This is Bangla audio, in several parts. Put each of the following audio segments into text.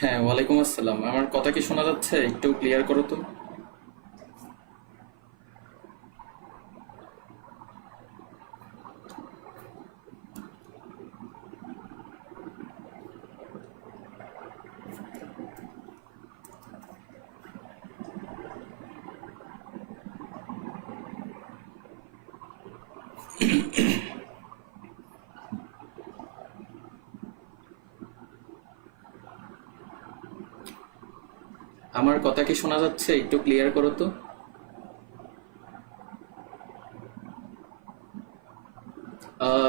হ্যাঁ, ওয়ালাইকুম আসসালাম। আমার কথা কি শোনা যাচ্ছে? একটু ক্লিয়ার করো তো। আমার কথা কি শোনা যাচ্ছে? একটু ক্লিয়ার করো তো।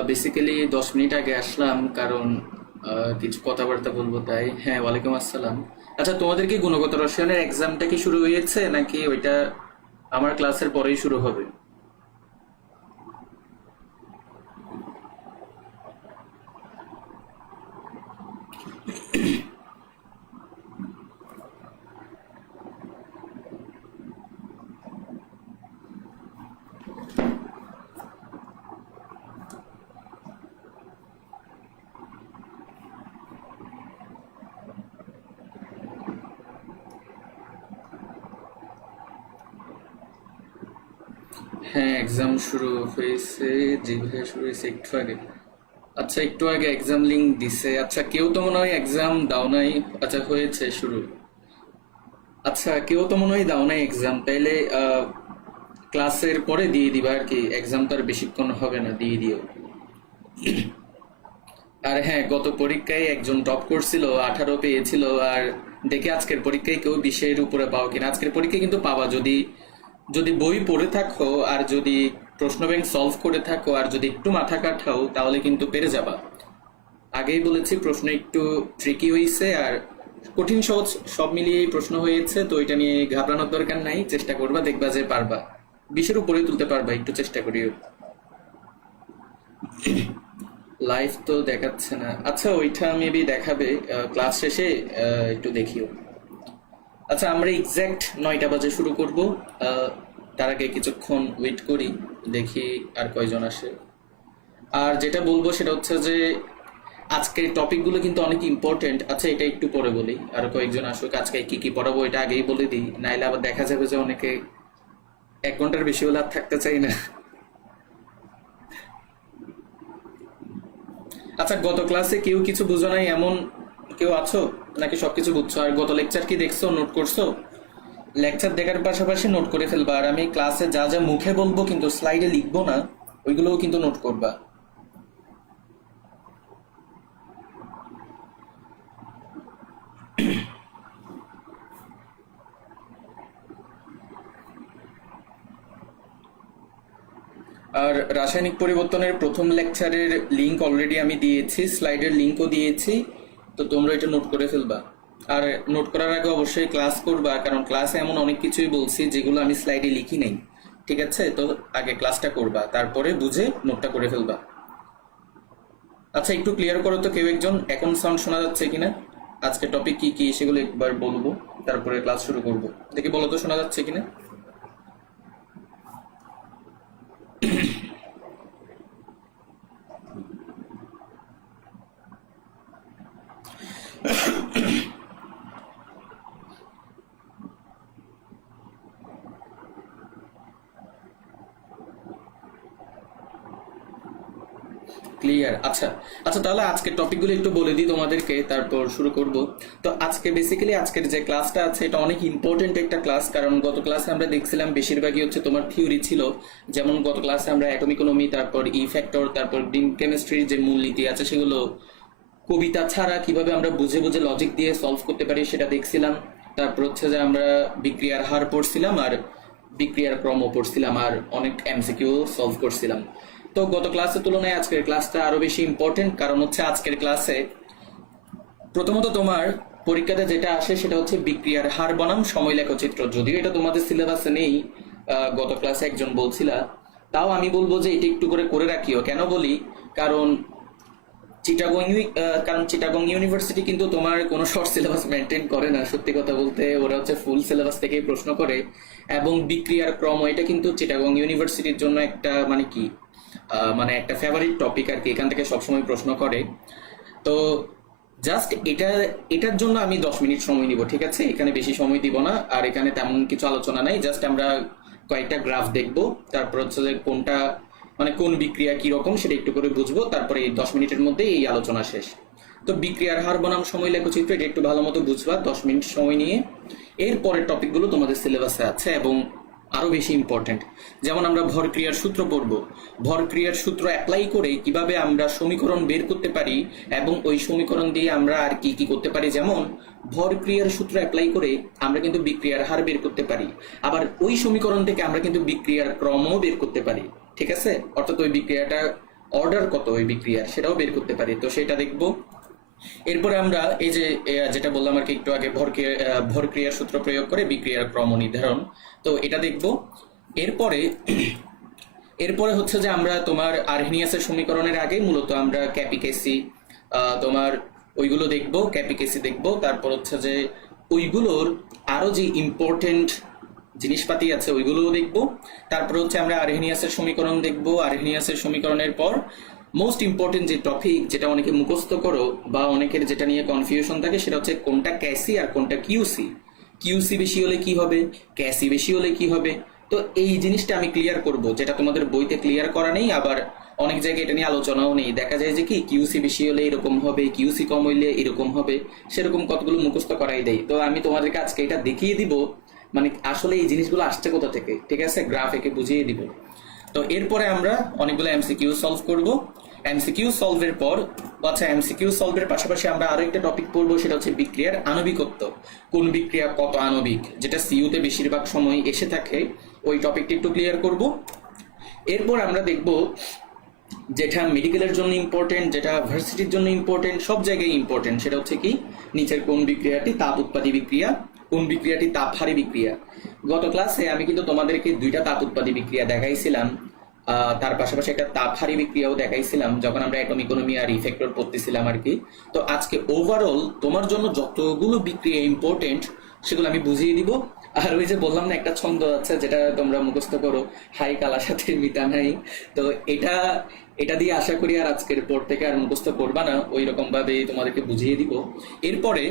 বেসিক্যালি 10 মিনিট আগে আসলাম, কারণ কিছু কথাবার্তা বলবো তাই। হ্যাঁ, ওয়ালাইকুম আসসালাম। আচ্ছা, তোমাদের কি গুণগত রসায়নের এক্সামটা কি শুরু হয়েছে, নাকি ওইটা আমার ক্লাসের পরেই শুরু হবে? হ্যাঁ, এক্সাম শুরু হয়েছে। জি ভাইয়া, শুরু হয়েছে একটু আগে। আচ্ছা, একটু আগে এক্সাম লিংক দিছে। আচ্ছা, কেউ তো মনে হয় এক্সাম দাও নাই। আচ্ছা, হয়েছে শুরু। আচ্ছা, কেউ তো মনে হয় দাও নাই এক্সাম, তাইলে ক্লাসের পরে দিয়ে দিবা আর কি। এক্সাম তো আর বেশিক্ষণ হবে না, দিয়ে দিও। আর হ্যাঁ, গত পরীক্ষায় একজন টপ করছিল, 18 পেয়েছিল। আর দেখে আজকের পরীক্ষায় কেউ 20-এর উপরে পাও কিনা। আজকের পরীক্ষায় কিন্তু পাবা, যদি যদি বই পড়ে থাকো, আর যদি প্রশ্ন ব্যাংক সলভ করে থাকো, আর যদি একটু মাথা কাটাও, তাহলে কিন্তু পেরে যাবা। আগেই বলেছি, প্রশ্ন একটু ট্রিকি হয়েছে, আর কঠিন সহজ সব মিলিয়েই প্রশ্ন হয়েছে, তো এটা নিয়ে ঘাবড়ানোর দরকার নাই। চেষ্টা করবা, দেখবা যে পারবা। 20-এর উপরে তুলতে পারবা, একটু চেষ্টা করিও। লাইভ তো দেখাচ্ছে না। আচ্ছা, ওইটা মেবি দেখাবে ক্লাস শেষে। একটু দেখিও। আচ্ছা, আমরা এক্স্যাক্ট 9টা বাজে শুরু করব। তার আগে কিছুক্ষণ ওয়েট করি, দেখি আর কয়জন আসে। আর যেটা বলবো সেটা হচ্ছে যে আজকের টপিকগুলো কিন্তু অনেক ইম্পর্টেন্ট। আচ্ছা, এটা একটু পরে বলি, আর কয়েকজন আসুক। আজকে কি কি পড়াবো এটা আগেই বলে দিই, নাইলে আবার দেখা যাবে যে অনেকে 1 ঘন্টার বেশি হলে আর থাকতে চাই না। আচ্ছা, গত ক্লাসে কেউ কিছু বুঝো নাই এমন কেউ আছো, নাকি সবকিছু বুঝছো? আর গত লেকচার কি দেখছো, নোট করছো? লেকচার দেখার পাশাপাশি নোট করে ফেলবা। আর আমি ক্লাসে যা যা মুখে বলবো কিন্তু স্লাইডে লিখবো না, ওইগুলোও কিন্তু নোট করবা। আর রাসায়নিক পরিবর্তনের প্রথম লেকচারের লিংক অলরেডি আমি দিয়েছি, স্লাইডের লিংকও দিয়েছি। তো তোমরা এটা নোট করে ফেলবা। আর নোট করার আগে অবশ্যই ক্লাস করবা, কারণ ক্লাসে এমন অনেক কিছুই বলছি যেগুলো আমি স্লাইডে লিখি নাই। ঠিক আছে? তো আগে ক্লাসটা করবা, তারপরে বুঝে নোটটা করে ফেলবা। আচ্ছা, একটু ক্লিয়ার করো তো কেউ একজন, এখন সাউন্ড শোনা যাচ্ছে কিনা। আজকে টপিক কি কি সেগুলো একবার বলবো, তারপরে ক্লাস শুরু করবো। দেখি বলো তো, শোনা যাচ্ছে কিনা। ক্লিয়ার? আচ্ছা। আচ্ছা, তাহলে আজকের টপিকগুলো একটু বলে দিই তোমাদেরকে, তারপর শুরু করব। তো আজকে বেসিক্যালি আজকের যে ক্লাসটা আছে এটা অনেক ইম্পর্টেন্ট একটা ক্লাস, কারণ গত ক্লাসে আমরা দেখছিলাম বেশিরভাগই হচ্ছে তোমার থিওরি ছিল। যেমন গত ক্লাসে আমরা অ্যাটমিকোনমি, তারপর ই ফ্যাক্টর, তারপর গ্রিন কেমিস্ট্রির যে মূলনীতি আছে সেগুলো কবিতা ছাড়া কিভাবে আমরা বুঝে বুঝে লজিক দিয়ে সলভ করতে পারি সেটা দেখছিলাম। তারপর হচ্ছে যে আমরা বিক্রিয়ার হার পড়ছিলাম, আর বিক্রিয়ার ক্রমও পড়ছিলাম, আর অনেক এমসিকিউ সলভ করছিলাম। তো গত ক্লাসের তুলনায় আজকের ক্লাসটা আরো বেশি ইম্পর্টেন্ট, কারণ হচ্ছে আজকের ক্লাসে প্রথমত তোমার পরীক্ষাতে যেটা আসে সেটা হচ্ছে বিক্রিয়ার হার বনাম সময় লেখচিত্র। যদিও এটা তোমাদের সিলেবাসে নেই, গত ক্লাসে একজন বলছিলা, তাও আমি বলবো যে এটা একটু করে করে রাখিও। কেন বলি? কারণ চিটাগং ইউনিভার্সিটি কিন্তু তোমার কোনো শর্ট সিলেবাস মেনটেন করে না। সত্যি কথা বলতে ওরা হচ্ছে ফুল সিলেবাস থেকেই প্রশ্ন করে। এবং বিক্রিয়ার ক্রম, এটা কিন্তু চিটাগং ইউনিভার্সিটির জন্য একটা মানে কি মানে একটা ফেভারিট টপিক আর কি, এখান থেকে সবসময় প্রশ্ন করে। তো জাস্ট এটার জন্য আমি 10 মিনিট সময় নিব, ঠিক আছে? এখানে বেশি সময় দিব না, আর এখানে তেমন কিছু আলোচনা নাই। জাস্ট আমরা কয়েকটা গ্রাফ দেখব, তারপর হচ্ছে যে কোনটা মানে কোন বিক্রিয়া কি রকম সেটা একটু করে বুঝবো, তারপরে এই 10 মিনিটের মধ্যে এই আলোচনা শেষ। তো বিক্রিয়ার হার বনাম সময় লেখচিত্র এটা একটু ভালো মতো বুঝবা 10 মিনিট সময় নিয়ে। এর পরের টপিকগুলো তোমাদের সিলেবাসে আছে এবং আরো বেশি ইম্পর্টেন্ট। যেমন আমরা ভরক্রিয়ার সূত্র পড়ব, ভরক্রিয়ার সূত্র অ্যাপ্লাই করে কিভাবে আমরা সমীকরণ বের করতে পারি এবং ওই সমীকরণ দিয়ে আমরা আর কি কি করতে পারি। যেমন ভরক্রিয়ার সূত্র অ্যাপ্লাই করে আমরা কিন্তু বিক্রিয়ার হার বের করতে পারি, আবার ওই সমীকরণ থেকে আমরা কিন্তু বিক্রিয়ার ক্রমও বের করতে পারি, ঠিক আছে? অর্থাৎ ওই বিক্রিয়াটা অর্ডার কত ওই বিক্রিয়ার সেটাও বের করতে পারি, তো সেটা দেখবো। এরপরে আমরা এই যে যেটা বললাম আর কি একটু আগে, ভরক্রিয়ার সূত্র প্রয়োগ করে বিক্রিয়ার ক্রম নির্ধারণ, তো এটা দেখব। এরপরে এরপরে হচ্ছে যে আমরা তোমার আরহেনিয়াসের সমীকরণের আগে মূলত আমরা ক্যাপিকেসি তোমার ওইগুলো দেখব, ক্যাপিকেসি দেখব। তারপর হচ্ছে যে ওইগুলোর আরো যে ইম্পর্টেন্ট জিনিসপাতি আছে ওইগুলোও দেখব। তারপর হচ্ছে আমরা আরহেনিয়াসের সমীকরণ দেখব। আরহেনিয়াসের সমীকরণের পর মোস্ট ইম্পর্টেন্ট যে টপিক, যেটা অনেকে মুখস্থ করো বা অনেকের যেটা নিয়ে কনফিউশন থাকে, সেটা হচ্ছে কোনটা ক্যাসি আর কোনটা কিউসি। কিউসি বেশি হলে কি হবে, ক্যাসি বেশি হলে কি হবে। তো এই জিনিসটা আমি ক্লিয়ার করব, যেটা তোমাদের বইতে ক্লিয়ার করা নেই, আবার অনেক জায়গায় এটা নিয়ে আলোচনাও নেই। দেখা যায় যে কি কিউসি বেশি হলে এরকম হবে, কিউসি কম হইলে এরকম হবে, সেরকম কতগুলো মুখস্থ করাই দেয়। তো আমি তোমাদেরকে আজকে এটা দেখিয়ে দিব, মানে আসলে এই জিনিসগুলো আসছে কোথা থেকে, ঠিক আছে? গ্রাফ একে বুঝিয়ে দিব। তো এরপরে আমরা অনেকগুলো এমসিকিউ সলভ করব। এমসিকিউ সলভের পর, আচ্ছা এমসিকিউ সলভের পাশাপাশি আমরা আরো একটা টপিক পড়বো, সেটা হচ্ছে বিক্রিয়ার আণবিকত্ব। কোন বিক্রিয়া কত আণবিক, যেটা সিইউতে বেশিরভাগ সময় এসে থাকে, ওই টপিকটা একটু ক্লিয়ার করব। এরপর আমরা দেখব যেটা মেডিকেলের জন্য ইম্পর্টেন্ট, যেটা ভার্সিটির জন্য ইম্পর্টেন্ট, সব জায়গায় ইম্পর্টেন্ট, সেটা হচ্ছে কি নিচের কোন বিক্রিয়াটি তাপ উৎপাদী বিক্রিয়া, কোন বিক্রিয়াটি তাপহারী বিক্রিয়া। গত ক্লাসে আমি কিন্তু তোমাদেরকে দুইটা তাপ উৎপাদী বিক্রিয়া দেখাইছিলাম, তার পাশাপাশি একটা তাপহারী বিক্রিয়াও দেখাইছিলাম যখন আমরা অ্যাটম ইকোনমি আর ইফেক্টর পড়তেছিলাম আর কি। তো আজকে ওভারঅল তোমার জন্য যতগুলো বিক্রিয়া ইম্পর্টেন্ট সেগুলো আমি বুঝিয়ে দিব। আর ওই যে বললাম না একটা ছন্দ আছে যেটা তোমরা মুখস্থ করো, হাই কালার সাথে মিটা নাই, তো এটা এটা দিয়ে আশা করি আর আজকের পর থেকে আর মুখস্থ করবা না, ওই রকম ভাবে তোমাদেরকে বুঝিয়ে দিব। এরপরে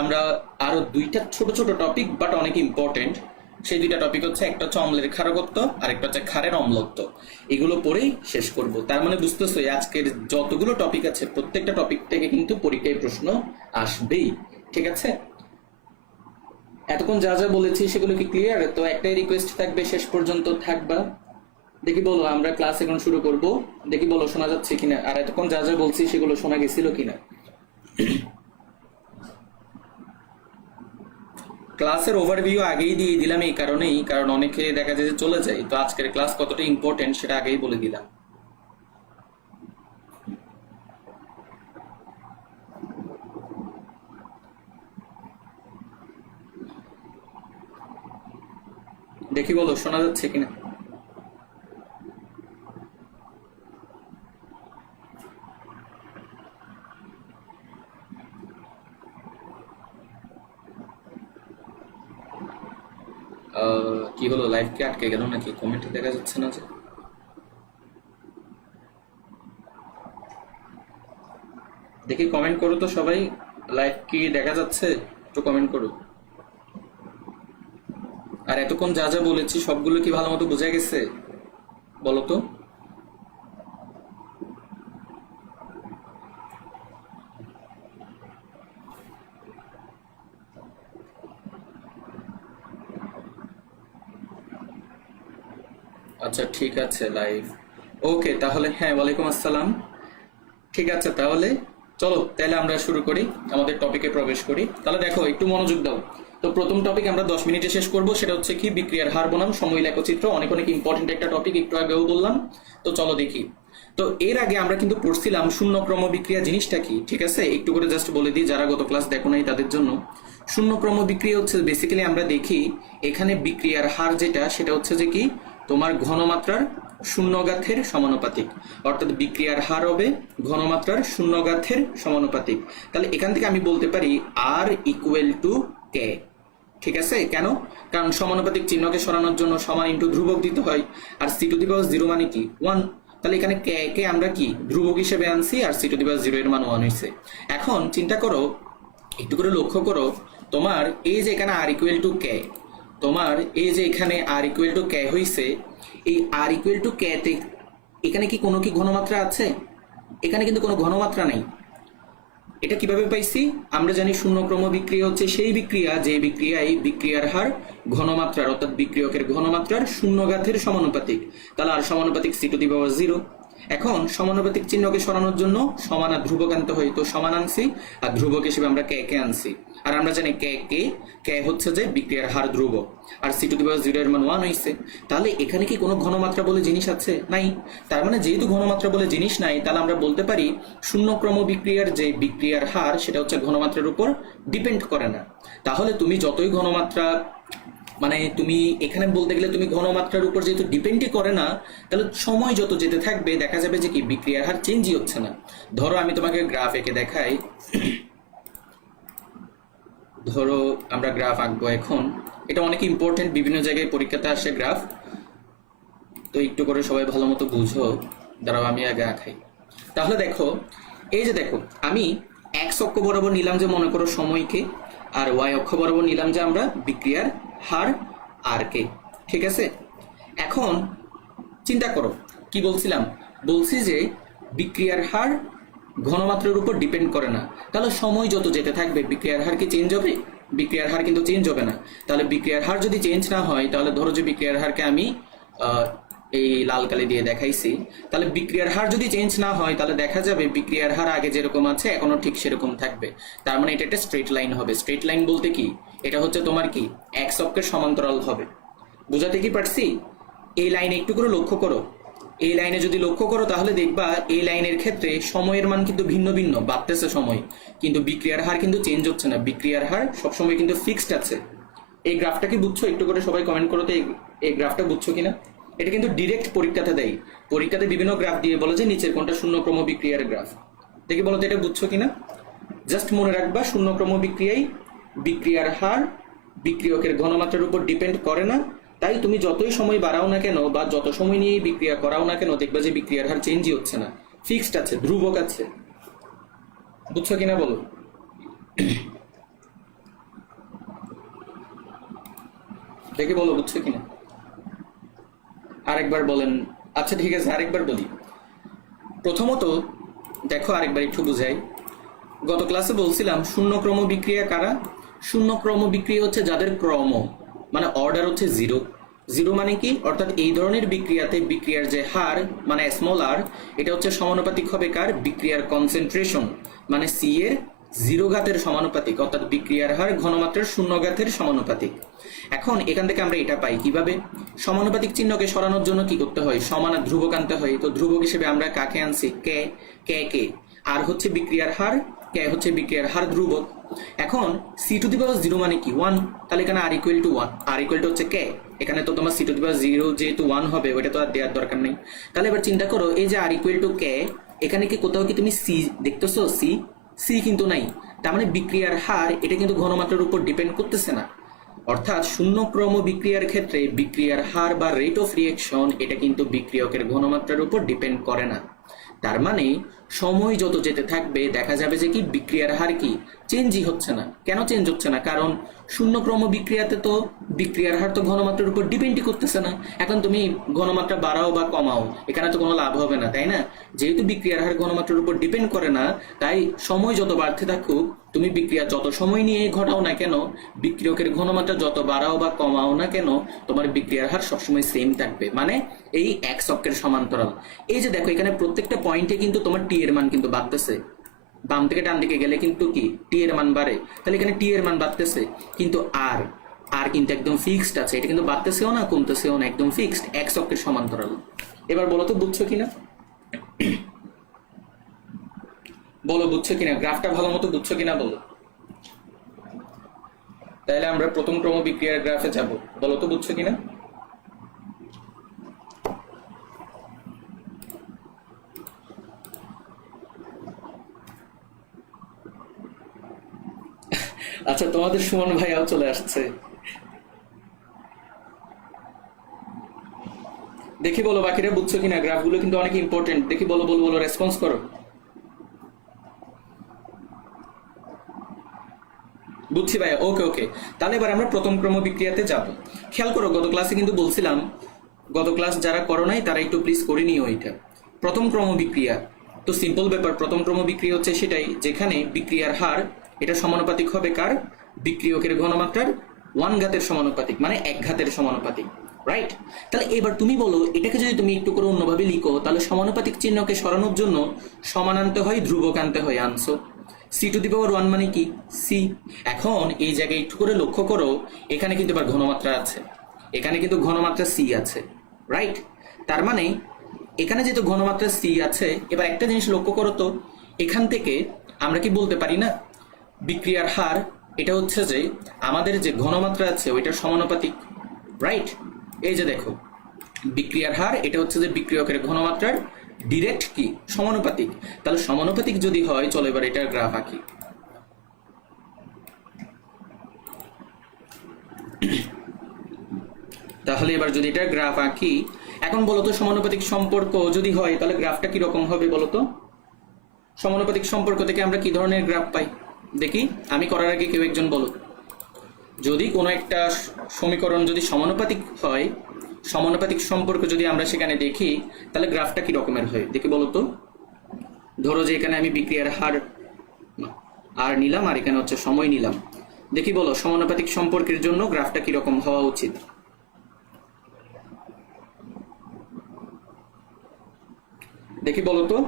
আমরা আরো দুইটা ছোট ছোট টপিক বাট অনেক ইম্পর্টেন্ট, সেই দুইটা টপিক হচ্ছে একটা হচ্ছে অম্লের ক্ষারকত্ব আর একটা হচ্ছে ক্ষারের অম্লত্ব। এগুলো পড়েই শেষ করব। তার মানে বুঝতেছো আজকের যতগুলো টপিক আছে প্রত্যেকটা টপিক থেকে কিন্তু পরীক্ষায় প্রশ্ন আসবেই, ঠিক আছে? এতক্ষণ যা যা বলেছি সেগুলো কি ক্লিয়ার? তো একটাই রিকোয়েস্ট থাকবে, শেষ পর্যন্ত থাকবা। দেখি বলো, আমরা ক্লাস এখন শুরু করব, দেখি বলো শোনা যাচ্ছে কিনা, আর এতক্ষণ যা যা বলছি সেগুলো শোনা গেছিল কিনা। ক্লাসের ওভারভিউ আগেই দিয়ে দিলাম এই কারণেই, কারণ অনেকে দেখা যায় যে চলে যায়, তো আজকের ক্লাস কতটা ইম্পর্টেন্ট সেটা আগেই বলে দিলাম। দেখি বলো শোনা যাচ্ছে কিনা। কি হলো, লাইভ কি আটকে গেল নাকি? কমেন্টে দেখা যাচ্ছে না যে। দেখি কমেন্ট করো তো সবাই, লাইভ কি দেখা যাচ্ছে? একটু কমেন্ট করো। আর এতক্ষণ যা যা বলেছি সবগুলো কি ভালো মতো বোঝা গেছে বলো তো? আচ্ছা ঠিক আছে, লাইভ ওকে। তাহলে হ্যাঁ, ওয়ালাইকুম আসসালাম। ঠিক আছে, তাহলে চলো তাহলে আমরা শুরু করি, আমাদের টপিকে প্রবেশ করি। তাহলে দেখো একটু মনোযোগ দাও। তো প্রথম টপিক আমরা 10 মিনিটে শেষ করব, সেটা হচ্ছে কি বিক্রিয়ার হার বনাম সময় লেখচিত্র। অনেক অনেক ইম্পর্টেন্ট একটা টপিক, একটু আগেও বললাম। তো চলো দেখি। তো এর আগে আমরা কিন্তু পড়ছিলাম শূন্যক্রম বিক্রিয়া জিনিসটা কি, ঠিক আছে? একটু করে জাস্ট বলে দিই যারা গত ক্লাস দেখো নাই তাদের জন্য। শূন্যক্রম বিক্রিয়া হচ্ছে বেসিক্যালি আমরা দেখি এখানে বিক্রিয়ার হার যেটা, সেটা হচ্ছে যে কি তোমার ঘনমাত্রার শূন্যঘাতের সমানুপাতিক, অর্থাৎ বিক্রিয়ার হার হবে ঘনমাত্রার শূন্যঘাতের সমানুপাতিক। তাহলে এখান থেকে আমি বলতে পারি আর ইকুয়াল টু কে, ঠিক আছে? কেন? কারণ সমানুপাতিক চিহ্নকে সরানোর জন্য সমান ইন্টু ধ্রুবক দিতে হয়, আর সি টু দি পাওয়ার 0 মানে কি 1। তাহলে এখানে কে কে আমরা কি ধ্রুবক হিসেবে আনছি, আর সি টু দি পাওয়ার 0 এর মান 1 হয়েছে। এখন চিন্তা করো, একটু করে লক্ষ্য করো, তোমার এই যে এখানে আর ইকুয়াল টু কে, তোমার এই যে এখানে আর ইকুয়াল টু কে হয়েছে, এই আর ইকুয়াল টু কে তে এখানে কি কোনো কি ঘনমাত্রা আছে? এখানে কিন্তু কোনো ঘনমাত্রা নেই। এটা কিভাবে পাইছি? আমরা জানি শূন্যক্রম বিক্রিয়া হচ্ছে সেই বিক্রিয়া যে বিক্রিয়ায় বিক্রিয়ার হার ঘনমাত্রার অর্থাৎ বিক্রিয়কের ঘনমাত্রার শূন্যঘাতের সমানুপাতিক। তাহলে আর সমানুপাতিক সি টু দি পাওয়ার 0। এখন সমানুপাতিক চিহ্নকে সরানোর জন্য সমান আর ধ্রুবক আনতে হয়, তো সমান আনছি আর ধ্রুবক হিসেবে আমরা কে কে আনছি। আর আমরা জানি কে কে কে হচ্ছে যে বিক্রিয়ার হার ধ্রুবক, আর সি টু দি পাওয়ার 0 এর মান 1 হয়েছে। তাহলে এখানে কি কোনো ঘনমাত্রা বলে জিনিস আছে? নাই। তার মানে যেহেতু ঘনমাত্রা বলে জিনিস নাই, তাহলে আমরা বলতে পারি শূন্যক্রম বিক্রিয়ার যে বিক্রিয়ার হার সেটা হচ্ছে ঘনমাত্রার উপর ডিপেন্ড করে না। তাহলে তুমি যতই ঘনমাত্রা, মানে তুমি এখানে বলতে গেলে তুমি ঘনমাত্রার উপর যেহেতু ডিপেন্ডই করে না, তাহলে সময় যত যেতে থাকবে দেখা যাবে যে কি বিক্রিয়ার হার চেঞ্জই হচ্ছে না। ধরো আমি তোমাকে গ্রাফ এঁকে দেখাই। ধরো আমরা গ্রাফ আঁকবো এখন। এটা অনেক ইম্পর্টেন্ট, বিভিন্ন জায়গায় পরীক্ষাতে আসে গ্রাফ, তো একটু করে সবাই ভালো মতো বুঝো। দাঁড়াও আমি আগে আঁকাই। তাহলে দেখো, এই যে দেখো আমি এক্স অক্ষ বরাবর নিলাম যে মনে করো সময়কে, আর ওয়াই অক্ষ বরাবর নিলাম যে আমরা বিক্রিয়ার হার আর কে। ঠিক আছে, এখন চিন্তা করো কি বলছিলাম, বলছি যে বিক্রিয়ার হার ঘনমাত্রার উপর ডিপেন্ড করে না। তাহলে সময় যত যেতে থাকবে বিক্রিয়ার হার কি চেঞ্জ হবে? বিক্রিয়ার হার কিন্তু চেঞ্জ হবে না। তাহলে বিক্রিয়ার হার যদি চেঞ্জ না হয়, তাহলে ধরো যে বিক্রিয়ার হারকে আমি এই লাল কালি দিয়ে দেখাইছি, তাহলে বিক্রিয়ার হার যদি চেঞ্জ না হয়, তাহলে দেখা যাবে বিক্রিয়ার হার আগে যেরকম আছে এখনো ঠিক সেরকম থাকবে। তার মানে এটা একটা স্ট্রেট লাইন হবে। স্ট্রেট লাইন বলতে কি, এটা হচ্ছে তোমার কি এক্স অক্ষের সমান্তরাল হবে। বুঝাতে কি পারছি? এই লাইনে একটু করে লক্ষ্য করো, এই লাইনে যদি লক্ষ্য করো তাহলে দেখবা এই লাইনের ক্ষেত্রে সময়ের মান কিন্তু ভিন্ন ভিন্ন বাড়তেছে সময়, কিন্তু বিক্রিয়ার হার কিন্তু চেঞ্জ হচ্ছে না। বিক্রিয়ার হার সবসময় কিন্তু ফিক্সড আছে। এই গ্রাফটা কি বুঝছো? একটু করে সবাই কমেন্ট করো তো এই গ্রাফটা বুঝছো কিনা। এটা কিন্তু ডিরেক্ট পরীক্ষাতে দেয়, পরীক্ষাতে বিভিন্ন গ্রাফ দিয়ে বলে যে নিচের কোনটা শূন্যক্রম বিক্রিয়ার গ্রাফ। দেখি বলো তো এটা বুঝছো কিনা। জাস্ট মনে রাখবা শূন্যক্রম বিক্রিয়ায় বিক্রিয়ার হার বিক্রিয়কের ঘনমাত্রার উপর ডিপেন্ড করে না। তাই তুমি যতই সময় বাড়াও না কেন বা যত সময় নিয়ে বিক্রিয়া করাও না কেন, দেখবে যে বিক্রিয়ার হার চেঞ্জই হচ্ছে না, ফিক্সড আছে, ধ্রুবক আছে। বুঝছো কিনা বলো। দেখে বলো বুঝছো কিনা। আরেকবার বলেন। আচ্ছা ঠিক আছে, আরেকবার বলি। প্রথমত দেখো আরেকবার একটু বুঝাই। গত ক্লাসে বলছিলাম শূন্যক্রম বিক্রিয়া কারা? শূন্যক্রম বিক্রিয়া হচ্ছে যাদের ক্রম মানে অর্ডার হচ্ছে 0। 0 মানে কি? অর্থাৎ এই ধরনের বিক্রিয়াতে বিক্রিয়ার যে হার মানে স্মল আর, এটা হচ্ছে সমানুপাতিক হবে কার? বিক্রিয়ার কনসেন্ট্রেশন মানে সি এর 0 ঘাতের সমানুপাতিক, অর্থাৎ বিক্রিয়ার হার ঘনমাত্রার 0 ঘাতের সমানুপাতিক। এখন এখান থেকে আমরা এটা পাই কিভাবে? সমানুপাতিক চিহ্নকে সরানোর জন্য কি করতে হয়? সমান আর ধ্রুবক আনতে হয়। তো ধ্রুবক হিসেবে আমরা কাকে আনছি? কে কে কে। আর হচ্ছে বিক্রিয়ার হার, কে হচ্ছে বিক্রিয়ার হার ধ্রুবক। এখন সি টু দি পাওয়ার 0 মানে কি? 1। তাহলে এখানে R equal to 1, R equal to হচ্ছে কে। এখানে তো তোমার সি টু দি পাওয়ার 0 যেহেতু 1 হবে, ওটা তো আর দেওয়ার দরকার নেই। তাহলে এবার চিন্তা করো, এই যে আর ইকুয়াল টু কে, এখানে কি কোথাও কি তুমি সি দেখতেছো? সি সি কিন্তু নাই। তার মানে বিক্রিয়ার হার এটা কিন্তু ঘনমাত্রার উপর ডিপেন্ড করতেছে না। অর্থাৎ শূন্যক্রম বিক্রিয়ার ক্ষেত্রে বিক্রিয়ার হার বা রেট অফ রিঅ্যাকশন এটা কিন্তু বিক্রিয়কের ঘনমাত্রার উপর ডিপেন্ড করে না। তার মানে সময় যত যেতে থাকবে দেখা যাবে যে কি বিক্রিয়ার হার কি চেঞ্জই হচ্ছে না। কেন চেঞ্জ হচ্ছে না? কারণ শূন্যক্রম বিক্রিয়াতে তো বিক্রিয়ার হার তো ঘনমাত্রার উপর ডিপেন্ডই করতেছে না। এখন তুমি ঘনমাত্রা বাড়াও বা কমাও, এখানে তো কোনো লাভ হবে না, তাই না? যেহেতু বিক্রিয়ার হার ঘনমাত্রার উপর ডিপেন্ড করে না, তাই সময় যত বাড়তে থাকুক, তুমি বিক্রিয়া যত সময় নিয়ে ঘটাও না কেন, বিক্রিয়কের ঘনমাত্রা যত বাড়াও বা কমাও না কেন, তোমার বিক্রিয়ার হার সবসময় সেম থাকবে, মানে এই এক্স অক্ষের সমান্তরাল। এই যে দেখো এখানে প্রত্যেকটা পয়েন্টে কিন্তু তোমার টি এর মান কিন্তু বাড়তেছে। বাম থেকে ডান দিকে গেলে কিন্তু কি টি এর মান বাড়ে, তাহলে এখানে টি এর মান বাড়তেছে। কিন্তু আর আর কিন্তু একদম ফিক্সড আছে, এটা কিন্তু বাড়তেছেও না কমতেছেও না, একদম ফিক্সড এক্স অক্ষের সমান্তরাল। এবার বলো তো বুঝছো কিনা, বলো বুঝছো কিনা, গ্রাফটা ভালো মতো বুঝছো কিনা বলো। তাহলে আমরা প্রথম ক্রম বিক্রিয়ার গ্রাফে যাব, বলো তো বুঝছো কিনা। আচ্ছা তোমাদের সুমন ভাইয়াও চলে আসছে, দেখি বলো বাকিরা বুঝছো কিনা, গ্রাফগুলো কিন্তু অনেক ইম্পর্টেন্ট। দেখি বলো বলো বলো, রেসপন্স করো। বুঝছি ভাইয়া, ওকে ওকে। তাহলে এবার আমরা প্রথম ক্রম বিক্রিয়াতে যাব। খেয়াল করো, গত ক্লাসে কিন্তু বলছিলাম, গত ক্লাস যারা করো নাই তারা একটু প্লিজ করে নিও এটা। প্রথম ক্রম বিক্রিয়া তো সিম্পল ব্যাপার। প্রথম ক্রম বিক্রিয়া হচ্ছে সেটাই যেখানে বিক্রিয়ার হার এটা সমানুপাতিক হবে কার? বিক্রিয়কের ঘনমাত্রার 1 ঘাতের সমানুপাতিক, মানে 1 ঘাতের সমানুপাতিক, রাইট? তাহলে এবার তুমি বলো, এটাকে যদি তুমি একটু করে অন্যভাবে লিখো, তাহলে সমানুপাতিক চিহ্নকে সরানোর জন্য সমান আনতে হয়, ধ্রুবক আনতে হয়। আনসো c⁴ মানে কি? সি। এখন এই জায়গায় একটু করে লক্ষ্য করো, এখানে কিন্তু এবার ঘনমাত্রা আছে, এখানে কিন্তু ঘনমাত্রা সি আছে, রাইট? তার মানে এখানে যেহেতু ঘনমাত্রা সি আছে, এবার একটা জিনিস লক্ষ্য করো তো, এখান থেকে আমরা কি বলতে পারি না বিক্রিয়ার হার এটা হচ্ছে যে আমাদের যে ঘনমাত্রা আছে ওইটার সমানুপাতিক, রাইট? এই যে দেখো, বিক্রিয়ার হার এটা হচ্ছে যে বিক্রিয়কের ঘনমাত্রার ডিরেক্ট কি সমানুপাতিক। তাহলে সমানুপাতিক যদি হয়, চলো এবার এটার গ্রাফ আঁকি। তাহলে এবার যদি এটার গ্রাফ আঁকি, এখন বলো তো সমানুপাতিক সম্পর্ক যদি হয় তাহলে গ্রাফটা কিরকম হবে বলো তো? সমানুপাতিক সম্পর্ক থেকে আমরা কি ধরনের গ্রাফ পাই দেখি, আমি করার আগে কেউ একজন বলো। যদি কোনো একটা সমীকরণ যদি সমানুপাতিক হয়, সমানুপাতিক সম্পর্ক যদি আমরা সেখানে দেখি, তাহলে গ্রাফটা কি রকমের হয় দেখি বলো তো। ধরো যে এখানে আমি বিক্রিয়ার হার আর নিলাম, আর এখানে হচ্ছে সময় নিলাম। দেখি বলো সমানুপাতিক সম্পর্কের জন্য গ্রাফটা কি রকম হওয়া উচিত? দেখি বলো তো।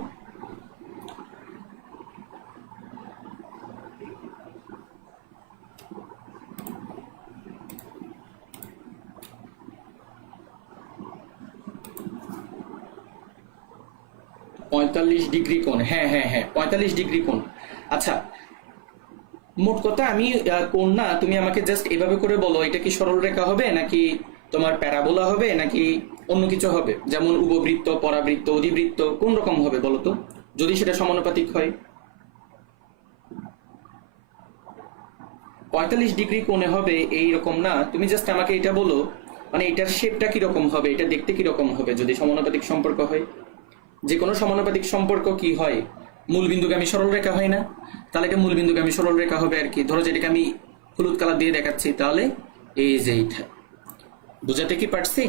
পঁয়তাল্লিশ ডিগ্রি কোণ, হ্যাঁ হ্যাঁ হ্যাঁ 45 ডিগ্রি কোণ। আচ্ছা, মোট কথা আমি কোণ না, তুমি আমাকে জাস্ট এভাবে করে বলো, এটা কি সরল রেখা হবে নাকি তোমার প্যারাবোলা হবে নাকি অন্য কিছু হবে? যেমন উপবৃত্ত, পরাবৃত্ত, অধিবৃত্ত, কোন রকম হবে বলো তো যদি সেটা সমানুপাতিক হয়? 45 ডিগ্রি কোণে হবে এই রকম না, তুমি জাস্ট আমাকে এটা বলো, মানে এটার শেপটা কিরকম হবে, এটা দেখতে কিরকম হবে যদি সমানুপাতিক সম্পর্ক হয়। যে কোনো সমানুপাতিক সম্পর্ক কি হয়? মূলবিন্দুগামী সরল রেখা হয় না? তাহলে এটা মূলবিন্দুগামী সরল রেখা হবে আর কি। ধরো যেটাকে আমি হলুদ কালার দিয়ে দেখাচ্ছি, তাহলে এই যে এইটা, বুঝাতে কি পারছি?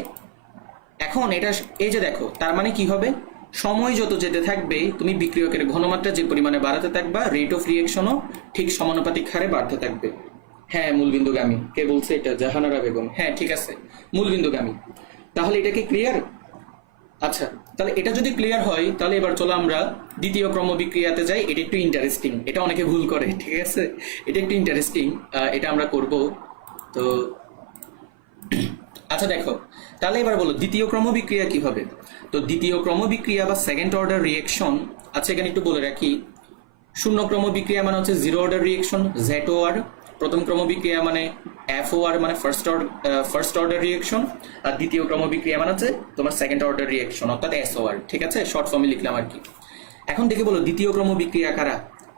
এখন এটা এই যে দেখো, তার মানে কি হবে, সময় যত যেতে থাকবে তুমি বিক্রিয়কের ঘনমাত্রা যে পরিমাণে বাড়াতে থাকবা, রেট অফ রিয়েকশনও ঠিক সমানুপাতিক হারে বাড়তে থাকবে। হ্যাঁ মূলবিন্দুগামী, কে বলছে এটা? জাহানারা বেগম। হ্যাঁ ঠিক আছে, মূলবিন্দুগামী। তাহলে এটা কি ক্লিয়ার? আচ্ছা, তাহলে এটা যদি ক্লিয়ার হয়, তাহলে এবার চলো আমরা দ্বিতীয় ক্রম বিক্রিয়াতে যাই। এটা একটু ইন্টারেস্টিং, এটা অনেকে ভুল করে, ঠিক আছে? এটা একটু ইন্টারেস্টিং, এটা আমরা করব তো। আচ্ছা দেখো, তাহলে এবার বলো দ্বিতীয় ক্রম বিক্রিয়া কি হবে? তো দ্বিতীয় ক্রম বিক্রিয়া বা সেকেন্ড অর্ডার রিয়েকশন, আচ্ছা এখানে একটু বলে রাখি, শূন্য ক্রম বিক্রিয়া মানে হচ্ছে জিরো অর্ডার রিয়েকশন, ZOR। প্রথম ক্রম বিক্রিয়া মানে FOR, মানে ফার্স্ট অর্ডার রিয়েকশন। আর দ্বিতীয় ক্রম বিক্রিয়া মানে হচ্ছে তোমার সেকেন্ড অর্ডার রিয়েকশন, অর্থাৎ SOR। ঠিক আছে, শর্ট ফর্মে লিখলাম আর কি। এখন দেখে বলো দ্বিতীয় ক্রম বিক্রিয়া কারা?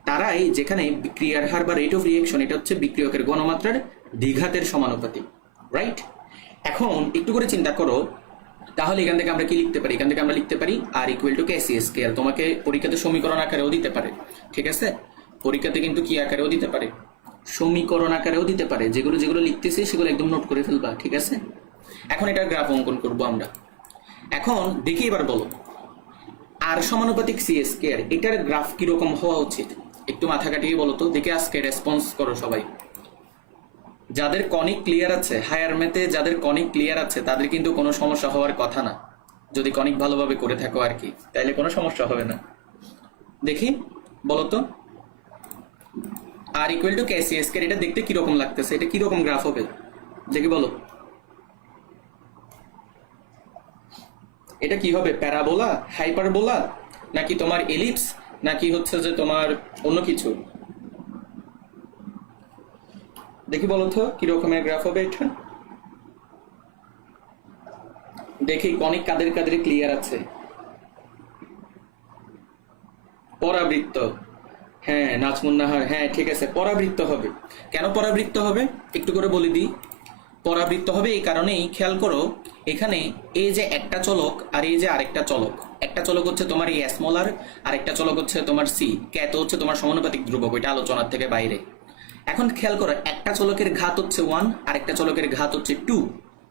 তারাই যেখানে বিক্রিয়ার হার বা রেট অফ রিয়েকশন এটা হচ্ছে বিক্রিয়কের ঘনমাত্রার দ্বিঘাতের সমানুপাতিক, রাইট? এখন একটু করে চিন্তা করো, তাহলে এখান থেকে আমরা কি লিখতে পারি? এখান থেকে আমরা লিখতে পারি R = KC²। তোমাকে পরীক্ষাতে সমীকরণ আকারেও দিতে পারে, ঠিক আছে? পরীক্ষাতে কিন্তু কি আকারেও দিতে পারে? সমীকরণ আকারেও দিতে পারে। যেগুলো যেগুলো লিখতেছি সেগুলো একদম নোট করে ফেলবা, ঠিক আছে? এখন এটা গ্রাফ অঙ্কন করব আমরা। এখন দেখি এবার বলো R সমানুপাতিক C², এটার গ্রাফ কিরকম হওয়া উচিত? একটু মাথা কাটিয়ে বলো তো দেখে, আজকে রেসপন্স করো সবাই। যাদের কনিক ক্লিয়ার আছে, হায়ার ম্যাথে যাদের কনিক ক্লিয়ার আছে তাদের কিন্তু কোনো সমস্যা হওয়ার কথা না, যদি কনিক ভালোভাবে করে থাকো আর কি, তাইলে কোনো সমস্যা হবে না। দেখি বলো তো R = KC², এটা দেখতে কিরকম লাগতেছে? এটা কিরকম গ্রাফ হবে দেখি বলো। এটা কি হবে? প্যারাবোলা, হাইপারবোলা, নাকি তোমার এলিপস, নাকি হচ্ছে যে তোমার অন্য কিছু? দেখি বলো তো কি রকমের গ্রাফ হবে এটা। দেখি কনিক কাদের কাদের ক্লিয়ার আছে। পরাবৃত্ত, হ্যাঁ নাজমুন নাহার, হ্যাঁ ঠিক আছে, পরাবৃত্ত হবে। কেন পরাবৃত্ত হবে একটু করে বলে দিই। পরাবৃত্ত হবে এই কারণেই, খেয়াল করো এখানে এই যে একটা চলক আর এই যে আরেকটা চলক, একটা চলক হচ্ছে তোমার এই স্মল আর, আরেকটা চলক হচ্ছে তোমার সি, ক্যাত হচ্ছে তোমার সমানুপাতিক ধ্রুবক, ওইটা আলোচনার থেকে বাইরে। এখন খেয়াল করো একটা চলকের ঘাত হচ্ছে 1, আরেকটা চলকের ঘাত হচ্ছে 2,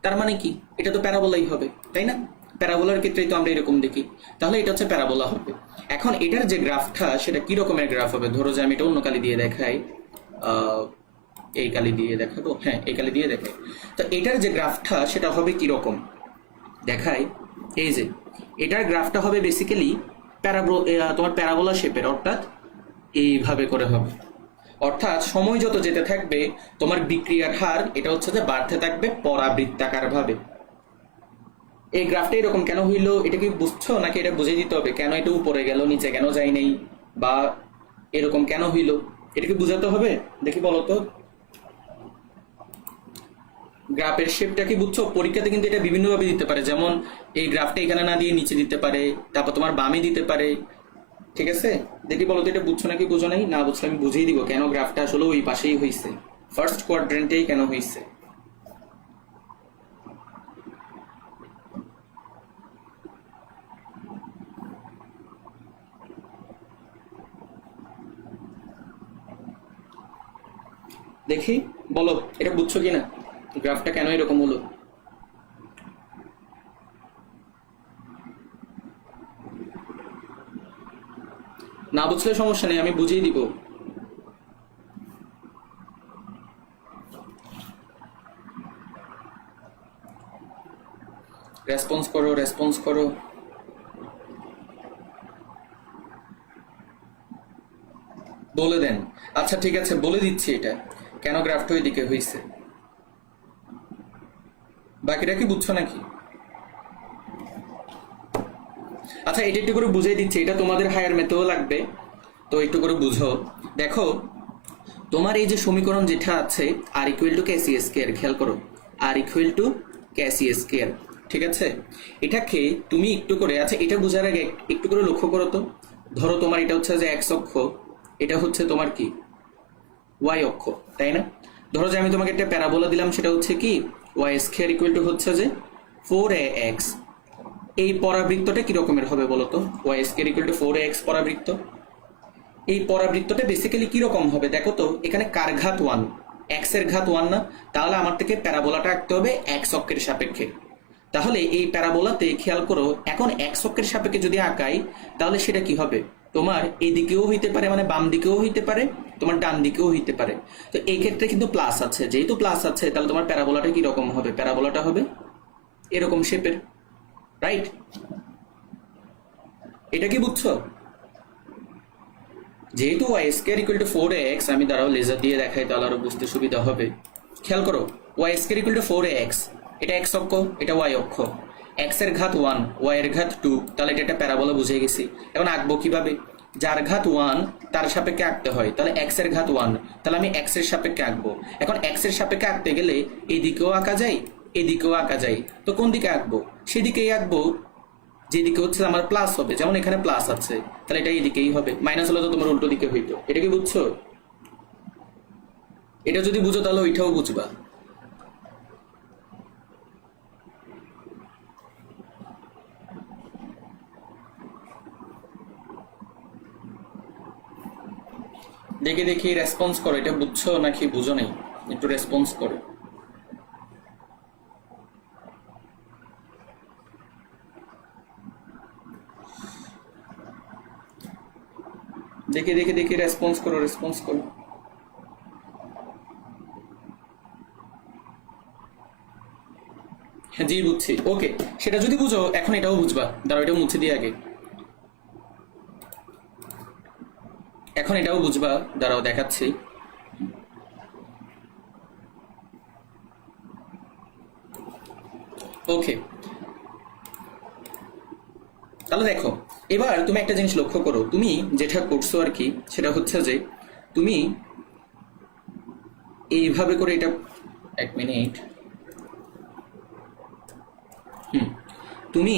তার মানে কি এটা তো প্যারাবোলাই হবে, তাই না? প্যারাবোলার ক্ষেত্রেই তো আমরা এরকম দেখি, তাহলে এটা হচ্ছে প্যারাবোলা হবে। এখন এটার যে গ্রাফটা সেটা কি রকমের গ্রাফ হবে? ধরো যে আমি এটা অন্য কালি দিয়ে দেখাই, এই কালি দিয়ে দেখাবো, হ্যাঁ এই কালি দিয়ে দেখাই। তো এটার যে গ্রাফটা সেটা হবে কি রকম দেখাই, এই যে এটার গ্রাফটা হবে বেসিক্যালি তোমার প্যারাবোলা শেপের, অর্থাৎ এইভাবে করে হবে। অর্থাৎ সময় যত যেতে থাকবে তোমার বিক্রিয়ার হার এটা হচ্ছে যে বাড়তে থাকবে পরাবৃত্তাকার ভাবে। এই গ্রাফটা এরকম কেন হইলো এটা কি বুঝছো, নাকি এটা বুঝে দিতে হবে কেন এটা উপরে গেল নিচে কেন যায় নাই, বা এরকম কেন হইলো এটা কি বুঝাতে হবে? দেখি বলো তো, গ্রাফের শেপটা কি বুঝছো? পরীক্ষাতে কিন্তু এটা বিভিন্ন ভাবে দিতে পারে, যেমন এই গ্রাফটা এখানে না দিয়ে নিচে দিতে পারে, তারপর তোমার বামে দিতে পারে, ঠিক আছে? দেখি বলো তো এটা বুঝছো নাকি বুঝো নাই? না বুঝলে আমি বুঝিয়ে দিব কেন গ্রাফটা আসলে ওই পাশেই হয়েছে, ফার্স্ট কোয়াড্রেন্টেই কেন হয়েছে। দেখি বলো এটা বুঝছো কিনা, গ্রাফটা কেন এরকম হলো? না বুঝলে সমস্যা নেই, আমি বুঝিয়ে দিব। রেসপন্স করো, রেসপন্স করো। বলে দেন। আচ্ছা ঠিক আছে, বলে দিচ্ছি এটা কেন গ্রাফটা ওইদিকে হয়েছে। বাকিটা কি বুঝছো নাকি? আচ্ছা এটা একটু করে বুঝিয়ে দিচ্ছি, এটা তোমাদের হায়ার ম্যাথেও লাগবে, তো একটু করে বুঝো। দেখো তোমার এই যে সমীকরণ যেটা আছে R equal to K C square, খেয়াল করো R equal to K C square, ঠিক আছে? এটাকে তুমি একটু করে, আচ্ছা এটা বোঝার আগে একটু করে লক্ষ্য করো তো। ধরো তোমার এটা হচ্ছে যে এক্স অক্ষ, এটা হচ্ছে তোমার কি ওয়াই অক্ষ, তাই না? ধরো যে আমি তোমাকে একটা প্যারাবোলা দিলাম, সেটা হচ্ছে কি ওয়াই স্কয়ার ইকুয়াল টু হচ্ছে যে 4ax। এই পরাবৃত্তটা কি রকমের হবে বলো তো? Y square equal to 4ax পরাবৃত্ত। এই পরাবৃত্তটা বেসিক্যালি কি রকম হবে দেখো তো, এখানে কার ঘাত 1, এক্স এর ঘাত 1 না? তাহলে আমার থেকে প্যারাবোলাটা আঁকতে হবে এক্স অক্ষের সাপেক্ষে। তাহলে এই প্যারাবোলাতে খেয়াল করো, এখন এক্স অক্ষের সাপেক্ষে যদি আঁকাই তাহলে সেটা কি হবে, তোমার এদিকেও হইতে পারে, মানে বাম দিকেও হইতে পারে, তোমার ডান দিকেও হইতে পারে। তো এই ক্ষেত্রে কিন্তু প্লাস আছে, যেহেতু প্লাস আছে তাহলে তোমার প্যারাবোলাটা কি রকম হবে? প্যারাবোলাটা হবে এরকম শেপের, রাইট? এটা কি বুঝছো? যেহেতু Y square equal to 4ax, আমি দাঁড়াও লেজার দিয়ে দেখাই তাহলে আরো বুঝতে সুবিধা হবে। খেয়াল করো Y square equal to 4ax, এটা এক্স অক্ষ, এটা ওয়াই অক্ষ, এক্স এর ঘাত 1, ওয়াই এর ঘাত 2, তাহলে এটা একটা প্যারাবোলা বুঝে গেছি। এখন আঁকবো কিভাবে? যার ঘাত 1 তার সাপেক্ষে আঁকতে হয়, তাহলে এক্স এর ঘাত 1, তাহলে আমি এক্স এর সাপেক্ষে আঁকবো। এখন এক্স এর সাপেক্ষে আঁকতে গেলে এইদিকেও আঁকা যায় এদিকেও আঁকা যায়, তো কোন দিকে আঁকবো? সেদিকেই আঁকবো যেদিকে হচ্ছে আমার প্লাস হবে, যেমন এখানে প্লাস আছে তাহলে এটা এইদিকেই হবে, মাইনাস হলে তো তোমার উল্টো দিকে হইতো। এটা কি বুঝছো? এটা যদি বুঝো তাহলে ওইটাও বুঝবা। দেখে দেখি রেসপন্স করো, এটা বুঝছো নাকি বুঝো নাই, একটু রেসপন্স করো। দেখে দেখে দেখে রেসপন্স করো, রেসপন্স করো। হ্যাঁ জি বুঝছি, ওকে। সেটা যদি বুঝো এখন এটাও বুঝবা, দাঁড়াও এটাও মুছে দিয়ে আগে, এখন এটাও বুঝবা, দাঁড়াও দেখাচ্ছি। ওকে, তাহলে দেখো এবার তুমি একটা জিনিস লক্ষ্য করো, তুমি যেটা করছো আর কি সেটা হচ্ছে যে তুমি এইভাবে করে এটা, এক মিনিট, তুমি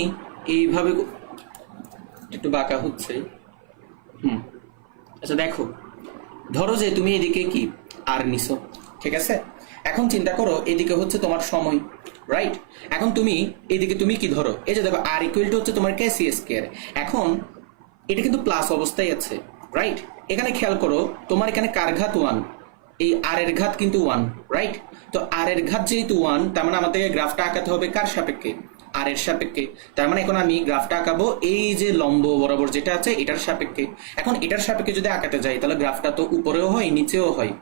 এইভাবে একটু বাঁকা হচ্ছে, আচ্ছা দেখো, ধরো যে তুমি এদিকে কি আর নিছো, ঠিক আছে? এখন চিন্তা করো এদিকে হচ্ছে তোমার সময়, রাইট? এখন তুমি এদিকে তুমি কি ধরো, এই যে দেখো আর ইকুয়াল টু হচ্ছে তোমার কে সি স্কয়ার। এখন এটা কিন্তু প্লাস অবস্থায় আছে, রাইট? এখানে খেয়াল করো তোমার এখানে কার ঘাত 1, এই আর এর ঘাত কিন্তু 1, রাইট? তো আর এর ঘাত যেহেতু 1, তার মানে আমাদেরকে গ্রাফটা আঁকাতে হবে কার সাপেক্ষে? আর এর সাপেক্ষে। তার মানে এখন আমি গ্রাফটা আঁকাবো এই যে লম্ব বরাবর যেটা আছে এটার সাপেক্ষে। এখন এটার সাপেক্ষে যদি আঁকাতে যাই তাহলে গ্রাফটা তো উপরেও হয় নিচেও হয়।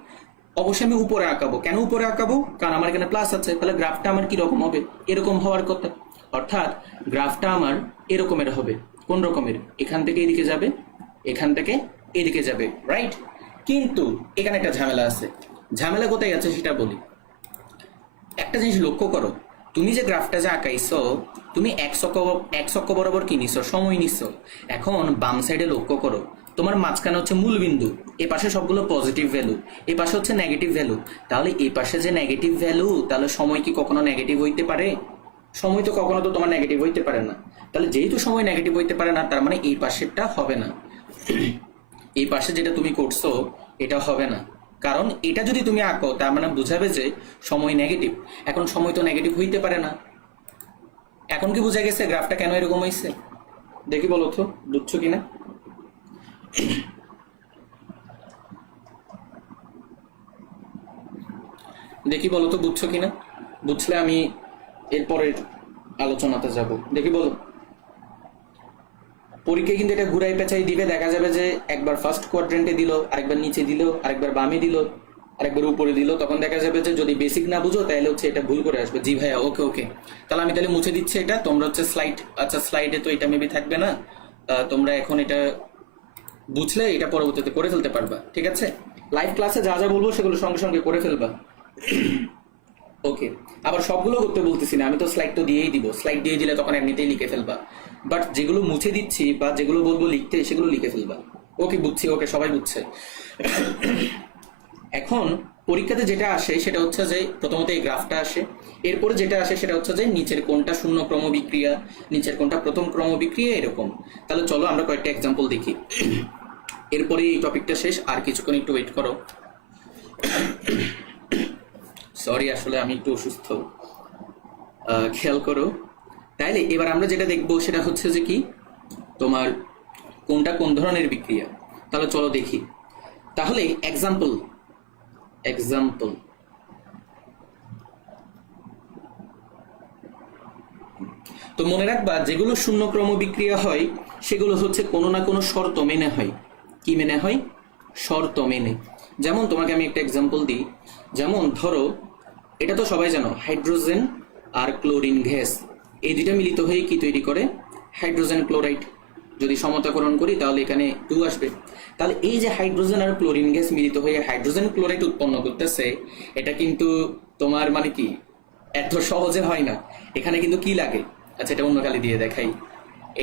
অবশ্যই আমি উপরে আঁকাবো। কেন উপরে আঁকাবো? কারণ আমার এখানে প্লাস আছে, তাহলে গ্রাফটা আমার কি রকম হবে? এরকম হওয়ার কথা। অর্থাৎ গ্রাফটা আমার এরকমের হবে। কোন রকমের? এখান থেকে এদিকে যাবে, এখান থেকে এদিকে যাবে, রাইট? কিন্তু এখানে একটা ঝামেলা আছে। ঝামেলা কোথায় আছে সেটা বলি। একটা জিনিস লক্ষ্য করো, তুমি যে গ্রাফটা যে আঁকাইছো তুমি এক অক্ষ বরাবর কি নিছো? সময় নিছো। এখন বাম সাইডে লক্ষ্য করো, তোমার মাঝখানে হচ্ছে মূল বিন্দু, এ পাশে সবগুলো পজিটিভ ভ্যালু, এ পাশে হচ্ছে নেগেটিভ ভ্যালু। তাহলে এই পাশে যে নেগেটিভ ভ্যালু, তাহলে সময় কি কখনো নেগেটিভ হইতে পারে? সময় তো কখনো তো তোমার নেগেটিভ হইতে পারে না। তাহলে যেহেতু সময় নেগেটিভ হইতে পারে না, তার মানে এই পাশেরটা হবে না। এই পাশে যেটা তুমি করছো এটা হবে না, কারণ এটা যদি তুমি আঁকো তার মানে বুঝাবে যে সময় নেগেটিভ। এখন সময় তো নেগেটিভ হইতে পারে না। এখন কি বোঝা গেছে গ্রাফটা কেন এরকম হয়েছে? দেখি বলো তো, বুঝছো কিনা? দেখি বলো তো, বুঝছো কিনা? বুঝলে আমি এরপরের আলোচনাতে যাব। দেখি বলো। পরীক্ষায় কিন্তু এটা ঘুরাই পেঁচাই দিবে, দেখা যাবে যে একবার ফার্স্ট কোয়াড্রেন্টে দিল, আরেকবার নিচে দিল, আরেকবার বামে দিল, আরেকবার উপরে দিল। তখন দেখা যাবে যে যদি বেসিক না বুঝো তাহলে হচ্ছে এটা ভুল করে আসবে। জি ভাইয়া, ওকে ওকে, তাহলে আমি তাহলে মুছে দিচ্ছি এটা। তোমরা হচ্ছে স্লাইড, আচ্ছা স্লাইডে তো এটা মেবি থাকবে না, তোমরা এখন এটা বুঝলে এটা পরবর্তীতে করে ফেলতে পারবা, ঠিক আছে? লাইভ ক্লাসে যা যা বলবো সেগুলো সঙ্গে সঙ্গে করে ফেলবা। ওকে, আবার সবগুলো করতে বলতেছি না, আমি তো স্লাইড তো দিয়েই দিব। স্লাইড দিয়ে দিলে তখন এমনিতেই লিখে ফেলবা, বাট যেগুলো মুছে দিচ্ছি বা যেগুলো বলবো লিখতে সেগুলো লিখে ফেলবা। ওকে, বুঝছি, ওকে, সবাই বুঝছে। এখন পরীক্ষাতে যেটা আসে সেটা হচ্ছে যে প্রথমত এই গ্রাফটা আসে, এরপরে যেটা আসে সেটা হচ্ছে যে নিচের কোনটা শূন্য ক্রম বিক্রিয়া, নিচের কোনটা প্রথম ক্রম বিক্রিয়া, এরকম। তাহলে চলো আমরা কয়েকটা এক্সাম্পল দেখি, এরপরে এই টপিকটা শেষ। আর কিছুক্ষণ একটু ওয়েট করো। সরি, আসলে আমি একটু অসুস্থ, খেয়াল করো। তাইলে এবার আমরা যেটা দেখবো সেটা হচ্ছে যে কি তোমার কোনটা কোন ধরনের বিক্রিয়া। তাহলে চলো দেখি। তাহলে এক্সাম্পল তো মনে রাখবা যেগুলো শূন্য ক্রম বিক্রিয়া হয় সেগুলো হচ্ছে কোনো না কোনো শর্ত মেনে হয়। কি মেনে হয়? শর্ত মেনে। যেমন তোমাকে আমি একটা এক্সাম্পল দিই। যেমন ধরো, এটা তো সবাই জানো, হাইড্রোজেন আর ক্লোরিন গ্যাস এই দুইটা মিলিত হয়ে কি তৈরি করে? Hydrogen chloride. যদি সমতাকরণ করি তাহলে এখানে 2 আসবে। তাহলে এই যে হাইড্রোজেন আর ক্লোরিন গ্যাস মিলিত হয়ে হাইড্রোজেন ক্লোরাইড উৎপন্ন করতেছে, এটা কিন্তু তোমার মানে কি এত সহজে হয় না। এখানে কিন্তু কি লাগে? আচ্ছা, এটা অন্য কালি দিয়ে দেখাই।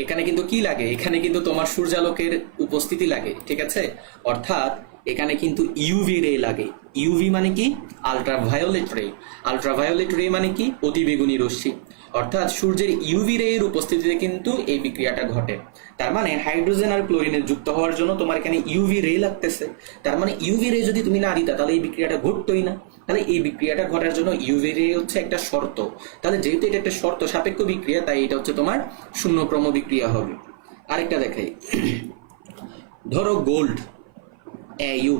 এখানে কিন্তু কি লাগে? এখানে কিন্তু তোমার সূর্যালোকের উপস্থিতি লাগে, ঠিক আছে? অর্থাৎ এখানে কিন্তু ইউভি রে লাগে। ইউভি মানে কি? আলট্রাভায়োলেট রে। আলট্রাভায়োলেট রে মানে কি? অতিবেগুনি রশ্মি। অর্থাৎ সূর্যের ইউভি রে এর উপস্থিতিতে কিন্তু এই বিক্রিয়াটা ঘটে। তার মানে হাইড্রোজেন আর ক্লোরিনের যুক্ত হওয়ার জন্য তোমার এখানে ইউভি রে লাগতেছে। তার মানে ইউভি রে যদি তুমি না দিতা তাহলে এই বিক্রিয়াটা ঘটতোই না। তাহলে এই বিক্রিয়াটা ঘটার জন্য ইউভি রে হচ্ছে একটা শর্ত। তাহলে যেহেতু এটা একটা শর্ত সাপেক্ষ বিক্রিয়া, তাই এটা হচ্ছে তোমার শূন্য ক্রম বিক্রিয়া হবে। আরেকটা দেখাই। ধরো গোল্ড, AU।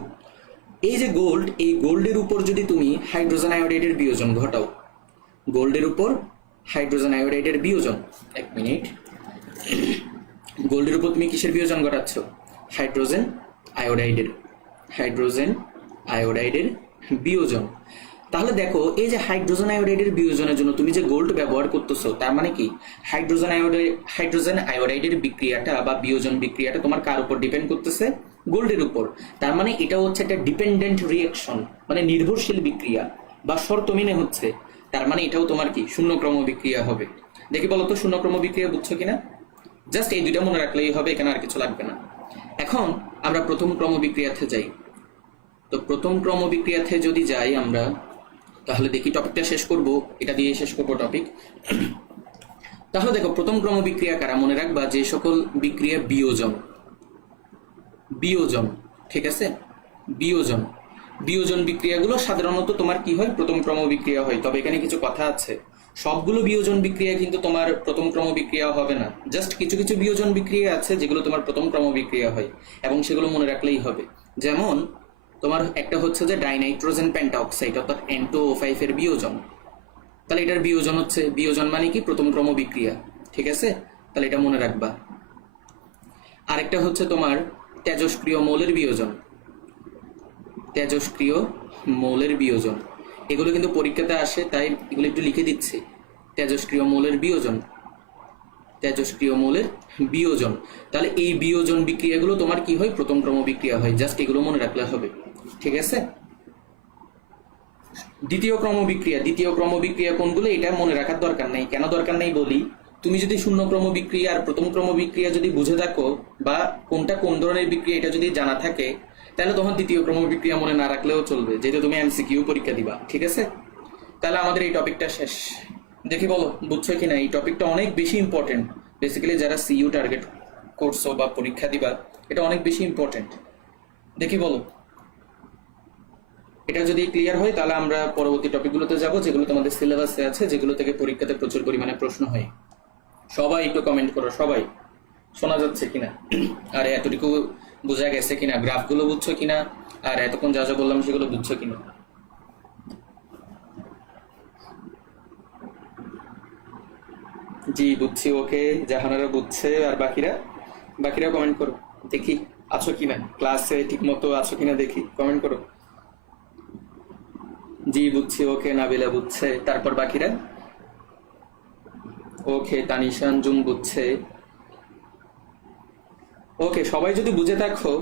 এই যে গোল্ড, এই গোল্ডের উপর যদি তুমি হাইড্রোজেন আয়োডাইডের বিয়োজন ঘটাও, গোল্ডের উপর হাইড্রোজেন আয়োডাইডের বিয়োজন, এক মিনিট, গোল্ডের উপর তুমি কিসের বিয়োজন ঘটাচ্ছ? হাইড্রোজেন আয়োডাইডের, হাইড্রোজেন আয়োডাইডের বিয়োজন। তাহলে দেখো এই যে হাইড্রোজেন আয়োডাইডের বিয়োজনের জন্য তুমি যে গোল্ড ব্যবহার করতেছো, তার মানে কি হাইড্রোজেন আয়োডাইডের বিক্রিয়াটা বা বিয়োজন বিক্রিয়াটা তোমার কার উপর ডিপেন্ড করতেছে? গোল্ডের উপর। তার মানে এটা হচ্ছে একটা ডিপেন্ডেন্ট রিঅ্যাকশন, মানে নির্ভরশীল বিক্রিয়া বা শর্ত মেনে হচ্ছে। তার মানে এটাও তোমার কি শূন্যক্রম বিক্রিয়া হবে। দেখি বলো তো শূন্যক্রম বিক্রিয়া বুঝছো কিনা? জাস্ট এই দুইটা মনে রাখলেই হবে, এখানে আর কিছু লাগবে না। এখন আমরা প্রথম ক্রম বিক্রিয়াতে যাই। তো প্রথম ক্রম বিক্রিয়াতে যদি যাই আমরা, তাহলে দেখি টপিকটা শেষ করব, এটা দিয়ে শেষ করব টপিক। তাহলে দেখো প্রথম ক্রম বিক্রিয়া কারা? মনে রাখবা যে সকল বিক্রিয়া বিয়োজন, বিয়োজন, ঠিক আছে? বিয়োজন, বিয়োজন বিক্রিয়াগুলো সাধারণত তোমার কি হয়, প্রথম ক্রম বিক্রিয়া হয়। তবে এখানে কিছু কথা আছে, সবগুলো বিয়োজন বিক্রিয়া কিন্তু তোমার প্রথম ক্রম বিক্রিয়া হবে না। জাস্ট কিছু কিছু বিয়োজন বিক্রিয়া আছে যেগুলো তোমার প্রথম ক্রম বিক্রিয়া হয়, এবং সেগুলো মনে রাখলেই হবে। যেমন তোমার একটা হচ্ছে যে ডাইনাইট্রোজেন পেন্টাঅক্সাইড অর্থাৎ N2O5 এর বিয়োজন। তাহলে এটার বিয়োজন হচ্ছে, বিয়োজন মানে কি, প্রথম ক্রম বিক্রিয়া। ঠিক আছে, তাহলে এটা মনে রাখবা। আরেকটা হচ্ছে তোমার তেজস্ক্রিয় মৌলের বিয়োজন। তেজস্ক্রিয় মৌলের বিয়োজন, এগুলো কিন্তু পরীক্ষাতে আসে, তাই এগুলো একটু লিখে দিচ্ছি। তেজস্ক্রিয় মৌলের বিয়োজন, তেজস্ক্রিয় মৌলের বিয়োজন। তাহলে এই বিয়োজন বিক্রিয়াগুলো তোমার কি হয়, প্রথম ক্রম বিক্রিয়া হয়। জাস্ট এগুলো মনে রাখলে হবে। ঠিক আছে। দ্বিতীয় ক্রম বিক্রিয়া, দ্বিতীয় ক্রম বিক্রিয়া কোনগুলো এটা মনে রাখার দরকার নেই। কেন দরকার নেই বলি, তুমি যদি শূন্য ক্রম বিক্রিয়া আর প্রথম ক্রম বিক্রিয়া যদি বুঝে থাকো, বা কোনটা কোন ধরনের বিক্রিয়া এটা যদি জানা থাকে, তাহলে তোমার দ্বিতীয় ক্রম বিক্রিয়া মনে না রাখলেও চলবে, যেহেতু তুমি MCQ পরীক্ষা দিবা। ঠিক আছে, তাহলে আমাদের এই টপিকটা শেষ। দেখি বলো বুঝছো কিনা। এই টপিকটা অনেক বেশি ইম্পর্টেন্ট, বেসিক্যালি যারা CU টার্গেট করছো বা পরীক্ষা দিবা, এটা অনেক বেশি ইম্পর্টেন্ট। দেখি বলো, এটা যদি ক্লিয়ার হয় তাহলে আমরা পরবর্তী টপিকগুলোতে যাব, যেগুলো তোমাদের সিলেবাসে আছে, যেগুলো থেকে পরীক্ষাতে প্রচুর পরিমাণে প্রশ্ন হয়। সবাই একটু কমেন্ট করো, সবাই শোনা যাচ্ছে কিনা, আর এতটুকু বোঝা গেছে কিনা, গ্রাফগুলো বুঝছো কিনা, আর এতক্ষণ যা যা বললাম সেগুলো বুঝছো কিনা। জি বুঝছি, ওকে, জাহানারা বুঝছে, আর বাকিরা কমেন্ট করো, দেখি আছো কিনা, ক্লাসে ঠিক মতো আছো কিনা দেখি, কমেন্ট করো। জি বুঝছি, ওকে, নাবিলা বুঝছে, তারপর বাকিরা, ওকে, তানিশান জুম বুঝছে, ওকে, সবাই যদি বুঝে থাকো,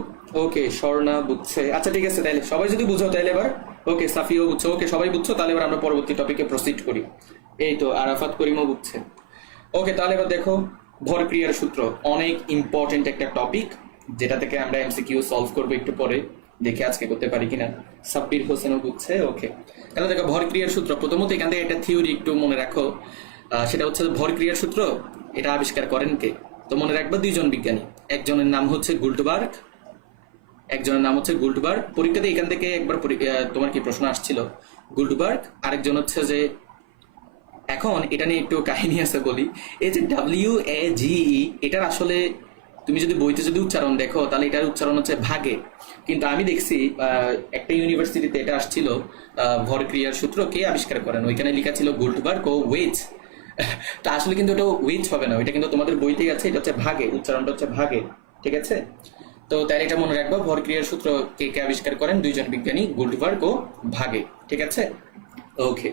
ওকে, স্বর্ণা বুঝছে, আচ্ছা ঠিক আছে, তাহলে সবাই যদি বুঝো তাহলে এবার, ওকে, সাফিও বুঝছো, ওকে, সবাই বুঝছো, তাহলে এবার আমরা পরবর্তী টপিকে প্রসিড করি। এই তো আরাফাত করিমও বুঝছে। ওকে, তাহলে এবার দেখো, ভর ক্রিয়ার সূত্র অনেক ইম্পর্টেন্ট একটা টপিক, যেটা থেকে আমরা MCQ সলভ করবো একটু পরে, দেখে আজকে করতে পারি কিনা। সাব্বির হোসেনও বুঝছে, ওকে। তাহলে দেখো, ভর ক্রিয়ার সূত্র, প্রথমত এখান থেকে একটা থিওরি একটু মনে রাখো, সেটা হচ্ছে ভর ক্রিয়ার সূত্র, এটা আবিষ্কার করেন কে? তো মনে রাখবা দুইজন বিজ্ঞানী, একজনের নাম হচ্ছে গুল্টবার্গ, একজনের নাম হচ্ছে গুল্টবার্গ। পরীক্ষাতে এখান থেকে একবার তোমার কি প্রশ্ন আসছিল, গুল্টবার্গ। আরেকজন হচ্ছে যে, এখন এটা নিয়ে একটু কাহিনী আছে বলি, এই যে WAGE, এটার আসলে তুমি যদি বইতে যদি উচ্চারণ দেখো, তাহলে এটার উচ্চারণ হচ্ছে ভাগে। কিন্তু আমি দেখছি একটা ইউনিভার্সিটিতে এটা আসছিল, ভর ক্রিয়ার সূত্র কে আবিষ্কার করেন, ওইখানে লেখা ছিল গুল্টবার্গ ও ওয়েজ। তা আসলে কিন্তু ওটা ওয়েজ হবে না, ওইটা কিন্তু তোমাদের বইতেই আছে, এটা হচ্ছে ভাগে, উচ্চারণটা হচ্ছে ভাগে। ঠিক আছে, তো তাহলে এটা মনে রাখবো, ভর ক্রিয়ার সূত্র কে কে আবিষ্কার করেন, দুইজন বিজ্ঞানী, গুল্টবার্গ ও ভাগে। ঠিক আছে, ওকে।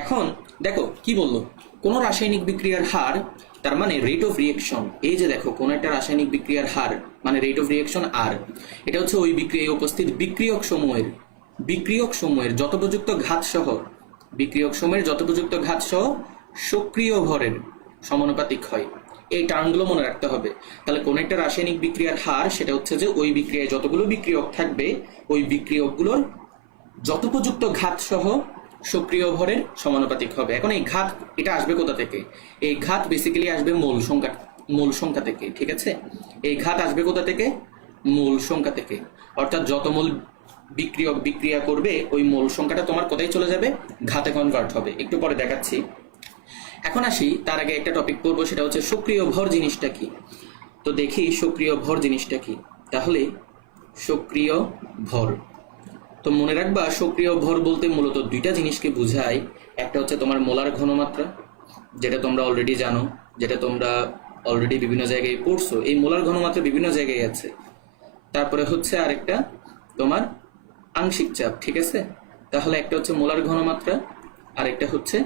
এখন দেখো কি বললো, কোন রাসায়নিক বিক্রিয়ার হার, তার মানে রেট অফ রিয়েকশন। এই যে দেখো, কোন একটা রাসায়নিক বিক্রিয়ার হার মানে রেট অফ রিয়েকশন আর, এটা হচ্ছে ওই বিক্রিয়ায় উপস্থিত বিক্রিয়ক সমূহের যথোপযুক্ত ঘাত সহ, বিক্রিয়ক সমূহের যথোপযুক্ত ঘাত সহ সক্রিয় ভরের সমানুপাতিক হয়। এই টার্মগুলো মনে রাখতে হবে। তাহলে কোন একটা রাসায়নিক বিক্রিয়ার হার, সেটা হচ্ছে যে ওই বিক্রিয়ায় যতগুলো বিক্রিয়ক থাকবে, ওই বিক্রিয়কগুলোর যথোপযুক্ত ঘাত সহ সক্রিয় ভরের সমানুপাতিক হবে। এখন এই ঘাত, এটা আসবে কোথা থেকে? এই ঘাত বেসিক্যালি আসবে মূল সংখ্যা থেকে। ঠিক আছে, এই ঘাত আসবে কোথা থেকে? মূল সংখ্যা থেকে। অর্থাৎ যত মূল বিক্রিয়ক বিক্রিয়া করবে, ওই মূল সংখ্যাটা তোমার কোথায় চলে যাবে? ঘাতে কনভার্ট হবে। একটু পরে দেখাচ্ছি। এখন আসি, তার আগে একটা টপিক পড়বো, সেটা হচ্ছে সক্রিয় ভর জিনিসটা কি। তো দেখি সক্রিয় ভর জিনিসটা কি। তাহলে সক্রিয় ভর, তো মনে রাখবা, সক্রিয় ভর বলতে মূলত দুইটা জিনিসকে বোঝায়। একটা হচ্ছে তোমার মোলার ঘনমাত্রা, যেটা তোমরা অলরেডি জানো, যেটা তোমরা অলরেডি বিভিন্ন জায়গায় পড়ছো, এই মোলার ঘনমাত্রা বিভিন্ন জায়গায় আছে। তারপরে হচ্ছে আরেকটা তোমার আংশিক চাপ। ঠিক আছে, তাহলে একটা হচ্ছে মোলার ঘনমাত্রা, আরেকটা হচ্ছে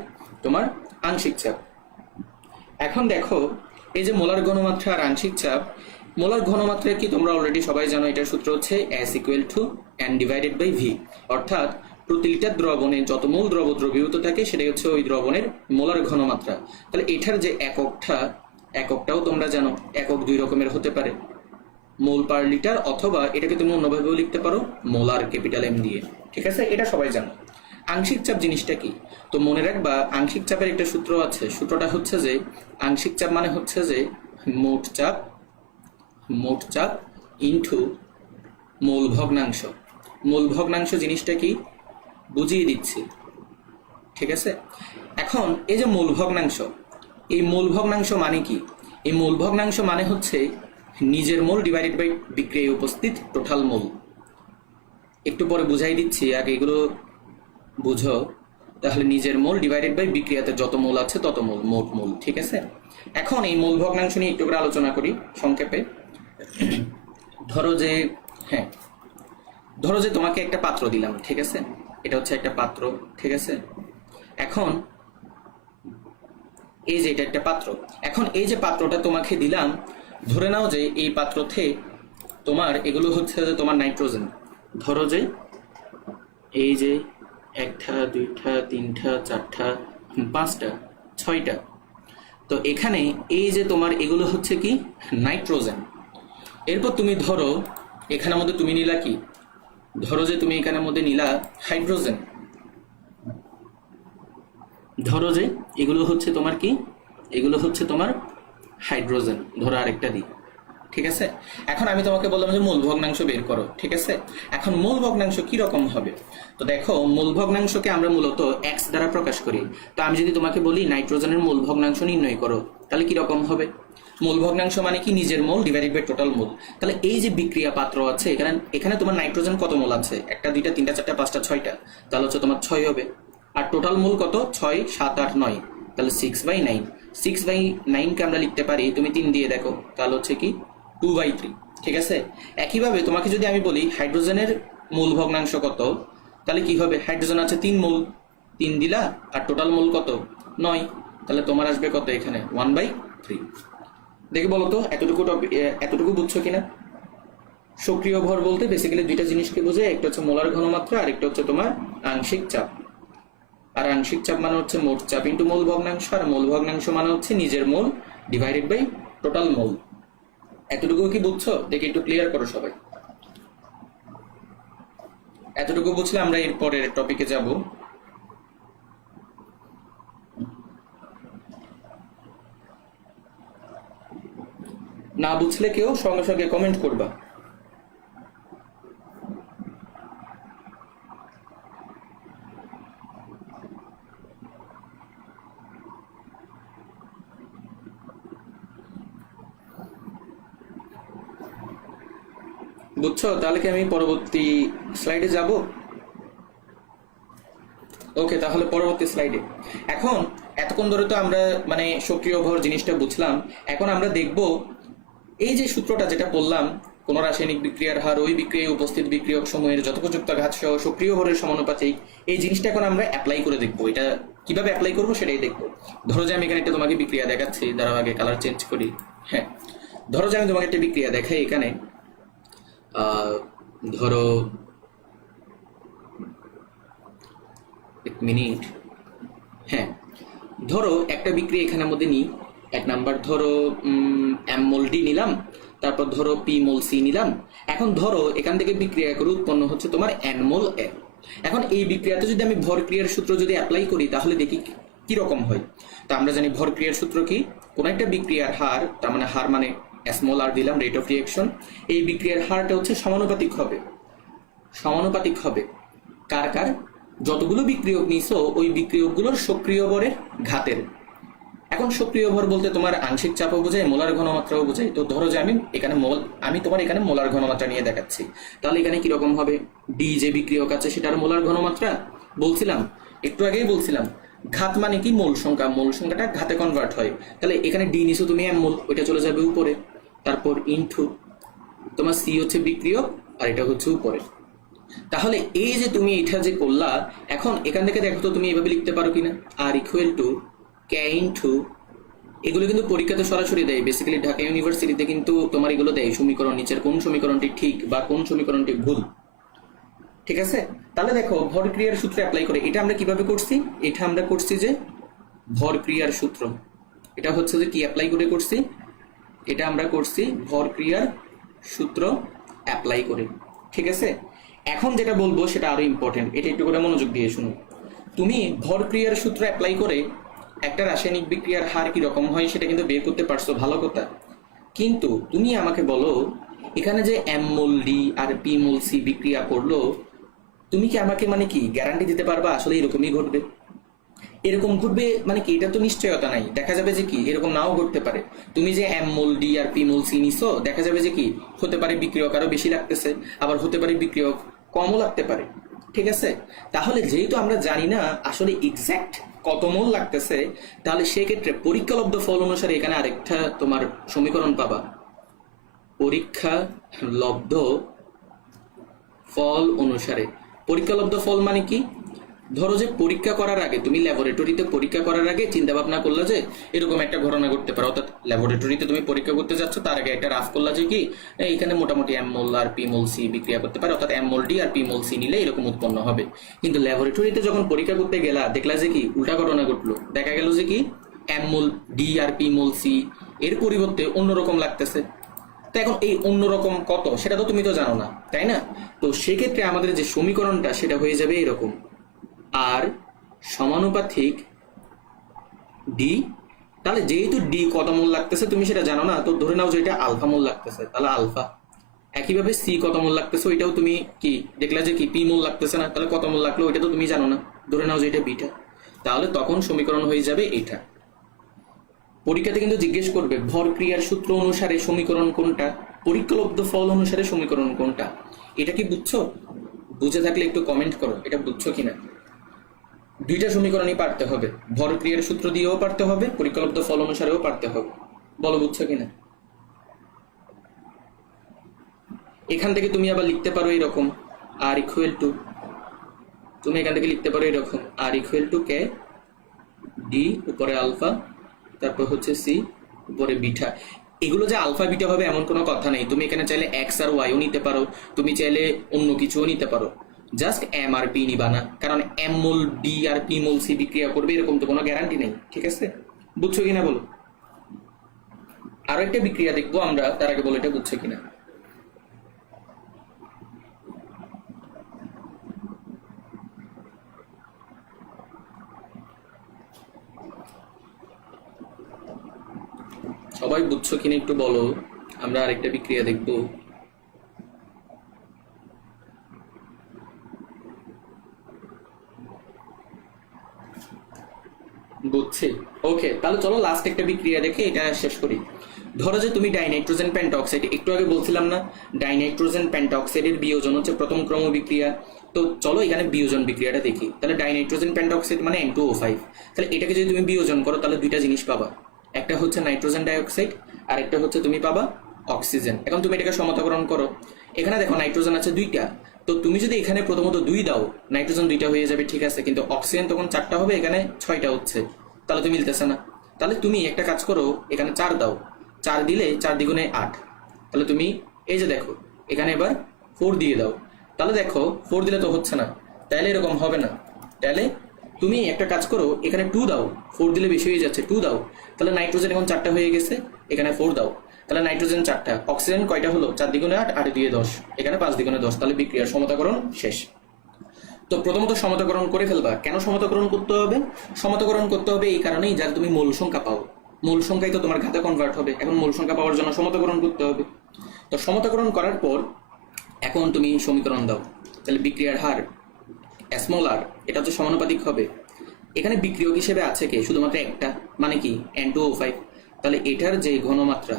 তোমার আংশিক চাপ। এখন দেখো, এই যে মোলার ঘনমাত্রা আর আংশিক চাপ, মোলার ঘনমাত্রা কি তোমরা অলরেডি সবাই জানো, এটার সূত্র হচ্ছে S = N / V, অর্থাৎ প্রতি লিটার দ্রবণে যত মোল দ্রব দ্রবীভূত থাকে, সেটাই হচ্ছে ওই দ্রবণের মোলার ঘনমাত্রা। তাহলে এটার যে এককটাও তোমরা জানো, একক দুই রকমের হতে পারে, মোল পার লিটার, অথবা এটাকে তুমি অন্যভাবেও লিখতে পারো, মোলার M দিয়ে। ঠিক আছে, এটা সবাই জানো। আংশিক চাপ জিনিসটা কি? তো মনে রাখবা, আংশিক চাপের একটা সূত্র আছে। সূত্রটা হচ্ছে যে, আংশিক চাপ মানে হচ্ছে যে মোট চাপ ইনটু মোল ভগ্নাংশ। মূল ভগ্নাংশ জিনিসটা কি বুঝিয়ে দিচ্ছি, ঠিক আছে? এখন এই যে মূল ভগ্নাংশ, এই মূল ভগ্নাংশ মানে কি? এই মূল ভগ্নাংশ মানে হচ্ছে নিজের মোল ডিভাইডেড বাই বিক্রিয়ায় উপস্থিত টোটাল মোল। একটু পরে বুঝাই দিচ্ছি, আগে এগুলো বুঝো। তাহলে নিজের মোল ডিভাইডেড বাই বিক্রিয়াতে যত মোল আছে তত মোল, মোট মোল, ঠিক আছে? এখন এই মূল ভগ্নাংশ নিয়ে একটু করে আলোচনা করি সংক্ষেপে। ধরো যে হ্যাঁ, ধরো যে তোমাকে একটা পাত্র দিলাম, ঠিক আছে? এটা হচ্ছে একটা পাত্র, ঠিক আছে? এখন এই যে এটা একটা পাত্র, এখন এই যে পাত্রটা তোমাকে দিলাম, ধরে নাও যে এই পাত্রতে তোমার এগুলো হচ্ছে যে তোমার নাইট্রোজেন। ধরো যে এই যে একটা, দুইটা, তিনটা, চারটা, পাঁচটা, ছয়টা। তো এখানে এই যে তোমার এগুলো হচ্ছে কি নাইট্রোজেন। এরপর তুমি ধরো এখানের মধ্যে তুমি নিলা কি, ধরো যে তুমি এখানের মধ্যে নিলা হাইড্রোজেন। ধরো যে এগুলো হচ্ছে তোমার কি, এগুলো হচ্ছে তোমার হাইড্রোজেন, ধরো আরেকটা দিই, ঠিক আছে? এখন আমি তোমাকে বললাম যে মূল ভগ্নাংশ বের করো, ঠিক আছে? এখন মূল ভগ্নাংশ কি রকম হবে? তো দেখো, মূল ভগ্নাংশকে আমরা মূলত এক্স দ্বারা প্রকাশ করি। তো আমি যদি তোমাকে বলি নাইট্রোজেনের মূল ভগ্নাংশ নির্ণয় করো, তাহলে কি রকম হবে? মূল ভগ্নাংশ মানে কি নিজের মোল ডিভাইডেড বাই টোটাল মোল। তাহলে এই যে বিক্রিয়া পাত্র আছে, এখানে এখানে তোমার নাইট্রোজেন কত মোল আছে? একটা, দুইটা, তিনটা, চারটা, পাঁচটা, ছয়টা। তাহলে হচ্ছে তোমার 6 হবে। আর টোটাল মোল কত? 6, 7, 8, 9। তাহলে 6/9। 6/9কে আমরা লিখতে পারি, তুমি 3 দিয়ে দেখো, তাহলে হচ্ছে কি 2/3, ঠিক আছে? একইভাবে তোমাকে যদি আমি বলি হাইড্রোজেনের মূল ভগ্নাংশ কত, তাহলে কি হবে? হাইড্রোজেন আছে 3 মোল, 3 দিলা, আর টোটাল মোল কত? 9। তাহলে তোমার আসবে কত এখানে? 1/3। দেখে বলো তো এতটুকু বুঝছো কিনা? সক্রিয় ভর বলতে বেসিক্যালি দুইটা জিনিসকে বোঝায়, একটা হচ্ছে মোলার ঘনমাত্রা আর একটা হচ্ছে তোমার আংশিক চাপ। আর আংশিক চাপ মানে হচ্ছে মোট চাপ ইন্টু মোল ভগ্নাংশ, আর মোল ভগ্নাংশ মানে হচ্ছে নিজের মোল ডিভাইডেড বাই টোটাল মোল। এতটুকু কি বুঝছো? দেখে একটু ক্লিয়ার করো সবাই। এতটুকু বুঝলে আমরা এর পরের টপিকে যাব। না বুঝলে কেউ সঙ্গে সঙ্গে কমেন্ট করবা। বুঝছো? তাহলে কি আমি পরবর্তী স্লাইডে যাব? ওকে, তাহলে পরবর্তী স্লাইডে। এখন এতক্ষণ ধরে তো আমরা মানে সক্রিয় ভর জিনিসটা বুঝলাম। এখন আমরা দেখব এই যে সূত্রটা যেটা বললাম, কোন রাসায়নিক বিক্রিয়ার হার ওই বিক্রিয়ায় উপস্থিত বিক্রিয়ক সমূহের যথোপযুক্ত ঘাত সহ সক্রিয় ভরের সমানুপাতিক, এই জিনিসটা এখন আমরা অ্যাপ্লাই করে দেখবো। এটা কিভাবে অ্যাপ্লাই করবো সেটাই দেখবো। ধরো যে আমি এখানে একটা তোমাকে বিক্রিয়া দেখাচ্ছি, দাঁড়াও আগে কালার চেঞ্জ করি। হ্যাঁ, ধরো যে আমি তোমাকে একটা বিক্রিয়া দেখাই এখানে। ধরো এক মিনিট। হ্যাঁ, ধরো একটা বিক্রিয়া এখানের মধ্যে নিই। এক নাম্বার ধরো এম মোল ডি নিলাম, তারপর ধরো পি মোল সি নিলাম। এখন ধরো এখান থেকে বিক্রিয়া করে উৎপন্ন হচ্ছে তোমার এন মোল এ। এখন এই বিক্রিয়াতে যদি আমি ভর ক্রিয়ার সূত্র যদি অ্যাপ্লাই করি তাহলে দেখি কি রকম হয়। তো আমরা জানি ভর ক্রিয়ার সূত্র কি, কোন একটা বিক্রিয়ার হার, তার মানে হার মানে স্মল আর দিলাম, রেট অফ রিঅ্যাকশন। এই বিক্রিয়ার হারটা হচ্ছে সমানুপাতিক হবে, সমানুপাতিক হবে কার কার? যতগুলো বিক্রিয়ক নিছো ওই বিক্রিয়কগুলোর সক্রিয় ভরের ঘাতের। এখন সক্রিয় ভর বলতে তোমার আংশিক চাপও বোঝায়, মোলার ঘনমাত্রাও বোঝায়। তো ধরো যে আমি তোমার এখানে মোলার ঘনমাত্রা নিয়ে দেখাচ্ছি। তাহলে এখানে কিরকম হবে? ডি যে বিক্রিয়ক আছে সেটার মোলার ঘনমাত্রা বলছিলাম, একটু আগেই বলছিলাম। ঘাত মানে কি? মোল সংখ্যা, মোল সংখ্যাটা ঘাতে কনভার্ট হয়। তাহলে এখানে ডি নিছো তুমি এম মোল, ওইটা চলে যাবে উপরে। তারপর ইনটু তোমার সি হচ্ছে বিক্রিয়ক আর এটা হচ্ছে উপরে। তাহলে এই যে তুমি এটা যে করলা, এখন এখান থেকে দেখো তো তুমি এইভাবে লিখতে পারো কিনা, আর ইকুয়াল টু কে ইনটু, এগুলো কিন্তু পরীক্ষাতে সরাসরি দেয়। বেসিক্যালি ঢাকা ইউনিভার্সিটিতে কিন্তু তোমার এগুলো দেয় সমীকরণ, নিচের কোন সমীকরণটি ঠিক বা কোন সমীকরণটি ভুল, ঠিক আছে? তাহলে দেখো ভর ক্রিয়ার সূত্র অ্যাপ্লাই করে এটা আমরা কিভাবে করছি? এটা আমরা করছি যে ভর ক্রিয়ার সূত্র, এটা হচ্ছে যে কি অ্যাপ্লাই করে করছি, এটা আমরা করছি ভর ক্রিয়ার সূত্র অ্যাপ্লাই করে, ঠিক আছে? এখন যেটা বলবো সেটা আরো ইম্পর্টেন্ট, এটা একটু করে মনোযোগ দিয়ে শুনো। তুমি ভর ক্রিয়ার সূত্র অ্যাপ্লাই করে একটা রাসায়নিক বিক্রিয়ার হার কি রকম হয় সেটা কিন্তু বের করতে পারছো, ভালো কথা। কিন্তু তুমি আমাকে বলো এখানে যে এম মোল ডি আর পি মোল সি বিক্রিয়া করলো, তুমি কি আমাকে মানে কি গ্যারান্টি দিতে পারবা আসলে এরকমই ঘটবে? এরকম ঘটবে মানে কি, এটা তো নিশ্চয়তা নাই। দেখা যাবে যে কি এরকম নাও ঘটতে পারে। তুমি যে এম মোল ডি আর পি মোল সি নিছো, দেখা যাবে যে কি হতে পারে বিক্রিয়ক আরো বেশি লাগতেছে, আবার হতে পারে বিক্রিয়ক কমও লাগতে পারে। ঠিক আছে, তাহলে যেহেতু আমরা জানি না আসলে এক্সাক্ট কত মোল লাগতেছে, তাহলে সেক্ষেত্রে পরীক্ষালব্ধ ফল অনুসারে এখানে আরেকটা তোমার সমীকরণ পাবা। পরীক্ষা লব্ধ ফল অনুসারে। পরীক্ষালব্ধ ফল মানে কি? ধরো যে পরীক্ষা করার আগে তুমি ল্যাবরেটরিতে পরীক্ষা করার আগে চিন্তা ভাবনা করলে যে এরকম একটা ঘটনা ঘটতে পারে, অর্থাৎ ল্যাবরেটরিতে তুমি পরীক্ষা করতে যাচ্ছ তার আগে একটা রাফ করলা যে কি এখানে মোটামুটি এম মোল আর পি মোল সি বিক্রিয়া করতে পারে, অর্থাৎ এম মোল ডি আর পি মোল সি নিলে এরকম উৎপন্ন হবে। কিন্তু ল্যাবরেটরিতে যখন পরীক্ষা করতে গেলা দেখলা যে কি উল্টা ঘটনা ঘটলো, দেখা গেল যে কি এম মোল ডি আর পি মোল সি এর পরিবর্তে অন্যরকম লাগতেছে। তো এখন এই অন্যরকম কত সেটা তো তুমি তো জানো না, তাই না? তো সেক্ষেত্রে আমাদের যে সমীকরণটা সেটা হয়ে যাবে এরকম, আর সমানুপাতিক ডি। তাহলে যেহেতু ডি কত মোল লাগতেছে তুমি সেটা জানো না, তো ধরে নাও যে এটা আলফা মোল লাগতেছে, তাহলে আলফা। একইভাবে সি কত মোল লাগতেছে ওইটাও তুমি কি দেখলা যে কি পি মোল লাগতেছে না, তাহলে কত মোল লাগলো ওইটা তো তুমি জানো না, ধরে নাও যে এটা বিটা। তাহলে তখন সমীকরণ হয়ে যাবে এটা। পরীক্ষাতে কিন্তু জিজ্ঞেস করবে ভর ক্রিয়ার সূত্র অনুসারে সমীকরণ কোনটা, পরীক্ষালব্ধ ফল অনুসারে সমীকরণ কোনটা। এটা কি বুঝছো? বুঝে থাকলে একটু কমেন্ট করো এটা বুঝছো কিনা। দুইটা সমীকরণই পারতে হবে, ভর ক্রিয়ার সূত্র দিয়েও পারতে হবে, পরীক্ষালব্ধ ফল অনুসারেও পারতে হবে। বলো বুঝছো কিনা। এখান থেকে তুমি আবার লিখতে পারো এরকম আর ইকুয়াল টু, তুমি এখান থেকে লিখতে পারো এরকম আর ইকুয়াল টু কে ডি উপরে আলফা, তারপর হচ্ছে সি উপরে বিটা। এগুলো যে আলফা বিটা হবে এমন কোনো কথা নেই, তুমি এখানে চাইলে এক্স আর ওয়াইও নিতে পারো, তুমি চাইলে অন্য কিছুও নিতে পারো, জাস্ট এম আর পি নিবা না, কারণ এম মোল ডি আর পি মোল সি বিক্রিয়া করবে এরকম তো কোনো গ্যারান্টি নেই। ঠিক আছে, বুঝছো কিনা বলো। আরো একটা বিক্রিয়া দেখবো আমরা, তার আগে বলো এটা বুঝছো কিনা। সবাই বুঝছো কিনা একটু বলো, আমরা আরেকটা বিক্রিয়া দেখবো। বুঝছি, ওকে, তাহলে চলো লাস্ট একটা বিক্রিয়া দেখে এটা শেষ করি। ধরো যে তুমি ডাইনাইট্রোজেন পেন্টঅক্সাইড, একটু আগে বলছিলাম না ডাইনাইট্রোজেন পেন্টঅক্সাইডের বিয়োজন হচ্ছে প্রথম ক্রম বিক্রিয়া। তো চলো এখানে বিয়োজন বিক্রিয়াটা দেখি। তাহলে ডাইনাইট্রোজেন পেন্টঅক্সাইড মানে N2O5, তাহলে এটাকে যদি তুমি বিয়োজন করো তাহলে দুইটা জিনিস পাবা, একটা হচ্ছে নাইট্রোজেন ডাইঅক্সাইড আর একটা হচ্ছে তুমি পাবা অক্সিজেন। এখন তুমি এটাকে সমতাকরণ করো, এখানে দেখো নাইট্রোজেন আছে দুইটা, তো তুমি যদি এখানে প্রথমত 2 দাও নাইট্রোজেন 2টা হয়ে যাবে, ঠিক আছে, কিন্তু অক্সিজেন তখন 4টা হবে, এখানে 6টা হচ্ছে, তাহলে তো মিলতেছে না। তাহলে তুমি একটা কাজ করো, এখানে 4 দাও, 4 দিলে 4 দ্বিগুণে 8, তাহলে তুমি এই যে দেখো এখানে এবার 4 দিয়ে দাও, তাহলে দেখো 4 দিলে তো হচ্ছে না, তাহলে এরকম হবে না। তাহলে তুমি একটা কাজ করো, এখানে 2 দাও, 4 দিলে বেশি হয়ে যাচ্ছে, 2 দাও, তাহলে নাইট্রোজেন এখন 4টা হয়ে গেছে, এখানে 4 দাও, তাহলে নাইট্রোজেন 4টা, অক্সিজেন কয়টা হলো 4 দ্বিগুণে 8, 8 দিয়ে 10, এখানে 5 দ্বিগুণে 10, তাহলে বিক্রিয়ার সমতাকরণ শেষ। তো প্রথমত সমতাকরণ করে ফেলবা। কেন সমতাকরণ করতে হবে? সমতাকরণ করতে হবে এই কারণেই যার তুমি মূল সংখ্যা পাও, মূল সংখ্যাই তো তোমার ঘাতে কনভার্ট হবে, এখন মূল সংখ্যা পাওয়ার জন্য সমতাকরণ করতে হবে। তো সমতাকরণ করার পর এখন তুমি সমীকরণ দাও, তাহলে বিক্রিয়ার হার স্মল আর এটা হচ্ছে সমানুপাতিক হবে। এখানে বিক্রিয়ক হিসেবে আছে কে? শুধুমাত্র একটা, মানে কি N2O5, তাহলে এটার যে ঘনমাত্রা,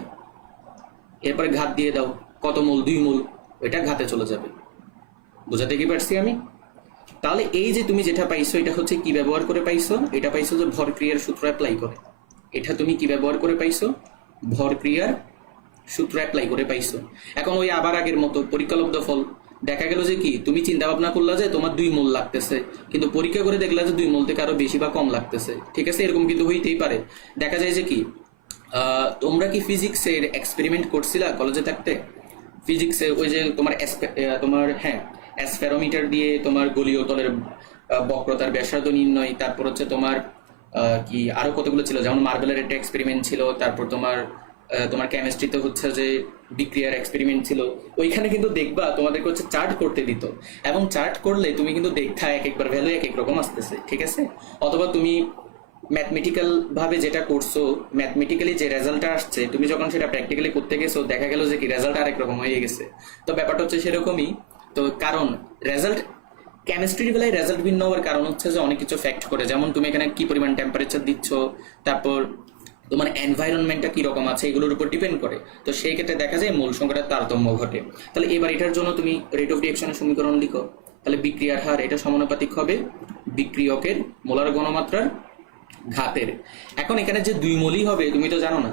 এরপরে ঘাত দিয়ে দাও, কত মোল? 2 মোল, ওইটা ঘাতে চলে যাবে। বুঝাতে কি পারছি আমি? তাহলে এই যে তুমি যেটা পাইছো এটা হচ্ছে কি ব্যবহার করে পাইছো? এটা পাইছো যে ভর ক্রিয়ার সূত্র অ্যাপ্লাই করে। এটা তুমি কি ব্যবহার করে পাইছো? ভর ক্রিয়ার সূত্র অ্যাপ্লাই করে পাইছো। এখন ওই আবার আগের মতো পরীক্ষালব্ধ ফল, দেখা গেল যে কি তুমি চিন্তা ভাবনা করলা যে তোমার 2 মোল লাগতেছে, কিন্তু পরীক্ষা করে দেখলা যে 2 মোল থেকে আরো বেশি বা কম লাগতেছে। ঠিক আছে, এরকম কিন্তু হইতেই পারে। দেখা যায় যে কি তোমরা কি ফিজিক্সের এক্সপেরিমেন্ট করছিলা কলেজে থাকতে? ফিজিক্সে ওই যে তোমার হ্যাঁ অ্যাসফেরোমিটার দিয়ে তোমার গলীয় তলের বক্রতার ব্যাসার্ধ নির্ণয়, তারপর হচ্ছে তোমার কি আরো কতগুলো ছিল, যেমন মার্বেলের একটা এক্সপেরিমেন্ট ছিল, তারপর তোমার তোমার কেমিস্ট্রিতে হচ্ছে যে বিক্রিয়ার এক্সপেরিমেন্ট ছিল। ওইখানে কিন্তু দেখবা তোমাদেরকে হচ্ছে চার্ট করতে দিত, এবং চার্ট করলে তুমি কিন্তু দেখা এক একবার ভ্যালু এক এক রকম আসতেছে। ঠিক আছে, অথবা তুমি ম্যাথমেটিক্যাল ভাবে যেটা করছো, ম্যাথমেটিক্যালি যে রেজাল্টটা আসছে, তুমি যখন সেটা প্র্যাকটিক্যালি করতে গেছো দেখা গেল যে কি রেজাল্ট আরেক রকম হয়ে গেছে। তো ব্যাপারটা হচ্ছে সেরকমই। তো কারণ রেজাল্ট কেমিস্ট্রির বেলায় রেজাল্ট ভিন্ন হওয়ার কারণ হচ্ছে যে অনেক কিছু ফ্যাক্ট করে, যেমন তুমি এখানে কি পরিমাণ টেম্পারেচার দিচ্ছ, তারপর তোমার এনভায়রনমেন্টটা কীরকম আছে, এগুলোর উপর ডিপেন্ড করে। তো সেই ক্ষেত্রে দেখা যায় মূল সংখ্যাটার তারতম্য ঘটে। তাহলে এবার এটার জন্য তুমি রেট অফ রিঅ্যাকশনের সমীকরণ লিখো। তাহলে বিক্রিয়ার হার এটা সমানুপাতিক হবে বিক্রিয়কের মোলার ঘনমাত্রার ঘাতের। এখন এখানে যে 2 মোলই হবে তুমি তো জানো না,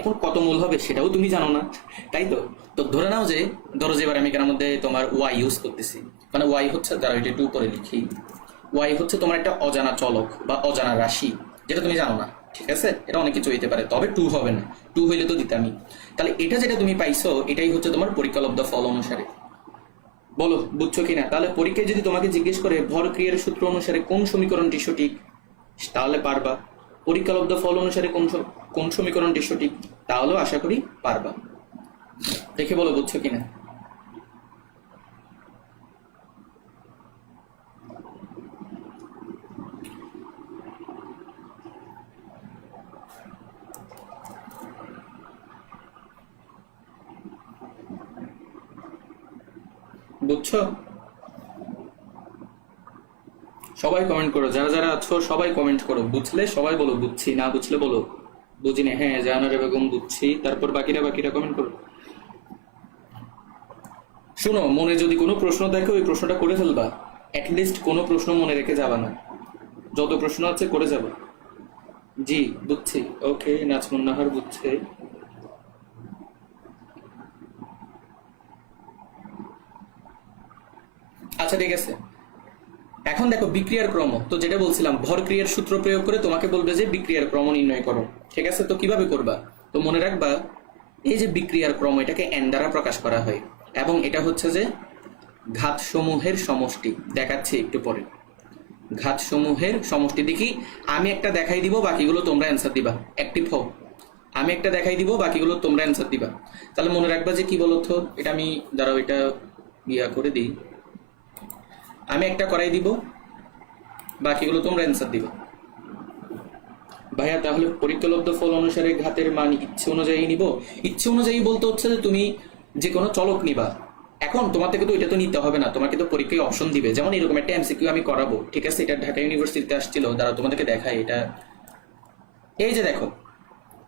এখন কত মোল হবে সেটাও তুমি জানো না, তাই তো। তো ধরে নাও যে ধরো যে এবার আমি এখানের মধ্যে তোমার ওয়াই ইউজ করতেছি, মানে ওয়াই হচ্ছে, যারা এটা একটু উপরে লিখি, ওয়াই হচ্ছে তোমার একটা অজানা চলক বা অজানা রাশি, যেটা তুমি জানো না, ঠিক আছে। এটা অনেক কিছু হইতে পারে, তবে 2 হবে না, 2 হইলে তো দিতামই। তাহলে এটা যেটা তুমি পাইছো এটাই হচ্ছে তোমার পরীক্ষালব্ধ ফল অনুসারে। বলো বুঝছো কিনা? তাহলে পরীক্ষায় যদি তোমাকে জিজ্ঞেস করে ভর ক্রিয়ার সূত্র অনুসারে কোন সমীকরণটি সঠিক, তাহলে পারবা। পরীক্ষালব্ধ ফল অনুসারে কোন সমীকরণটি সঠিক, তাহলেও আশা করি পারবা। দেখে বলো বুঝছো কিনা। বুঝছো? সবাই কমেন্ট করো, যারা যারা আছো সবাই কমেন্ট করো। বুঝলে সবাই বলো বুঝছি, না বুঝলে বলো বুঝি না। হ্যাঁ জাহানারা বেগম বুঝছি, তারপর বাকিরা কমেন্ট করো। শোনো, মনে যদি কোনো প্রশ্ন দেখো ওই প্রশ্নটা করে ফেলবা, অ্যাটলিস্ট কোনো প্রশ্ন মনে রেখে যাবা না, যত প্রশ্ন আছে করে যাবা। জি বুঝছি, ওকে। নাজমুন নাহার বুঝছে। আচ্ছা ঠিক আছে, এখন দেখো বিক্রিয়ার ক্রম, তো যেটা বলছিলাম ভর ক্রিয়ার সূত্র প্রয়োগ করে তোমাকে বলবে যে বিক্রিয়ার ক্রম নির্ণয় করো, ঠিক আছে। তো কিভাবে করবা? তো মনে রাখবা এই যে বিক্রিয়ার ক্রম এটাকে এন দ্বারা প্রকাশ করা হয়, এবং এটা হচ্ছে যে ঘাতসমূহের সমষ্টি। দেখাচ্ছি একটু পরে ঘাতসমূহের সমষ্টি। দেখি আমি একটা দেখাই দিব, বাকিগুলো তোমরা অ্যান্সার দিবা। অ্যাক্টিভ হও, আমি একটা দেখাই দিব, বাকিগুলো তোমরা অ্যান্সার দিবা। তাহলে মনে রাখবা যে কি বলতো, এটা আমি দাঁড়াও এটা ইয়া করে দিই, আমি একটা করাই দিব, বাকিগুলো তোমরা অ্যান্সার দিবা। ভাইয়া তাহলে পরীক্ষালব্ধ ফল অনুসারে ঘাতের মান ইচ্ছে অনুযায়ী নিব? ইচ্ছে অনুযায়ী বলতে হচ্ছে যে তুমি যে কোনো চলক নিবা। এখন তোমার থেকে তো এটা তো নিতে হবে না, তোমাকে তো পরীক্ষায় অপশন দিবে। যেমন এরকম একটা এমসিকিউ আমি করাবো, ঠিক আছে। এটা ঢাকা ইউনিভার্সিটিতে আসছিল, দাঁড়াও তোমাদেরকে দেখাই। এটা এই যে দেখো,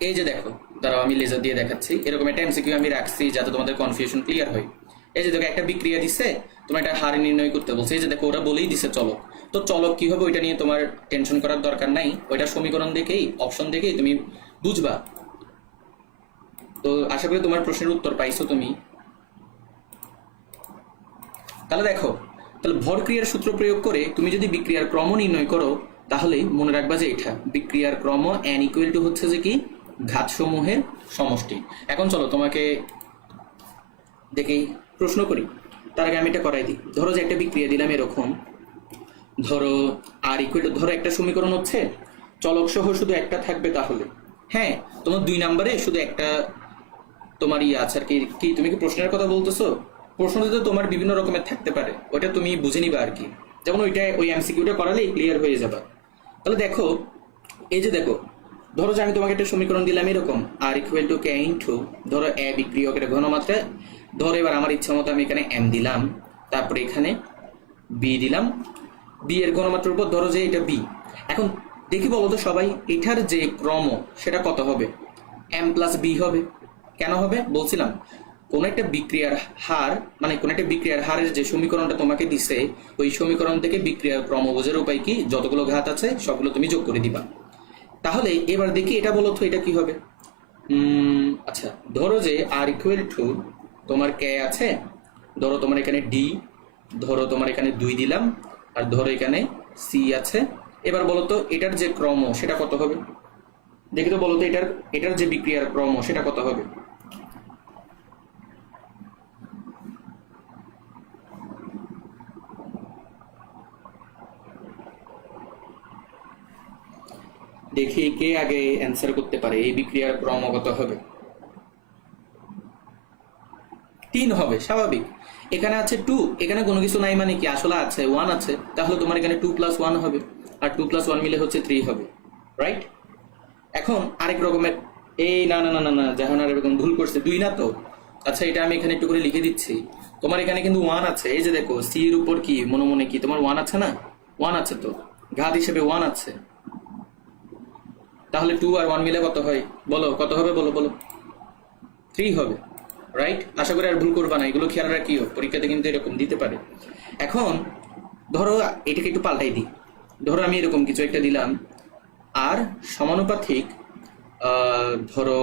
এই যে দেখো, দাঁড়াও আমি লেজার দিয়ে দেখাচ্ছি। এরকম একটা এমসিকিউ আমি রাখছি যাতে তোমাদের কনফিউশন ক্লিয়ার হয়। এই যে দেখো একটা বিক্রিয়া দিচ্ছে, তোমার একটা হার নির্ণয় করতে বলছে। এই যে দেখো ওরা বলেই দিছে চলক। তো চলক কি হবে ওইটা নিয়ে তোমার টেনশন করার দরকার নাই, ওইটা সমীকরণ দেখেই অপশন দেখেই তুমি বুঝবা। তো আশা করি তোমার প্রশ্নের উত্তর পাইছো তুমি। তাহলে দেখো, তাহলে ভর ক্রিয়ার সূত্র প্রয়োগ করে তুমি যদি বিক্রিয়ার ক্রম নির্ণয় করো, তাহলে মনে রাখবা যে এটা বিক্রিয়ার ক্রম n ইকুয়াল টু হচ্ছে যে কি ঘাতসমূহের সমষ্টি। এখন চলো তোমাকে দেখেই প্রশ্ন করি, তার আগে আমি এটা করাই দিই। ধরো যে একটা বিক্রিয়া দিলাম এরকম, ধরো আর ইকুয়াল টু, ধরো একটা সমীকরণ হচ্ছে চলক সহ শুধু একটা থাকবে। তাহলে হ্যাঁ তোমার 2 নম্বরে শুধু একটা তোমার ইয়ে আছে আর কি। কি তুমি কি প্রশ্নের কথা বলতেছো? প্রশ্নটা তো তোমার বিভিন্ন রকমের থাকতে পারে, ওটা তুমি বুঝে নিবা আর কি। যেমন ওইটা ওই এমসিকিউটা করালেই ক্লিয়ার হয়ে যাবে। তাহলে দেখো, এই যে দেখো, ধরো যে আমি তোমাকে একটা সমীকরণ দিলাম এরকম, আর ইকুয়াল টু কে ইনটু ধরো এ বিক্রিয়কের ঘনমাত্রা। ধরো এবার আমার ইচ্ছা মতো আমি এখানে এম দিলাম, তারপরে এখানে বি দিলাম। বি এর ঘনমাত্রার উপর ধরো যে এটা বি। এখন দেখি বলো তো সবাই, এটার যে ক্রম সেটা কত হবে? এম প্লাস বি হবে। কেন হবে বলছিলাম, কোন একটা বিক্রিয়ার হার, মানে কোন একটা বিক্রিয়ার হারের যে সমীকরণটা তোমাকে দিছে, ওই সমীকরণ থেকে বিক্রিয়ার ক্রম বোঝার উপায় কি, যতগুলো ঘাত আছে সবগুলো তুমি যোগ করে দিবা। তাহলে এবার দেখি এটা বলো তো এটা কি হবে। আচ্ছা ধরো যে আর ইকুয়াল টু তোমার কে আছে, ধরো তোমার এখানে ডি, ধরো তোমার এখানে 2 দিলাম, আর ধরো এখানে সি আছে। এবার বলো তো এটার যে ক্রম সেটা কত হবে? দেখি তো বলো তো এটার যে বিক্রিয়ার ক্রম সেটা কত হবে? দেখি কে আগে অ্যান্সার করতে পারে। এই বিক্রিয়ার ক্রম কত হবে? 3 হবে, স্বাভাবিক। এখানে আছে 2, এখানে কোনো কিছু নাই মানে কি, আসলে আছে 1 আছে। তাহলে তোমার এখানে 2 + 1 হবে, আর 2 + 1 মিলে হচ্ছে 3 হবে, রাইট? এখন আরেক রকমের, এই না না না না না, জাহানারা বেগম ভুল করছে, 2 না তো। আচ্ছা এটা আমি এখানে একটু করে লিখে দিচ্ছি। তোমার এখানে কিন্তু ওয়ান আছে, এই যে দেখো সি এর উপর কি মনে মনে কি তোমার ওয়ান আছে না, ওয়ান আছে তো, ঘাত হিসেবে ওয়ান আছে, তাহলে 2 আর 1 মিলে কত হয় বলো, কত হবে বলো বলো, 3 হবে, রাইট? আশা করি আর ভুল করবা না, এগুলো খেয়াল রাখিও, পরীক্ষাতে কিন্তু এরকম দিতে পারে। এখন ধরো এটাকে একটু পাল্টাই দিই, ধরো আমি এরকম কিছু একটা দিলাম আর সমানুপাতিক, ধরো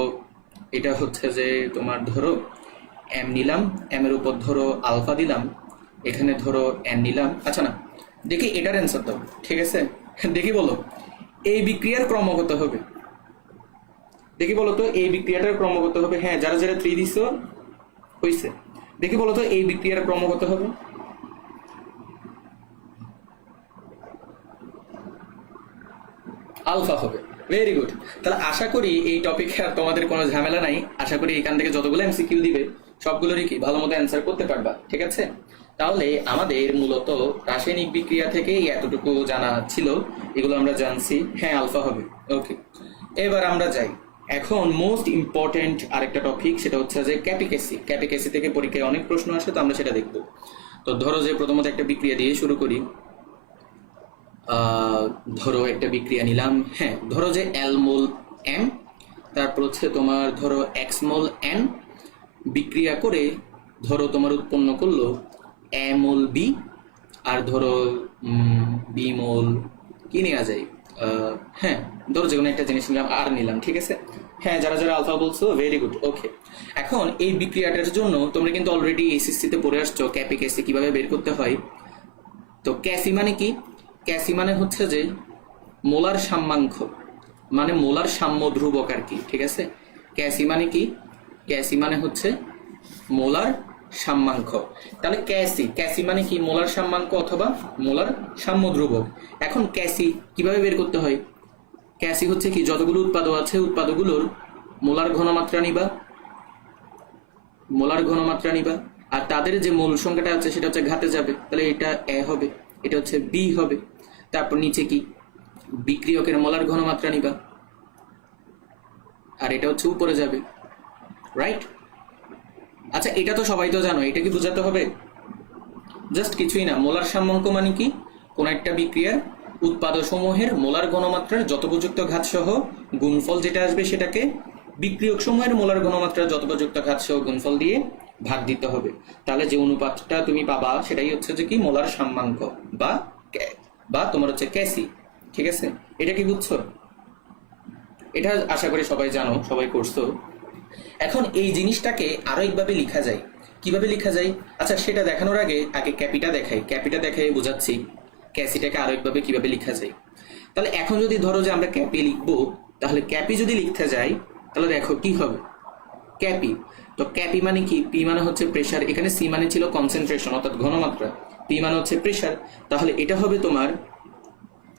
এটা হচ্ছে যে তোমার ধরো এম নিলাম, এম এর উপর ধরো আলফা দিলাম, এখানে ধরো এন নিলাম। আচ্ছা না, দেখি এটার অ্যান্সার দাও, ঠিক আছে? দেখি বলো এই বিক্রিয়ার ক্রমাগত হবে, দেখি বলো তো এই বিক্রিয়াটার ক্রমাগত হবে। হ্যাঁ, যারা যারা 3 দিছো হইছে, দেখি বলো তো এই বিক্রিয়ার ক্রমাগত হবে। আলফা হবে, ভেরি গুড। তাহলে আশা করি এই টপিকে আর তোমাদের কোনো ঝামেলা নাই, আশা করি এখান থেকে যতগুলো এমসিকিউ দিবে সবগুলোরই কি ভালো মতো অ্যান্সার করতে পারবা, ঠিক আছে? তাহলে আমাদের মূলত রাসায়নিক বিক্রিয়া থেকে এতটুকু জানা ছিল, এগুলো আমরা জানছি। হ্যাঁ, আলফা হবে, ওকে। এবার আমরা যাই, এখন মোস্ট ইম্পর্টেন্ট আরেকটা টপিক, সেটা হচ্ছে যে ক্যাপিকেসি। ক্যাপিকেসি থেকে পরীক্ষায় অনেক প্রশ্ন আসে, তো আমরা সেটা দেখবো। তো ধরো যে প্রথমত একটা বিক্রিয়া দিয়ে শুরু করি, ধরো একটা বিক্রিয়া নিলাম, হ্যাঁ ধরো যে এল মোল এম, তারপর হচ্ছে তোমার ধরো এক্স মোল এন, বিক্রিয়া করে ধরো তোমার উৎপন্ন করলো এ মোল বি, আর ধরো বি মোল কি নেওয়া যায়, হ্যাঁ ধরো যে কোনো একটা জিনিস নিলাম আর নিলাম, ঠিক আছে? হ্যাঁ, যারা যারা আলফা বলছো ভেরি গুড, ওকে। এখন এই বিক্রিয়াটার জন্য তোমরা কিন্তু অলরেডি এসএসসিতে পড়ে আসছো ক্যাপিকেসি কিভাবে বের করতে হয়। তো ক্যাসি মানে কি? ক্যাসি মানে হচ্ছে যে মোলার সাম্যাঙ্ক, মানে মোলার সাম্য ধ্রুবক আর কি, ঠিক আছে? ক্যাসি মানে কি? ক্যাসি মানে হচ্ছে মোলার সাম্যাঙ্ক। তাহলে ক্যাসি, ক্যাসি মানে কি? মোলার সাম্যাঙ্ক অথবা মোলার সাম্য ধ্রুবক। এখন ক্যাসি কিভাবে বের করতে হয়? ক্যাসি হচ্ছে কি, যতগুলো উৎপাদক আছে উৎপাদকগুলোর মোলার ঘনমাত্রা নিবা, মোলার ঘনমাত্রা নিবা, আর তাদের যে মূল সংখ্যাটা আছে সেটা হচ্ছে ঘাতে যাবে, তাহলে এটা এ হবে, এটা হচ্ছে বি হবে। তারপর নিচে কি, বিক্রিয়কের মোলার ঘনমাত্রা নিবা, আর এটা হচ্ছে উপরে যাবে, রাইট? আচ্ছা, এটা তো সবাই তো জানো, এটা কি বোঝাতে হবে? জাস্ট কিছুই না, মোলার সাম্যাঙ্ক মানে কি? কোন একটা বিক্রিয়ার উৎপাদক সমূহের মোলার ঘনমাত্রার যথোপযুক্ত ঘাত সহ গুণফল যেটা আসবে সেটাকে বিক্রিয়ক সমূহের মোলার ঘনমাত্রার যথোপযুক্ত ঘাত সহ গুণফল দিয়ে ভাগ দিতে হবে। তাহলে যে অনুপাতটা তুমি পাবা সেটাই হচ্ছে যে কি মোলার সাম্যাঙ্ক বা বা তোমার হচ্ছে ক্যাসি, ঠিক আছে? এটা কি বুঝছো? এটা আশা করি সবাই জানো, সবাই করছো। এখন এই জিনিসটাকে আরো একভাবে লেখা যায়, কিভাবে লেখা যায়? আচ্ছা, সেটা দেখানোর আগে আগে ক্যাপিটা দেখাই, ক্যাপিটা দেখাই বোঝাচ্ছি ক্যাসিটাকে আরো একভাবে কিভাবে লেখা যায়। তাহলে এখন যদি ধরো যে আমরা ক্যাপি লিখবো, তাহলে ক্যাপি যদি লিখতে যাই তাহলে দেখো কি হবে, ক্যাপি। তো ক্যাপি মানে কি? পি মানে হচ্ছে প্রেসার, এখানে সি মানে ছিল কনসেন্ট্রেশন অর্থাৎ ঘনমাত্রা, পি মানে হচ্ছে প্রেসার, তাহলে এটা হবে তোমার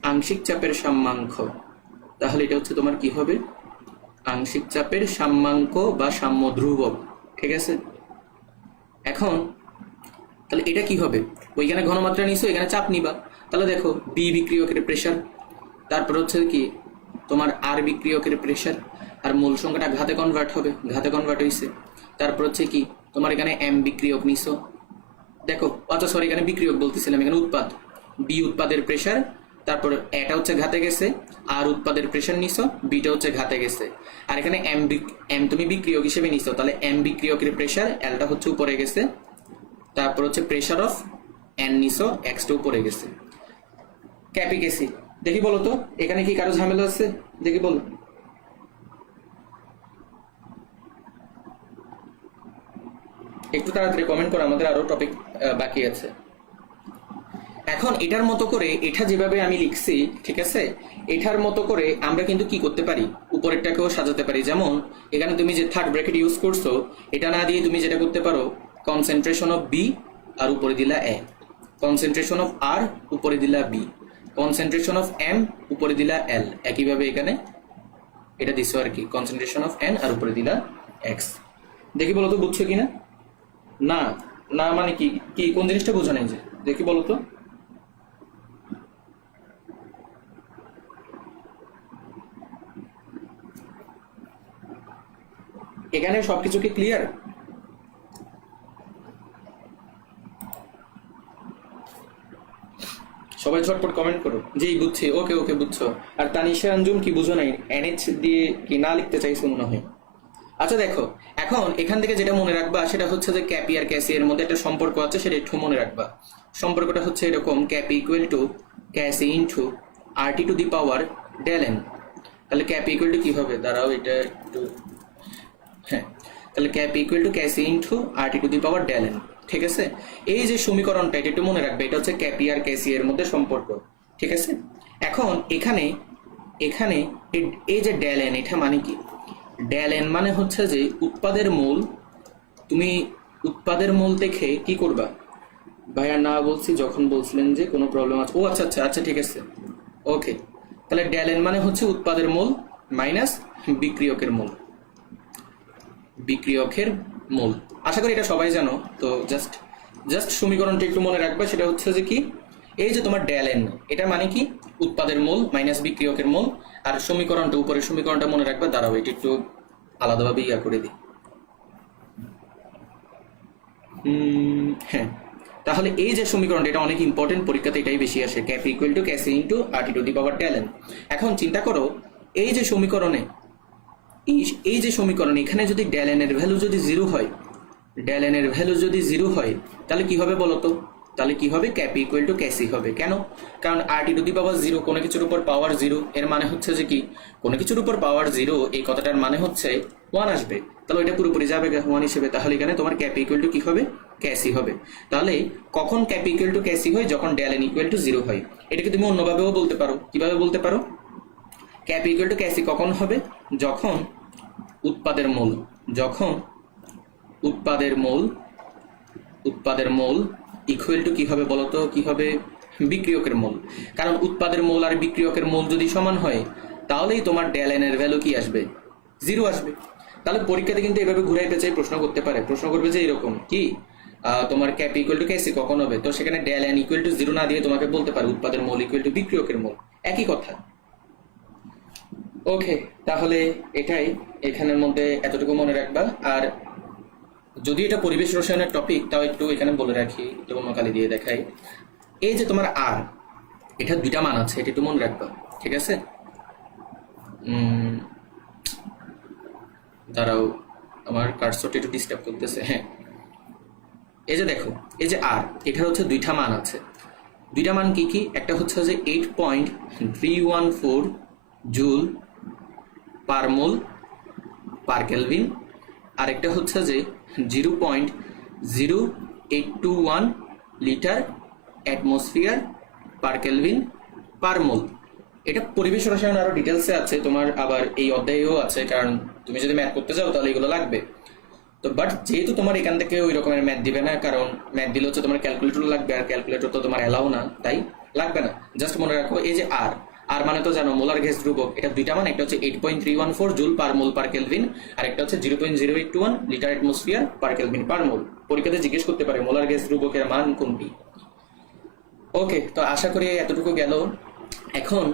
আংশিক চাপের সাম্যাঙ্ক। তাহলে এটা হচ্ছে তোমার কি হবে? আংশিক চাপের সাম্যাঙ্ক বা সাম্য ধ্রুবক, ঠিক আছে? এখন তাহলে এটা কি হবে? ওইখানে ঘনমাত্রা নিছো, এখানে চাপ নিবা, তাহলে দেখো বি বিক্রিয়কের প্রেসার, তারপর হচ্ছে কি তোমার আর বিক্রিয়কের প্রেসার, আর মূল সংখ্যাটা ঘাতে কনভার্ট হবে, ঘাতে কনভার্ট হয়েছে। তারপর হচ্ছে কি তোমার এখানে এম বিক্রিয়ক নিছো, দেখো আচ্ছা সরি এখানে বিক্রিয়ক বলতেছিলাম, এখানে উৎপাদ, বি উৎপাদের প্রেসার, তারপর এটা হচ্ছে ঘাতে গেছে, আর উৎপাদের প্রেসার নিছো, বিটা হচ্ছে ঘাতে গেছে, আর এখানে এম তুমি বিক্রিয়ক হিসেবে নিছো, তাহলে এম বিক্রিয়কের প্রেসার, এলটা হচ্ছে উপরে গেছে, তারপর হচ্ছে প্রেসার অফ এন নিছো, এক্সটা উপরে গেছে। ক্যাপিকেসি দেখি বলো তো, এখানে কি কারো ঝামেলা আছে? দেখি বলো। একটু তাড়াতাড়ি কমেন্ট করো, আমাদের আরো টপিক বাকি আছে। এখন এটার মতো করে, এটা যেভাবে আমি লিখছি, ঠিক আছে, এটার মতো করে আমরা কিন্তু কি করতে পারি, উপরেরটাকেও সাজাতে পারি। যেমন এখানে তুমি যে থার্ড ব্র্যাকেট ইউজ করছো, এটা না দিয়ে তুমি যেটা করতে পারো, কনসেন্ট্রেশন অফ বি আর উপরে দিলা এ, কনসেন্ট্রেশন অফ আর উপরে দিলা বি, কনসেন্ট্রেশন অফ এম উপরে দিলা এল, একইভাবে এখানে এটা দিছো আর কি, কনসেন্ট্রেশন অফ এন আর উপরে দিলা এক্স। দেখি বলো তো বুঝছো কিনা? না না মানে কি, কি কোন জিনিসটা বোঝা নেই যে, দেখি বলো তো। এখানে সবকিছু কি ক্লিয়ার? সবাই ঝটপট কমেন্ট করো। জি বুঝছি, ওকে ওকে বুঝছো। আর তানিশা আঞ্জুম কি বুঝো নাই, এনএইচ দিয়ে কি না লিখতে চাইছো মনে হয়। আচ্ছা দেখো, এখন এখান থেকে যেটা মনে রাখবা সেটা হচ্ছে যে ক্যাপি আর ক্যাসি এর মধ্যে একটা সম্পর্ক আছে, সেটা একটু মনে রাখবা। সম্পর্কটা হচ্ছে এরকম, K P equal to K C into R T to the power del N. তাহলে ক্যাপি ইকুয়াল টু কি হবে, দাঁড়াও এটা একটু, হ্যাঁ, তাহলে K P equal to K C into R T to the power del N. ঠিক আছে, এই যে সমীকরণটা এটা একটু মনে রাখবে, এটা হচ্ছে ক্যাপি আর ক্যাসি এর মধ্যে সম্পর্ক। ঠিক আছে, এখন এখানে এখানে এই যে ডেল এন, এটা মানে কি, ডেল এন মানে হচ্ছে যে উৎপাদের মূল। তুমি উৎপাদের মূল দেখে কি করবা, ভাইয়া না বলছি যখন বলছিলেন যে কোনো প্রবলেম আছে, ও আচ্ছা আচ্ছা আচ্ছা ঠিক আছে, ওকে। তাহলে ডেল এন মানে হচ্ছে উৎপাদের মূল মাইনাস বিক্রিয়কের মূল, বিক্রিয়কের মূল। আশা করি এটা সবাই জানো। তো জাস্ট জাস্ট সমীকরণটা একটু মনে রাখবা, সেটা হচ্ছে যে কি, এই যে তোমার ডেল এন, এটা মানে কি উৎপাদের মূল মাইনাস বিক্রিয়কের মূল। আর সমীকরণটা, উপরের সমীকরণটা মনে রাখবা। দাঁড়াও এটা একটু আলাদাভাবে ইয়া করে দিই। হ্যাঁ, তাহলে এই যে সমীকরণটা, এটা অনেক ইম্পর্টেন্ট, পরীক্ষাতে এটাই বেশি আসে, K P equal to K C into R T to the power del N. এখন চিন্তা করো, এই যে সমীকরণে এই যে সমীকরণ, এখানে যদি ডেল এন এর ভ্যালু যদি জিরো হয়, ডেল এন এর ভ্যালু যদি জিরো হয়, তাহলে কি হবে বলো তো, তাহলে কি হবে, ক্যাপি ইকুয়াল টু ক্যাসি হবে। কেন, কারণ RT to the power zero, কোনো কিছুর উপর পাওয়ার জিরো, এর মানে হচ্ছে যে কি, কোনো কিছুর উপর পাওয়ার জিরো, এই কথাটার মানে হচ্ছে ওয়ান আসবে। তাহলে এটা পুরোপুরি যাবে ওয়ান হিসেবে। তাহলে এখানে তোমার ক্যাপি ইকুয়াল টু কি হবে, ক্যাসি হবে। তাহলে কখন ক্যাপি ইকুয়াল টু ক্যাসি হয়, যখন del n equal to zero হয়। এটাকে তুমি অন্যভাবেও বলতে পারো। কিভাবে বলতে পারো, ক্যাপি ইকুয়াল টু ক্যাসি কখন হবে, যখন উৎপাদের মূল, যখন উৎপাদের মূল ইকুয়াল টু কি হবে বলতো, কি হবে, বিক্রিয়কের মূল। কারণ উৎপাদের মূল আর বিক্রিয়কের মূল যদি সমান হয়, তাহলেই তোমার ডেল এন এর ভ্যালু কি আসবে, জিরো আসবে। তাহলে পরীক্ষাতে কিন্তু এভাবে ঘুরাই পেঁচাই প্রশ্ন করতে পারে, প্রশ্ন করবে যে এরকম কি, তোমার ক্যাপি ইকুয়াল টু ক্যাসি কখন হবে, তো সেখানে del n equal to zero না দিয়ে তোমাকে বলতে পারে উৎপাদের মূল ইকুয়াল টু বিক্রিয়কের মূল, একই কথা। ওকে, তাহলে এটাই এখানের মধ্যে এতটুকু মনে রাখবা। আর যদি এটা পরিবেশ রসায়নের টপিক, তাও একটু এখানে বলে রাখি, অন্য কালি দিয়ে দেখাই। এই যে তোমার আর, এটা দুইটা মান আছে, এটা একটু মনে রাখবা। ঠিক আছে, দাঁড়াও, আমার কার্সরটা একটু ডিস্টার্ব করতেছে। হ্যাঁ, এই যে দেখো, এই যে আর, এখানে হচ্ছে দুইটা মান আছে। দুইটা মান কি কি, একটা হচ্ছে যে 8.314 জুল পার মোল পার কেলভিন, আরেকটা হচ্ছে যে 0.0821 litre atmosphere per kelvin per mole. এটা পরিবেশ রসায়ন আরো ডিটেলসে আছে তোমার, আবার এই অধ্যায়েও আছে, কারণ তুমি যদি ম্যাথ করতে যাও তাহলে এগুলো লাগবে। তো বাট যেহেতু তোমার এখান থেকে ওই রকমের ম্যাথ দিবে না, কারণ ম্যাথ দিলে হচ্ছে তোমার ক্যালকুলেটর লাগবে, আর ক্যালকুলেটর তো তোমার অ্যালাউ না, তাই লাগবে না। জাস্ট মনে রাখো, এই যে আর, আর মানে তো জানো মোলার গ্যাস ধ্রুবক, এটা দুইটা মান, একটা হচ্ছে 8.314 জুল পার মোল পার কেলভিন, আর একটা হচ্ছে 0.0821 litre atmosphere per kelvin per mole. পরীক্ষাতে জিজ্ঞেস করতে পারে মোলার গ্যাস ধ্রুবকের মান কোনটি। ওকে, তো আশা করি এতটুকু গেল। এখন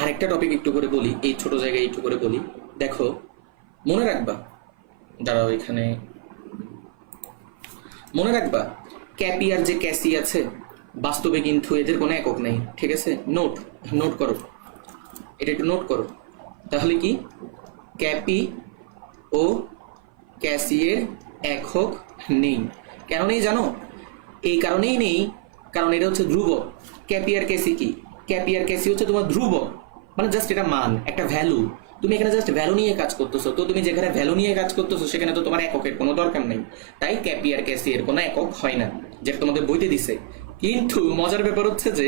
আরেকটা টপিক একটু করে বলি, এই ছোট জায়গায় একটু করে বলি। দেখো, মনে রাখবা, দাঁড়াও এখানে, মনে রাখবা ক্যাপি আর যে ক্যাসি আছে, বাস্তবে কিন্তু এদের কোনো একক নেই। ঠিক আছে, নোট করো, এটা একটু নোট করো। তাহলে কি, ক্যাপি ও ক্যাসি এর একক নেই। কেন নেই জানো, এই কারণেই নেই, কারণ এটা হচ্ছে ধ্রুবক। ক্যাপি আর ক্যাসি কি, ক্যাপি আর ক্যাসি হচ্ছে তোমার ধ্রুবক, মানে জাস্ট এটা মান, একটা ভ্যালু। তুমি এখানে জাস্ট ভ্যালু নিয়ে কাজ করতেছো, তো তুমি যেখানে ভ্যালু নিয়ে কাজ করতেছো সেখানে তো তোমার এককের কোনো দরকার নেই। তাই ক্যাপি আর ক্যাসি এর কোনো একক হয় না, যেটা তোমাদের বইতে দিছে। কিন্তু মজার ব্যাপার হচ্ছে যে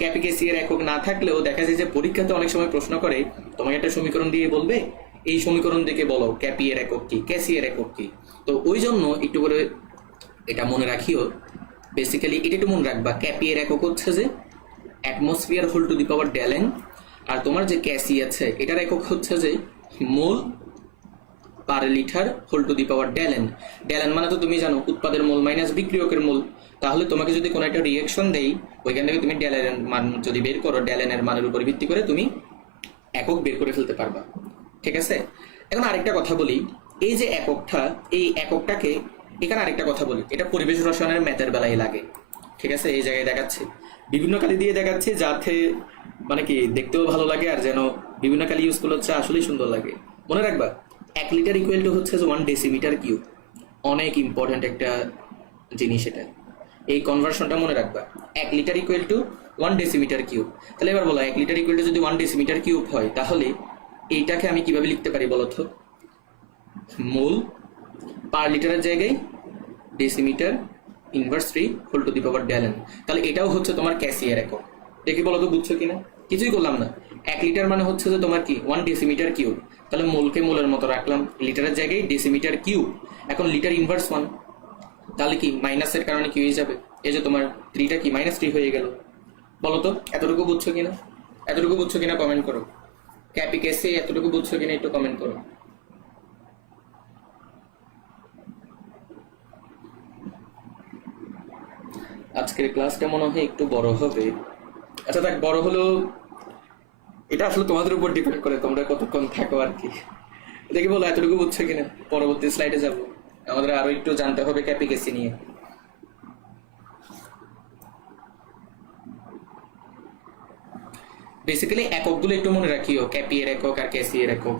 ক্যাপি ক্যাসি এর একক না থাকলেও দেখা যায় যে পরীক্ষাতে অনেক সময় প্রশ্ন করে, তোমাকে একটা সমীকরণ দিয়ে বলবে, এই সমীকরণ দেখে বলো ক্যাপি এর একক কি, ক্যাসি এর একক কি। তো ওই জন্য একটু করে এটা মনে রাখিও। বেসিক্যালি এটা একটু মনে রাখবা, ক্যাপি এর একক হচ্ছে যে atmosphere whole to the power del n, আর তোমার যে ক্যাসি আছে এটার একক হচ্ছে যে mole per litre whole to the power del n. Del n মানে তো তুমি জানো উৎপাদের মোল মাইনাস বিক্রিয়কের মোল। তাহলে তোমাকে যদি কোনো একটা রিয়েকশন দেই, ওইখান থেকে তুমি ডেল এন মান যদি বের করো, ডেল এন এর মানের উপর ভিত্তি করে তুমি একক বের করে ফেলতে পারবা। ঠিক আছে, এখন আরেকটা কথা বলি, এই যে এককটা, এই এককটাকে, এখানে আরেকটা কথা বলি, এটা পরিবেশ রসায়নের ম্যাথের বেলায় লাগে। ঠিক আছে, এই জায়গায় দেখাচ্ছি, বিভিন্ন কালি দিয়ে দেখাচ্ছি যাতে মানে কি দেখতেও ভালো লাগে আর যেন বিভিন্ন কালি ইউজ করলে হচ্ছে আসলেই সুন্দর লাগে। মনে রাখবা 1 লিটার ইকুয়াল টু হচ্ছে 1 ডেসিমিটার কিউব। অনেক ইম্পর্ট্যান্ট একটা জিনিস এটা, এই কনভার্সনটা মনে রাখবা। 1 litre equal to 1 decimetre cube. তাহলে এবার বলো 1 লিটার ইকুয়াল টু যদি 1 ডেসিমিটার কিউব হয় তাহলে এইটাকে আমি কিভাবে লিখতে পারি বলো তো? মোল পার লিটারের জায়গায় decimetre inverse 3 whole to the power del n. তাহলে এটাও হচ্ছে তোমার ক্যাসিয়ার একক। দেখি বলো তো বুঝছো কিনা? কিছুই করলাম না। 1 লিটার মানে হচ্ছে যে তোমার কি 1 ডেসিমিটার কিউব। তাহলে মোলকে মোলের মতো রাখলাম, লিটারের জায়গায় ডেসিমিটার কিউব। এখন লিটার ইনভার্স 1, তাহলে কি মাইনাসের কারণে কি হয়ে যাবে? এই যে তোমার 3টা কি -3 হয়ে গেল। বলো তো এতটুকু বুঝছো কিনা? এতটুকু বুঝছো কিনা কমেন্ট করো। ক্যাপি কেসে এতটুকু বুঝছো কিনা একটু কমেন্ট করো। আজকের ক্লাসটা মনে হয় একটু বড় হবে। আচ্ছা দেখ, বড় হলেও এটা আসলে তোমাদের উপর ডিপেন্ড করে তোমরা কতক্ষণ থাকো আর কি। দেখি বলো এতটুকু বুঝছো কিনা। পরবর্তী স্লাইডে যাব, আমাদের আরো একটু জানতে হবে ক্যাপিকেসি নিয়ে। বেসিক্যালি এককগুলো একটু মনে রাখিও, ক্যাপি এর একক আর ক্যাসি এর একক।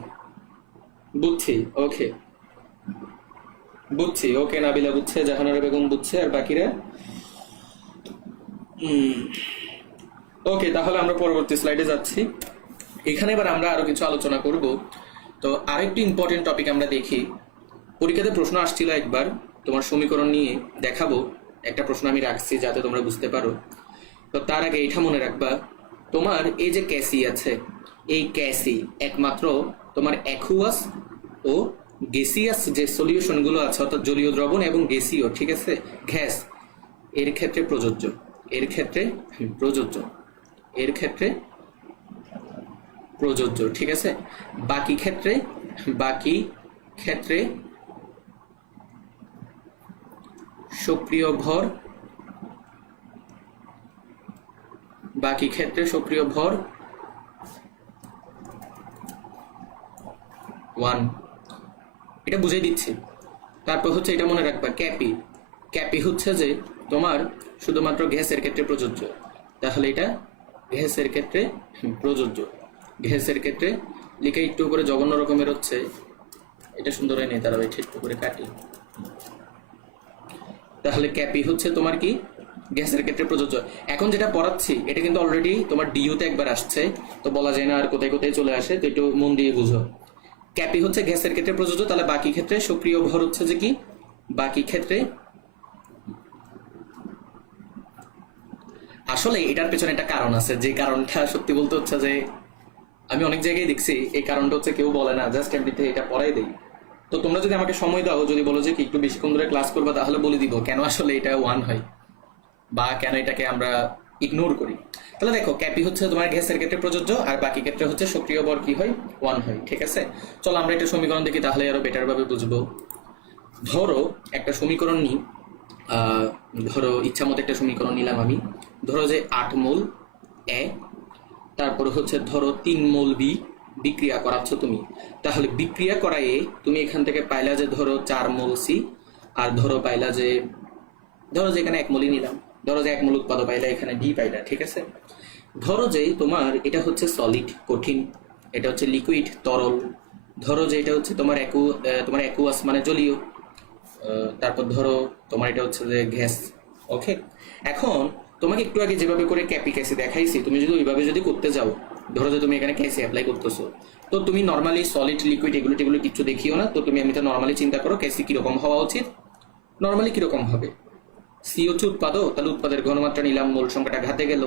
বুঝছি, ওকে বুঝছি, ওকে নাবিলা বুঝছে, জাহানারা বেগম বুঝছে, আর বাকিরা ওকে। তাহলে আমরা পরবর্তী স্লাইডে যাচ্ছি। এখানে এবার আমরা আরো কিছু আলোচনা করব। তো আরেকটি ইম্পর্টেন্ট টপিক আমরা দেখি। পরীক্ষাতে প্রশ্ন আসছিল একবার তোমার সমীকরণ নিয়ে, দেখাবো একটা প্রশ্ন আমি রাখছি যাতে তোমরা বুঝতে পারো। তো তার আগে এটা মনে রাখবা, তোমার এই যে ক্যাসি আছে, এই ক্যাসি একমাত্র তোমার অ্যাকুয়াস ও গেসিয়াস যে সলিউশনগুলো আছে, অর্থাৎ জলীয় দ্রবণ এবং গেসীয়, ঠিক আছে, গ্যাস, এর ক্ষেত্রে প্রযোজ্য। এর ক্ষেত্রে প্রযোজ্য, এর ক্ষেত্রে প্রযোজ্য, ঠিক আছে। বাকি ক্ষেত্রে, বাকি ক্ষেত্রে সক্রিয় ভর, বাকি ক্ষেত্রে সক্রিয় ভর 1। এটা বুঝিয়ে দিচ্ছি। তারপর হচ্ছে এটা মনে রাখবা, ক্যাপি। ক্যাপি হচ্ছে যে তোমার শুধুমাত্র গ্যাসের ক্ষেত্রে প্রযোজ্য। তাহলে এটা গ্যাসের ক্ষেত্রে প্রযোজ্য। গ্যাসের ক্ষেত্রে লিখে একটু করে জঘন্য রকমের হচ্ছে, এটা সুন্দর হয় নেই, তারা একটু করে কাটি। তাহলে ক্যাপি হচ্ছে তোমার কি গ্যাসের ক্ষেত্রে প্রযোজ্য। এখন যেটা পড়াচ্ছি এটা কিন্তু অলরেডি তোমার ডিইউতে একবার আসছে, তো বলা যায় না আর কোথায় কোথায় চলে আসে, তো একটু মন দিয়ে বুঝো। ক্যাপি হচ্ছে গ্যাসের ক্ষেত্রে প্রযোজ্য, তাহলে বাকি ক্ষেত্রে সক্রিয় ভর হচ্ছে যে কি, বাকি ক্ষেত্রে। আসলে এটার পেছনে একটা কারণ আছে, যে কারণটা সত্যি বলতে হচ্ছে যে আমি অনেক জায়গায় দেখছি এই কারণটা হচ্ছে কেউ বলে না, জাস্ট এমনিতে এটা পড়াই দেই। তো তোমরা যদি আমাকে সময় দাও, যদি বলো যে কি একটু বেশিক্ষণ ধরে ক্লাস করবা, তাহলে বলে দিব কেন আসলে এটা 1 হয় বা কেন এটাকে আমরা ইগনোর করি। তাহলে দেখো, ক্যাপি হচ্ছে তোমার গ্যাসের ক্ষেত্রে প্রযোজ্য, আর বাকি ক্ষেত্রে হচ্ছে সক্রিয় ভর কি হয়, 1 হয়, ঠিক আছে। চলো আমরা একটা সমীকরণ দেখি, তাহলে আরো বেটার ভাবে বুঝবো। ধরো একটা সমীকরণ নিই, ধরো ইচ্ছা মতো একটা সমীকরণ নিলাম আমি। ধরো যে 8 মোল এ, তারপর হচ্ছে ধরো 3 মোল বি বিক্রিয়া করাচ্ছ তুমি। তাহলে বিক্রিয়া করায় তুমি এখান থেকে পাইলা যে ধরো 4 মোল সি, আর ধরো পাইলা যে, ধরো যে এখানে 1 মোলই নিলাম, ধরো যে 1 মোল উৎপাদক পাইলা, এখানে ডি পাইলা, ঠিক আছে। ধরো যে তোমার এটা হচ্ছে সলিড কঠিন, এটা হচ্ছে লিকুইড তরল, ধরো যে এটা হচ্ছে তোমার অ্যাকুয়াস মানে জলীয়, তারপর ধরো তোমার এটা হচ্ছে যে গ্যাস, ওকে। এখন তোমাকে একটু আগে যেভাবে করে ক্যাপি ক্যাসি দেখাইছি, তুমি যদি ওইভাবে যদি করতে যাও, ধরো যে তুমি এখানে ক্যাসি অ্যাপ্লাই করতেছো, তো তুমি নর্মালি সলিড লিকুইড এগুলো টেগুলো কিছু দেখিও না, তো তুমি এমনিতে নর্মালি চিন্তা করো ক্যাসি কিরকম হওয়া উচিত। নর্মালি কিরকম হবে, সি হচ্ছে উৎপাদক, তাহলে উৎপাদের ঘনমাত্রা নিলাম, মোল সংখ্যাটা ঘাতে গেল।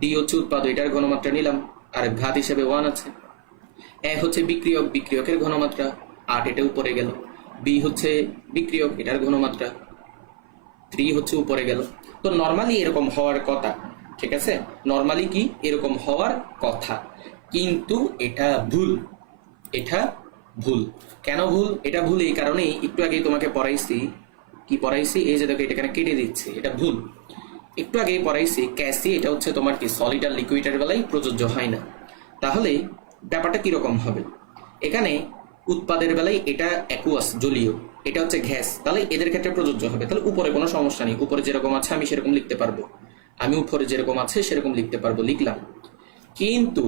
ডি হচ্ছে উৎপাদক, এটার ঘনমাত্রা নিলাম, আর ঘাত হিসেবে 1 আছে। এ হচ্ছে বিক্রিয়ক, বিক্রিয়কের ঘনমাত্রা 8, এটা উপরে গেল। বি হচ্ছে বিক্রিয়ক, এটার ঘনমাত্রা 3 হচ্ছে উপরে গেল। তো নর্মালি এরকম হওয়ার কথা, ঠিক আছে, নর্মালি কি এরকম হওয়ার কথা, কিন্তু এটা ভুল। এটা ভুল। কেন ভুল? এটা ভুল এই কারণেই, একটু আগেই তোমাকে পড়াইছি, কি পড়াইছি, এই যে দেখো এটা এখানে কেটে দিচ্ছি, এটা ভুল। একটু আগেই পড়াইছি ক্যাসি এটা হচ্ছে তোমার কি সলিড আর লিকুইডের বেলায় প্রযোজ্য হয় না। তাহলে ব্যাপারটা কিরকম হবে, এখানে উৎপাদের বেলায় এটা অ্যাকুয়াস জলীয়, এটা হচ্ছে গ্যাস, তাহলে এদের ক্ষেত্রে প্রযোজ্য হবে। তাহলে উপরে কোনো সমস্যা নেই, উপরে যেরকম আছে আমি সেরকম লিখতে পারবো। আমি উপরে যেরকম আছে সেরকম লিখতে পারবো, লিখলাম। কিন্তু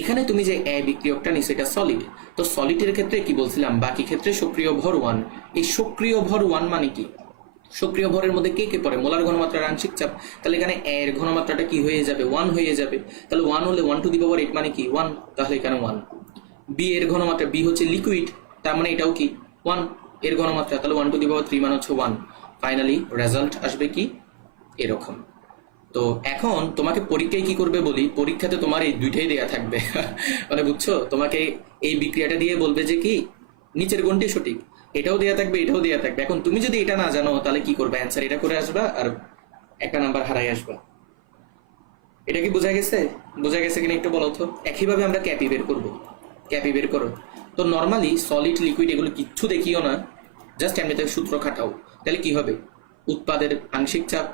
এখানে তুমি যে এ বিক্রিয়কটা নিছো এটা সলিড, তো সলিডের ক্ষেত্রে কি বলছিলাম, বাকি ক্ষেত্রে সক্রিয় ভর 1। এই সক্রিয় ভর 1 মানে কি, সক্রিয় ভরের মধ্যে কে কে পড়ে, মোলার ঘনমাত্রার আংশিক চাপ। তাহলে এখানে এর ঘনমাত্রাটা কি হয়ে যাবে, 1 হয়ে যাবে। তাহলে 1 হলে 1 টু দি পাওয়ার 8 মানে কি 1, তাহলে এখানে 1। বি এর ঘনমাত্রা, বি হচ্ছে লিকুইড, তার মানে এটাও কি 1 এর ঘনমাত্রা, তাহলে 1 টু দি পাওয়ার 3 মানে হচ্ছে 1। ফাইনালি রেজাল্ট আসবে কি এরকম। তো এখন তোমাকে পরীক্ষায় কি করবে বলি, পরীক্ষাতে তোমার এই দুইটাই দেয়া থাকবে মানে বুঝছো, তোমাকে এই বিক্রিয়াটা দিয়ে বলবে যে কি নিচের কোনটি সঠিক, এটাও দেয়া থাকবে এটাও দেয়া থাকবে। এখন তুমি যদি এটা না জানো তাহলে কি করবে, অ্যান্সার এটা করে আসবা আর একটা নাম্বার হারাই আসবা। এটা কি বোঝা গেছে, বোঝা গেছে কিনা একটু বলো তো। একইভাবে আমরা ক্যাপি বের করবো, ক্যাপি বের করো। তো নর্মালি সলিড লিকুইড এগুলো কিচ্ছু দেখিও না, জাস্ট এমনিতে সূত্র খাটাও। তাহলে কি হবে, উৎপাদের আংশিক চাপ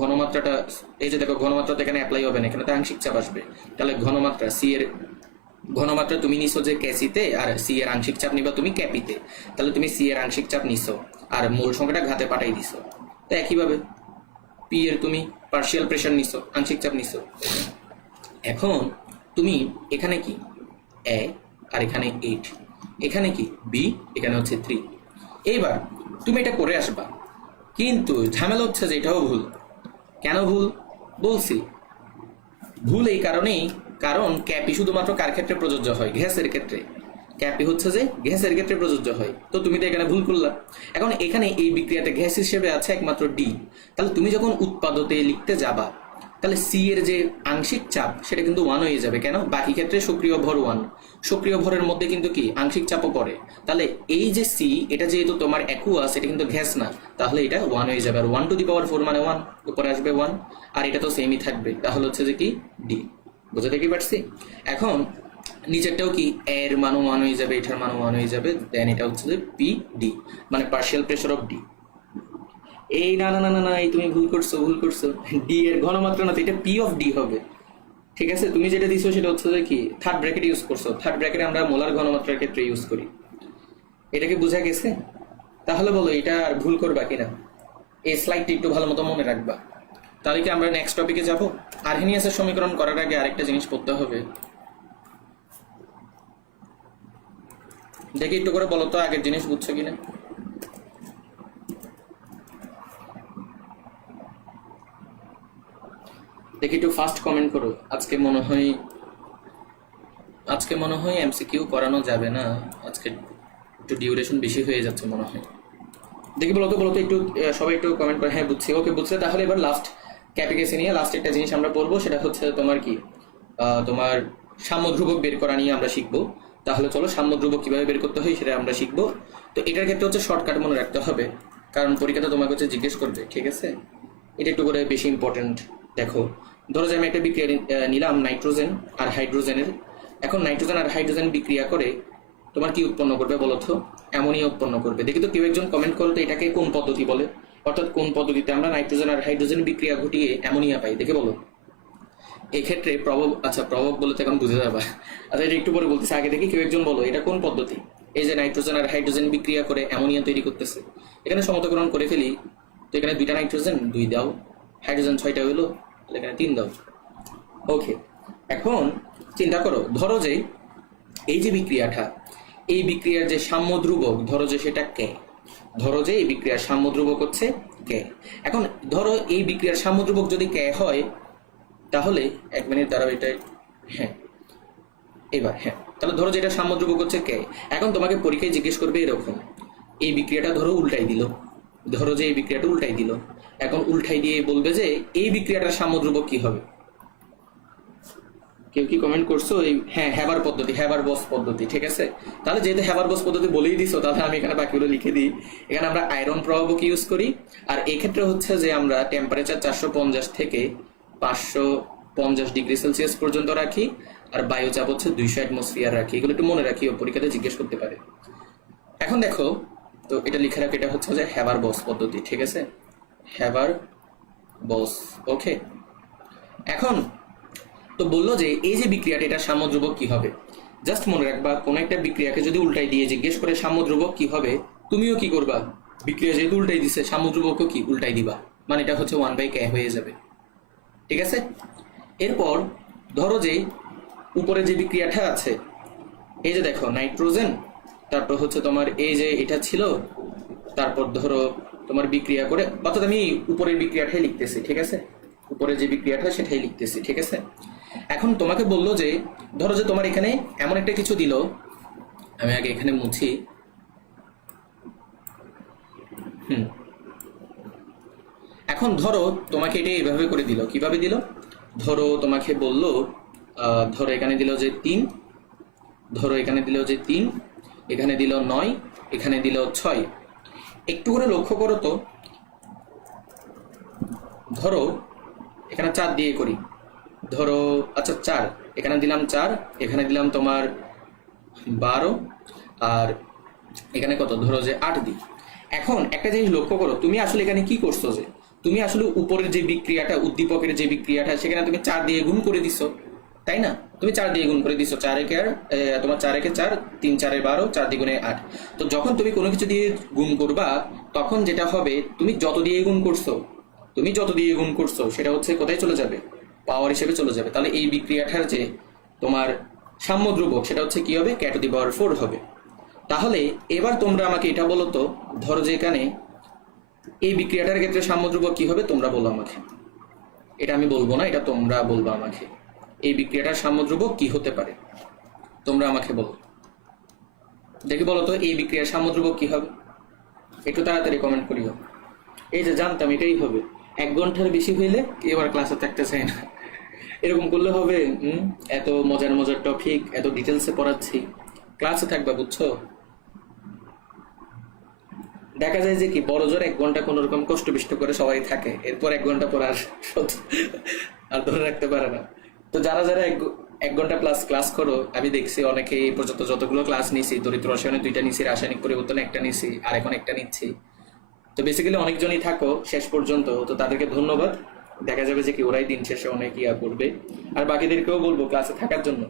ঘনমাত্রাটা, এই যে দেখো ঘনমাত্রাটা এখানে অ্যাপ্লাই হবে না, এখানে তো আংশিক চাপ আসবে। তাহলে ঘনমাত্রা সি এর ঘনমাত্রা তুমি নিছো যে ক্যাসিতে, আর সি এর আংশিক চাপ নিবা তুমি ক্যাপিতে। তাহলে তুমি সি এর আংশিক চাপ নিছো আর মূল সংখ্যাটা ঘাতে পাঠাই দিছো। তো একইভাবে পি এর তুমি পার্শিয়াল প্রেশার নিছো, আংশিক চাপ নিছো। এখন তুমি এখানে কি এ আর এখানে 8, এখানে কি বি, এখানে হচ্ছে 3। এইবার তুমি এটা করে আসবা, কিন্তু ঝামেলা হচ্ছে যে এটাও ভুল। কেন ভুল বলছি, ভুল এই কারণেই, কারণ ক্যাপি শুধুমাত্র কার ক্ষেত্রে প্রযোজ্য হয়, গ্যাসের ক্ষেত্রে। ক্যাপি হচ্ছে যে গ্যাসের ক্ষেত্রে প্রযোজ্য হয়, তো তুমি তো এখানে ভুল করলা। এখন এখানে এই বিক্রিয়াতে গ্যাস হিসেবে আছে একমাত্র ডি। তাহলে তুমি যখন উৎপাদতে লিখতে যাবা, তাহলে সি এর যে আংশিক চাপ সেটা কিন্তু 1 হয়ে যাবে। কেন, বাকি ক্ষেত্রে সক্রিয় ভর 1, সক্রিয় ভরের মধ্যে কিন্তু কি আংশিক চাপও পড়ে। তাহলে এই যে সি, এটা যেহেতু তোমার অ্যাকুয়াস, এটা কিন্তু গ্যাস না, তাহলে এটা 1 হয়ে যাবে। আর 1 টু দি পাওয়ার 4 মানে 1, উপরে আসবে 1, আর এটা তো সেমই থাকবে। তাহলে হচ্ছে যে কি ডি। বুঝতে কি পারছি। এখন নিচেরটাও কি এর মানও 1 হয়ে যাবে, এটার মানও 1 হয়ে যাবে, দেন এটা হচ্ছে যে পি ডি, মানে পার্শিয়াল প্রেসার অফ ডি। এই না না না না না, এই তুমি ভুল করছো, ভুল করছো। ডি এর ঘনমাত্রা না, তো এটা পি অফ ডি হবে। ঠিক আছে, তুমি যেটা দিছো সেটা হচ্ছে যে কি থার্ড ব্র্যাকেট ইউজ করছো। থার্ড ব্র্যাকেটে আমরা মোলার ঘনমাত্রার ক্ষেত্রে ইউজ করি। এটাকে বোঝা গেছে? তাহলে বলো এটা আর ভুল করবা কিনা, এই স্লাইডটি একটু ভালো মতো মনে রাখবা। তাহলে কি আমরা নেক্সট টপিকে যাব। আর্হেনিয়াসের সমীকরণ করার আগে আরেকটা জিনিস পড়তে হবে। দেখি একটু করে বলো তো আগের জিনিস বুঝছো কিনা। দেখি একটু ফাস্ট কমেন্ট করো। আজকে মনে হয় এমসিকিউ করানো যাবে না, আজকে একটু ডিউরেশন বেশি হয়ে যাচ্ছে মনে হয়। দেখি বলো তো একটু সবাই একটু কমেন্ট করে, হ্যাঁ বুঝছি, ওকে বুঝছে। তাহলে এবার লাস্ট ক্যাপিকেসি নিয়ে লাস্ট একটা জিনিস আমরা পড়বো, সেটা হচ্ছে তোমার কি তোমার সাম্য ধ্রুবক বের করা নিয়ে আমরা শিখবো। তাহলে চলো সাম্য ধ্রুবক কিভাবে বের করতে হয় সেটা আমরা শিখবো। তো এটার ক্ষেত্রে হচ্ছে শর্টকাট মনে রাখতে হবে, কারণ পরীক্ষাতে তোমাকে হচ্ছে জিজ্ঞেস করবে। ঠিক আছে, এটা একটু করে বেশি ইম্পর্টেন্ট। দেখো, ধরো যে আমি একটা বিক্রিয়া নিলাম নাইট্রোজেন আর হাইড্রোজেনের। এখন নাইট্রোজেন আর হাইড্রোজেন বিক্রিয়া করে তোমার কি উৎপন্ন করবে বলো তো, অ্যামোনিয়া উৎপন্ন করবে। দেখি তো কেউ একজন কমেন্ট করো তো এটাকে কোন পদ্ধতি বলে, অর্থাৎ কোন পদ্ধতিতে আমরা নাইট্রোজেন আর হাইড্রোজেন বিক্রিয়া ঘটিয়ে অ্যামোনিয়া পাই, দেখে বলো। এক্ষেত্রে প্রভাব, আচ্ছা প্রভাব বলে তো এখন বুঝে যাবা। আচ্ছা এটা একটু পরে বলতেছে, আগে দেখি কেউ একজন বলো এটা কোন পদ্ধতি। এই যে নাইট্রোজেন আর হাইড্রোজেন বিক্রিয়া করে অ্যামোনিয়া তৈরি করতেছে, এখানে সমতকরণ করে ফেলি। তো এখানে 2টা নাইট্রোজেন 2 দাও, হাইড্রোজেন 6টা হইলো, তাহলে এখানে 3 দাও। ওকে, এখন চিন্তা করো, ধরো যে এই যে বিক্রিয়াটা, এই বিক্রিয়ার যে সাম্য ধ্রুবক ধরো যে সেটা কে, ধরো যে এই বিক্রিয়ার সাম্য ধ্রুবক হচ্ছে কে। এখন ধরো এই বিক্রিয়ার সাম্য ধ্রুবক যদি কে হয়, তাহলে 1 মিনিট দাঁড়াও, এটা হ্যাঁ এবার হ্যাঁ, তাহলে ধরো যে এটা সাম্য ধ্রুবক হচ্ছে কে। এখন তোমাকে পরীক্ষায় জিজ্ঞেস করবে এরকম, এই বিক্রিয়াটা ধরো উল্টাই দিল, ধরো যে এই বিক্রিয়াটা উল্টাই দিল। এখন উল্টাই দিয়ে বলবে যে এই বিক্রিয়াটার সাম্য ধ্রুবক কি হবে। কেউ কি কমেন্ট করছো এই, হ্যাঁ হ্যাবার পদ্ধতি, হ্যাবার বস পদ্ধতি। ঠিক আছে, তাহলে যেহেতু হ্যাবার বস পদ্ধতি বলেই দিছো, তাহলে আমি এখানে বাকিগুলো লিখে দিই। এখানে আমরা আয়রন প্রভাবক ইউজ করি, আর এই ক্ষেত্রে হচ্ছে যে আমরা টেম্পারেচার 450 থেকে 550 ডিগ্রি সেলসিয়াস পর্যন্ত রাখি, আর বায়ুচাপ হচ্ছে 200 অ্যাটমসফিয়ার রাখি। এগুলো একটু মনে রাখি, ও পরীক্ষাতে জিজ্ঞেস করতে পারে। এখন দেখো তো এটা লিখে রাখি, এটা হচ্ছে যে হ্যাবার বস পদ্ধতি। ঠিক আছে, হ্যাবার বস। ওকে, এখন তো বললো যে এই যে বিক্রিয়াটা, এটা সাম্য ধ্রুবক কি হবে। জাস্ট মনে রাখবা, কোন একটা বিক্রিয়াকে যদি উল্টাই দিয়ে জিজ্ঞেস করে সাম্য ধ্রুবক কি হবে, তুমিও কি করবা, বিক্রিয়া যেহেতু উল্টাই দিছে সাম্য ধ্রুবকও কি উল্টাই দিবা, মানে এটা হচ্ছে 1/k হয়ে যাবে। ঠিক আছে। এরপর ধরো যে উপরে যে বিক্রিয়াটা আছে, এই যে দেখো নাইট্রোজেন, তারপর হচ্ছে তোমার এই যে এটা ছিল, তারপর ধরো তোমার বিক্রিয়া করে, অর্থাৎ আমি উপরের বিক্রিয়াটাই লিখতেছি, ঠিক আছে, উপরে যে বিক্রিয়াটা সেটাই লিখতেছি, ঠিক আছে। এখন তোমাকে বললো যে ধরো যে তোমার এখানে এমন একটা কিছু দিল, আমি আগে এখানে মুছি। এখন ধরো তোমাকে এটা এইভাবে করে দিল, কিভাবে দিল, ধরো তোমাকে বললো ধরো এখানে দিল যে 3, ধরো এখানে দিল যে 3, এখানে দিল 9, এখানে দিল 6। একটু করে লক্ষ্য করো তো, ধরো এখানে 4 দিয়ে করি, ধরো আচ্ছা 4, এখানে দিলাম 4, এখানে দিলাম তোমার 12, আর এখানে কত, ধরো যে 8 দিই। এখন একটা জিনিস লক্ষ্য করো, তুমি আসলে এখানে কি করছো, যে তুমি আসলে উপরের যে বিক্রিয়াটা, উদ্দীপকের যে বিক্রিয়াটা, সেখানে তুমি 4 দিয়ে গুণ করে দিছো, তাই না? তুমি 4 দিয়ে গুণ করে দিছো, 4 একে আর তোমার 4 একে 4, 3 4 12, 4 দ্বিগুণে 8। তো যখন তুমি কোনো কিছু দিয়ে গুণ করবা, তখন যেটা হবে, তুমি যত দিয়ে গুণ করছো, তুমি যত দিয়ে গুণ করছো সেটা হচ্ছে কোথায় চলে যাবে, পাওয়ার হিসেবে চলে যাবে। তাহলে এই বিক্রিয়াটার যে তোমার সাম্য ধ্রুবক, সেটা হচ্ছে কি হবে, k⁴ হবে। তাহলে এবার তোমরা আমাকে এটা বলো তো, ধরো যে এখানে এই বিক্রিয়াটার ক্ষেত্রে সাম্য ধ্রুবক কি হবে, তোমরা বলো আমাকে। এটা আমি বলবো না, এটা তোমরা বলবো আমাকে। এই বিক্রিয়াটার সাম্য ধ্রুবক কি হতে পারে, তোমরা আমাকে বলো। দেখি বলো তো, এই বিক্রিয়ার সাম্য ধ্রুবক কি হবে, একটু তাড়াতাড়ি কমেন্ট করিও। এই যে জানতাম এটাই হবে, 1 ঘন্টার বেশি হইলে এবার ক্লাসে থাকতে চাই না, এরকম করলে হবে। এত মজার মজার টপিক, এত ডিটেলসে পড়াচ্ছি, ক্লাসে থাকবা, বুঝছো? দেখা যায় যে কি বড় জোর 1 ঘন্টা কোন রকম কষ্ট বিষ্ট করে সবাই থাকে, এরপর 1 ঘন্টা পর আর ধরে রাখতে পারে না। তো যারা যারা 1 ঘন্টা প্লাস ক্লাস করো, আমি দেখছি অনেকে এই পর্যন্ত যতগুলো ক্লাস নিছি, দরিদ্র রসায়নে 2টা নিছি, রাসায়নিক পরিবর্তনে 1টা নিছি, আর এখন 1টা নিচ্ছি। তো বেসিক্যালি অনেকজনই থাকো শেষ পর্যন্ত, তো তাদেরকে ধন্যবাদ। দেখা যাবে যে কি ওরাই দিন শেষে অনেক ইয়া করবে, আর বাকিদেরকেও বলবো ক্লাসে থাকার জন্য।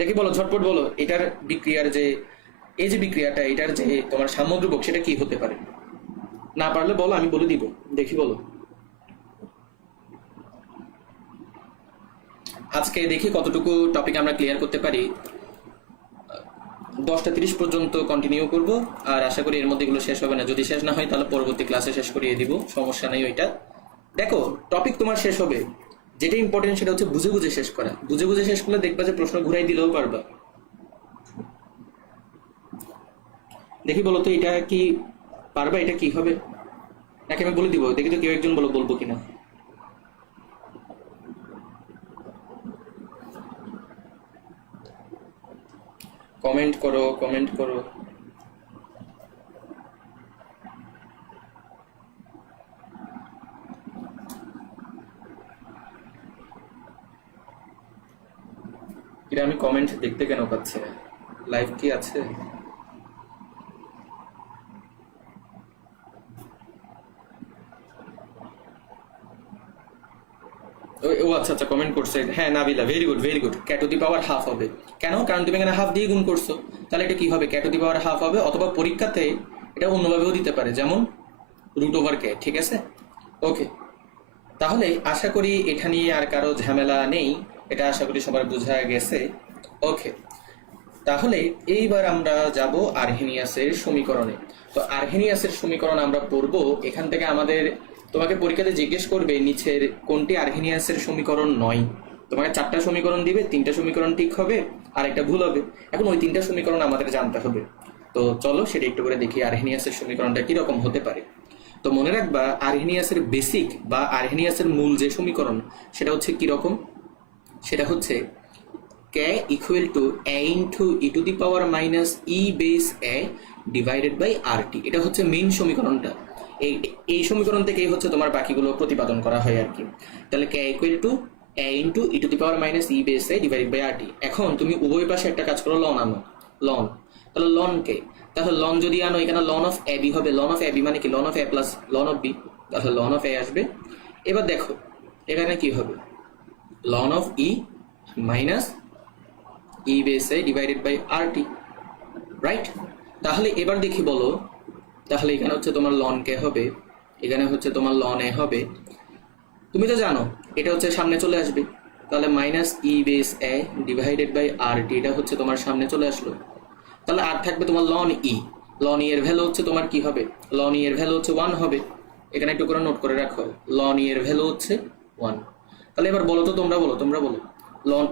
দেখি বলো, ঝটপট বলো, এটার বিক্রিয়ার যে এই যে বিক্রিয়াটা, এটার যে তোমার সাম্য ধ্রুবক সেটা কি হতে পারে। না পারলে বলো, আমি বলে দিব। দেখি বলো। আজকে দেখি কতটুকু টপিক আমরা ক্লিয়ার করতে পারি। 10টা 30 পর্যন্ত কন্টিনিউ করব, আর আশা করি এর মধ্যে এগুলো শেষ হবে না। যদি শেষ না হয় তাহলে পরবর্তী ক্লাসে শেষ করিয়ে দিব, সমস্যা নেই ওইটা। দেখো টপিক তোমার শেষ হবে, যেটা ইম্পর্টেন্ট সেটা হচ্ছে বুঝে বুঝে শেষ করা। বুঝে বুঝে শেষ করলে দেখবা যে প্রশ্ন ঘুরাই দিলেও পারবা। দেখি বলো তো, এটা কি পারবা, এটা কি হবে নাকি আমি বলে দিব? দেখি তো কেউ একজন বলবো কিনা। কমেন্ট করো, কমেন্ট করো। এটা আমি কমেন্ট দেখতে কেন পাচ্ছি না? লাইভ কি আছে? ও আচ্ছা আচ্ছা, কমেন্ট করছে। হ্যাঁ Nabila, very good very good. k⁴ হবে কেন? কারণ তুমি এখানে হাফ দিয়ে গুণ করছো, তাহলে এটা কি হবে, k⁴ হবে। অথবা পরীক্ষাতে এটা অন্যভাবেও দিতে পারে, যেমন √k, ঠিক আছে। ওকে, তাহলে আশা করি এটা নিয়ে আর কারো ঝামেলা নেই, এটা আশা করি সবার বোঝা গেছে। ওকে, তাহলে এইবার আমরা যাব আর্হেনিয়াসের সমীকরণে। তো আর্হেনিয়াসের সমীকরণ আমরা পড়বো। এখান থেকে আমাদের তোমাকে পরীক্ষাতে জিজ্ঞেস করবে নিচের কোনটি আর্হেনিয়াসের সমীকরণ নয়। তোমাকে 4টা সমীকরণ দিবে, 3টা সমীকরণ ঠিক হবে আর একটা ভুল হবে। এখন ওই 3টা সমীকরণ আমাদের জানতে হবে। তো চলো সেটা একটু করে দেখি আর্হেনিয়াসের সমীকরণটা কিরকম হতে পারে। তো মনে রাখবা, আর্হেনিয়াসের বেসিক বা আর্হেনিয়াসের মূল যে সমীকরণ সেটা হচ্ছে কিরকম, সেটা হচ্ছে k = a * e⁻ e⁻a divided by RT। এটা হচ্ছে মেইন সমীকরণটা। এই সমীকরণ থেকেই হচ্ছে তোমার বাকিগুলো প্রতিপাদন করা হয় আর কি। তাহলে k = a * e⁻ e⁻a divided by RT। এখন তুমি উভয় পাশে একটা কাজ করো, লন আনো, লন। তাহলে লন কে, তাহলে লন যদি আনো, এখানে লন অফ ab হবে। লন অফ ab মানে কি, ln of a plus ln of b, তাহলে লন অফ a আসবে। এবার দেখো এখানে কি হবে, ln of e minus e⁻a divided by RT, right. তাহলে এবার দেখি বলো, তাহলে এখানে হচ্ছে তোমার লন কে হবে, এখানে হচ্ছে তোমার লন এ হবে। তুমি তো জানো এটা হচ্ছে সামনে চলে আসবে, তাহলে minus E base A divided by R T, এটা হচ্ছে তোমার সামনে চলে আসলো। তাহলে আর থাকবে তোমার লন ই। লন ই এর ভ্যালু হচ্ছে তোমার কি হবে? লন ই এর ভ্যালু হচ্ছে 1 হবে। এখানে একটু করে নোট করে রাখো, লন ই এর ভ্যালু হচ্ছে 1। তাহলে এবার বলো তো, তোমরা বলো লন,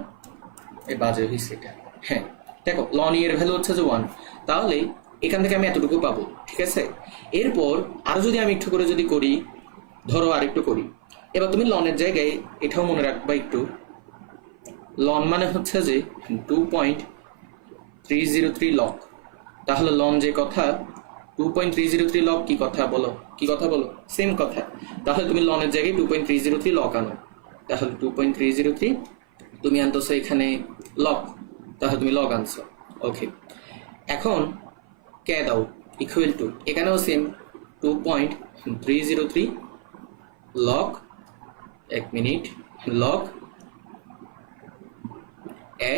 এই বাজে হয়েছে এটা। হ্যাঁ দেখো, লন ই এর ভ্যালু হচ্ছে যে 1, তাহলে এখান থেকে আমি এতটুকু পাবো, ঠিক আছে। এরপর আরো যদি আমি একটু করে যদি করি, ধরো আর একটু করি, এবার তুমি লনের জায়গায় এটাও মনে রাখবা একটু, লন মানে হচ্ছে যে 2.303 লক। তাহলে লন যে কথা, 2.303 লক কি কথা বলো, সেম কথা। তাহলে তুমি লনের জায়গায় 2.303 লক আনো, তাহলে 2.303 তুমি আনতেছো এখানে লক, তাহলে তুমি লগ আনছো। ওকে, এখন কে দাও ইকুয়াল টু, এখানেও সেম 2.303 লগ, এক মিনিট, লগ এ,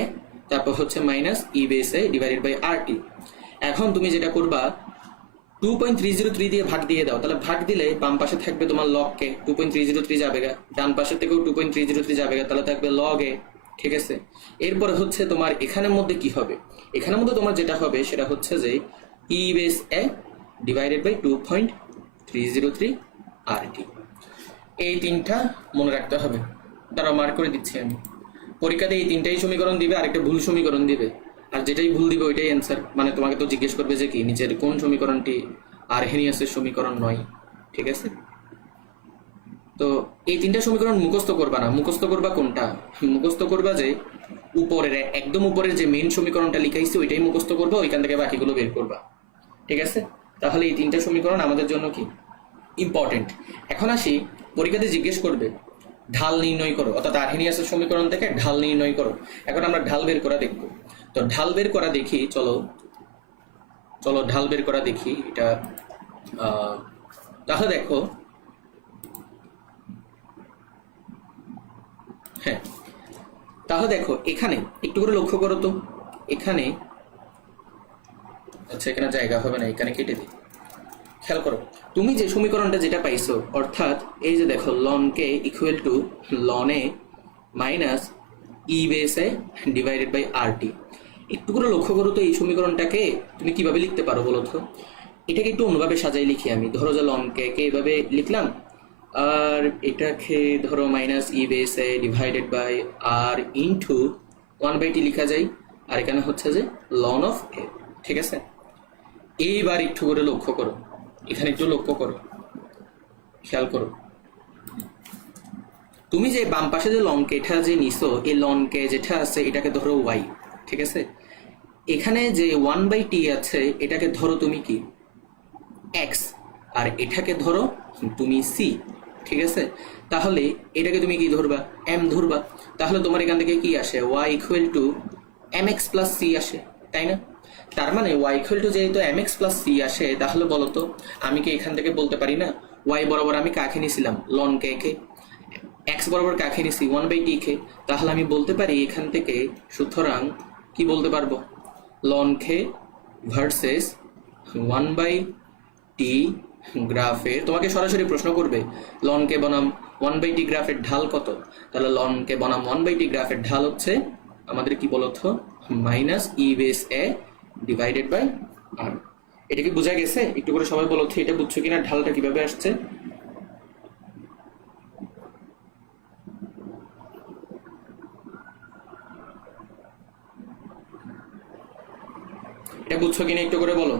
তারপর হচ্ছে minus E base A divided by R T. এখন তুমি যেটা করবা, 2.303 দিয়ে ভাগ দিয়ে দাও, তাহলে ভাগ দিলে বাম পাশে থাকবে তোমার লগ কে, 2.303 যাবে গা, ডান পাশের থেকেও 2.303 যাবে গা, তাহলে থাকবে লগ এ, ঠিক আছে। এরপরে হচ্ছে তোমার এখানের মধ্যে কি হবে, এখানের মধ্যে তোমার যেটা হবে সেটা হচ্ছে যে ই বেস এ ডিভাইডেড বাই 2.303 আর টি। এই তিনটা মনে রাখতে হবে, তারা মার্ক করে দিচ্ছি আমি। পরীক্ষাতে এই তিনটাই সমীকরণ দিবে, আরেকটা ভুল সমীকরণ দিবে, আর যেটাই ভুল দিবে ওইটাই অ্যান্সার। মানে তোমাকে তো জিজ্ঞেস করবে যে কি নিচের কোন সমীকরণটি আরহেনিয়াসের সমীকরণ নয়, ঠিক আছে। তো এই তিনটা সমীকরণ মুখস্থ করবা না, মুখস্থ করবা কোনটা, মুখস্থ করবা যে উপরের একদম উপরের যে মেইন সমীকরণটা লিখাইছে ওইটাই মুখস্থ করবা, ওইখান থেকে বাকিগুলো বের করবা, ঠিক আছে। তাহলে এই তিনটা সমীকরণ আমাদের জন্য কি ইম্পর্টেন্ট। এখন আসি, পরীক্ষাতে জিজ্ঞেস করবে ঢাল নির্ণয় করো, অর্থাৎ আরহেনিয়াসের সমীকরণ থেকে ঢাল নির্ণয় করো। এখন আমরা ঢাল বের করা দেখবো। তো ঢাল বের করা দেখি, চলো ঢাল বের করা দেখি এটা। তাহলে দেখো, হ্যাঁ তাহলে দেখো এখানে একটু করে লক্ষ্য করো তো, এখানে আচ্ছা এখানে জায়গা হবে না, এখানে কেটে দিই। খেয়াল করো, তুমি যে সমীকরণটা যেটা পাইছো, অর্থাৎ এই যে দেখো ln K equal to ln A minus E base A divided by R T. একটু করে লক্ষ্য করো তো, এই সমীকরণটাকে তুমি কিভাবে লিখতে পারো বলো তো। এটাকে একটু অন্যভাবে সাজাই লিখি আমি। ধরো যে লন কে এভাবে লিখলাম, আর এটাকে ধরো minus E base A divided by R into 1/t লিখা যায়, আর এখানে হচ্ছে যে লন অফ এ, ঠিক আছে। এইবার একটু করে লক্ষ্য করো, এখানে একটু লক্ষ্য করো, খেয়াল করো, তুমি যে বাম পাশে যে লন কে এটা যে নিছো, এই লন কে যেটা আছে এটাকে ধরো ওয়াই, ঠিক আছে। এখানে যে 1/t আছে এটাকে ধরো তুমি কি এক্স, আর এটাকে ধরো তুমি সি, ঠিক আছে। তাহলে এটাকে তুমি কি ধরবা, এম ধরবা। তাহলে তোমার এখান থেকে কি আসে, y equal to m x plus c আসে, তাই না। তার মানে ওয়াই ইকুয়াল টু যেহেতু এম এক্স প্লাস সি আসে, তাহলে বলো তো আমি কি এখান থেকে বলতে পারি না, ওয়াই বরাবর আমি কাকে নিয়েছিলাম, লন কে কে, এক্স বরাবর কাকে নিছি 1/t কে, তাহলে আমি বলতে পারি এখান থেকে, সুতরাং কি বলতে পারবো, লন কে ভার্সেস 1/t গ্রাফের, তোমাকে সরাসরি প্রশ্ন করবে লন কে বনাম 1/t গ্রাফের ঢাল কত, তাহলে লন কে বনাম 1/t গ্রাফের ঢাল হচ্ছে আমাদের কি বলতো, minus E base A divided by R. এটা কি বোঝা গেছে? একটু করে সবাই বলো তো, এটা বুঝছো কিনা, ঢালটা কিভাবে আসছে। এটা বুঝছো কিনা একটু করে বলো।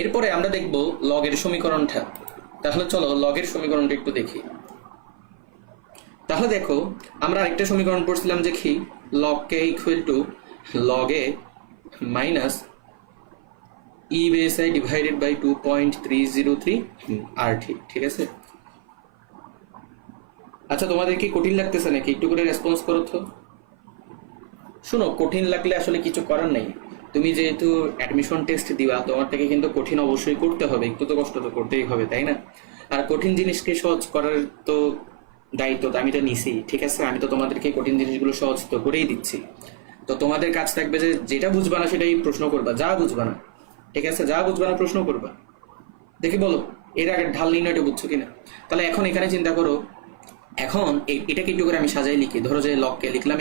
এরপরে আমরা দেখব লগের সমীকরণটা। তাহলে চলো লগের সমীকরণটা একটু দেখি। তাহলে দেখো, আমরা আরেকটা সমীকরণ পড়ছিলাম যে কি, log K equal to log A minus E base I divided by 2.303 R ঠিক আছে। আচ্ছা তোমাদের কি কঠিন লাগতেছে নাকি, একটু করে রেসপন্স করো তো। শোনো, কঠিন লাগলে আসলে কিছু করার নেই, তুমি যেহেতু অ্যাডমিশন টেস্ট দিবা, তোমার থেকে কিন্তু কঠিন অবশ্যই করতে হবে, একটু তো কষ্ট তো করতেই হবে, তাই না। আর কঠিন জিনিসকে সহজ করার তো দায়িত্ব তো আমি তো নিছি, ঠিক আছে। আমি তো তোমাদেরকে কঠিন জিনিসগুলো সহজ তো করেই দিচ্ছি। তো তোমাদের কাজ থাকবে যে যেটা বুঝবা না সেটাই প্রশ্ন করবা, যা বুঝবা না, ঠিক আছে, যা বুঝবা না প্রশ্ন করবা। দেখি বলো এর আগে ঢাল নির্ণয়টা বুঝছো কিনা। তাহলে এখন এখানে চিন্তা করো, এখন এটাকে একটু করে আমি সাজাই লিখি, ধরো যে লককে লিখলাম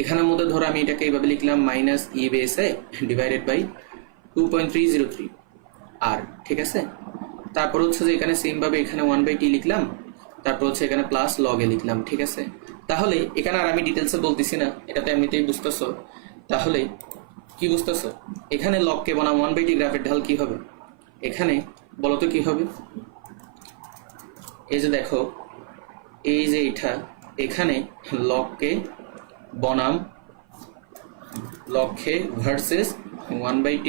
এখানের মধ্যে ধরো আমি এটাকে এইভাবে লিখলাম minus E base A divided by 2.303 R, ঠিক আছে। তারপর হচ্ছে যে এখানে সেম ভাবে এখানে 1/t লিখলাম, তারপর হচ্ছে এখানে প্লাস লগ এ লিখলাম, ঠিক আছে। তাহলে এখানে আর আমি ডিটেলসে বলতেছি না, এটা তো এমনিতেই বুঝতেছো। তাহলে কি বুঝতেছো, এখানে লগকে বনাম 1/t গ্রাফের ঢাল কি হবে, এখানে বলো তো কি হবে। এই যে দেখো, এই যে এটা এখানে লগকে বনাম লক্ষ্যে ভার্সেস 1/t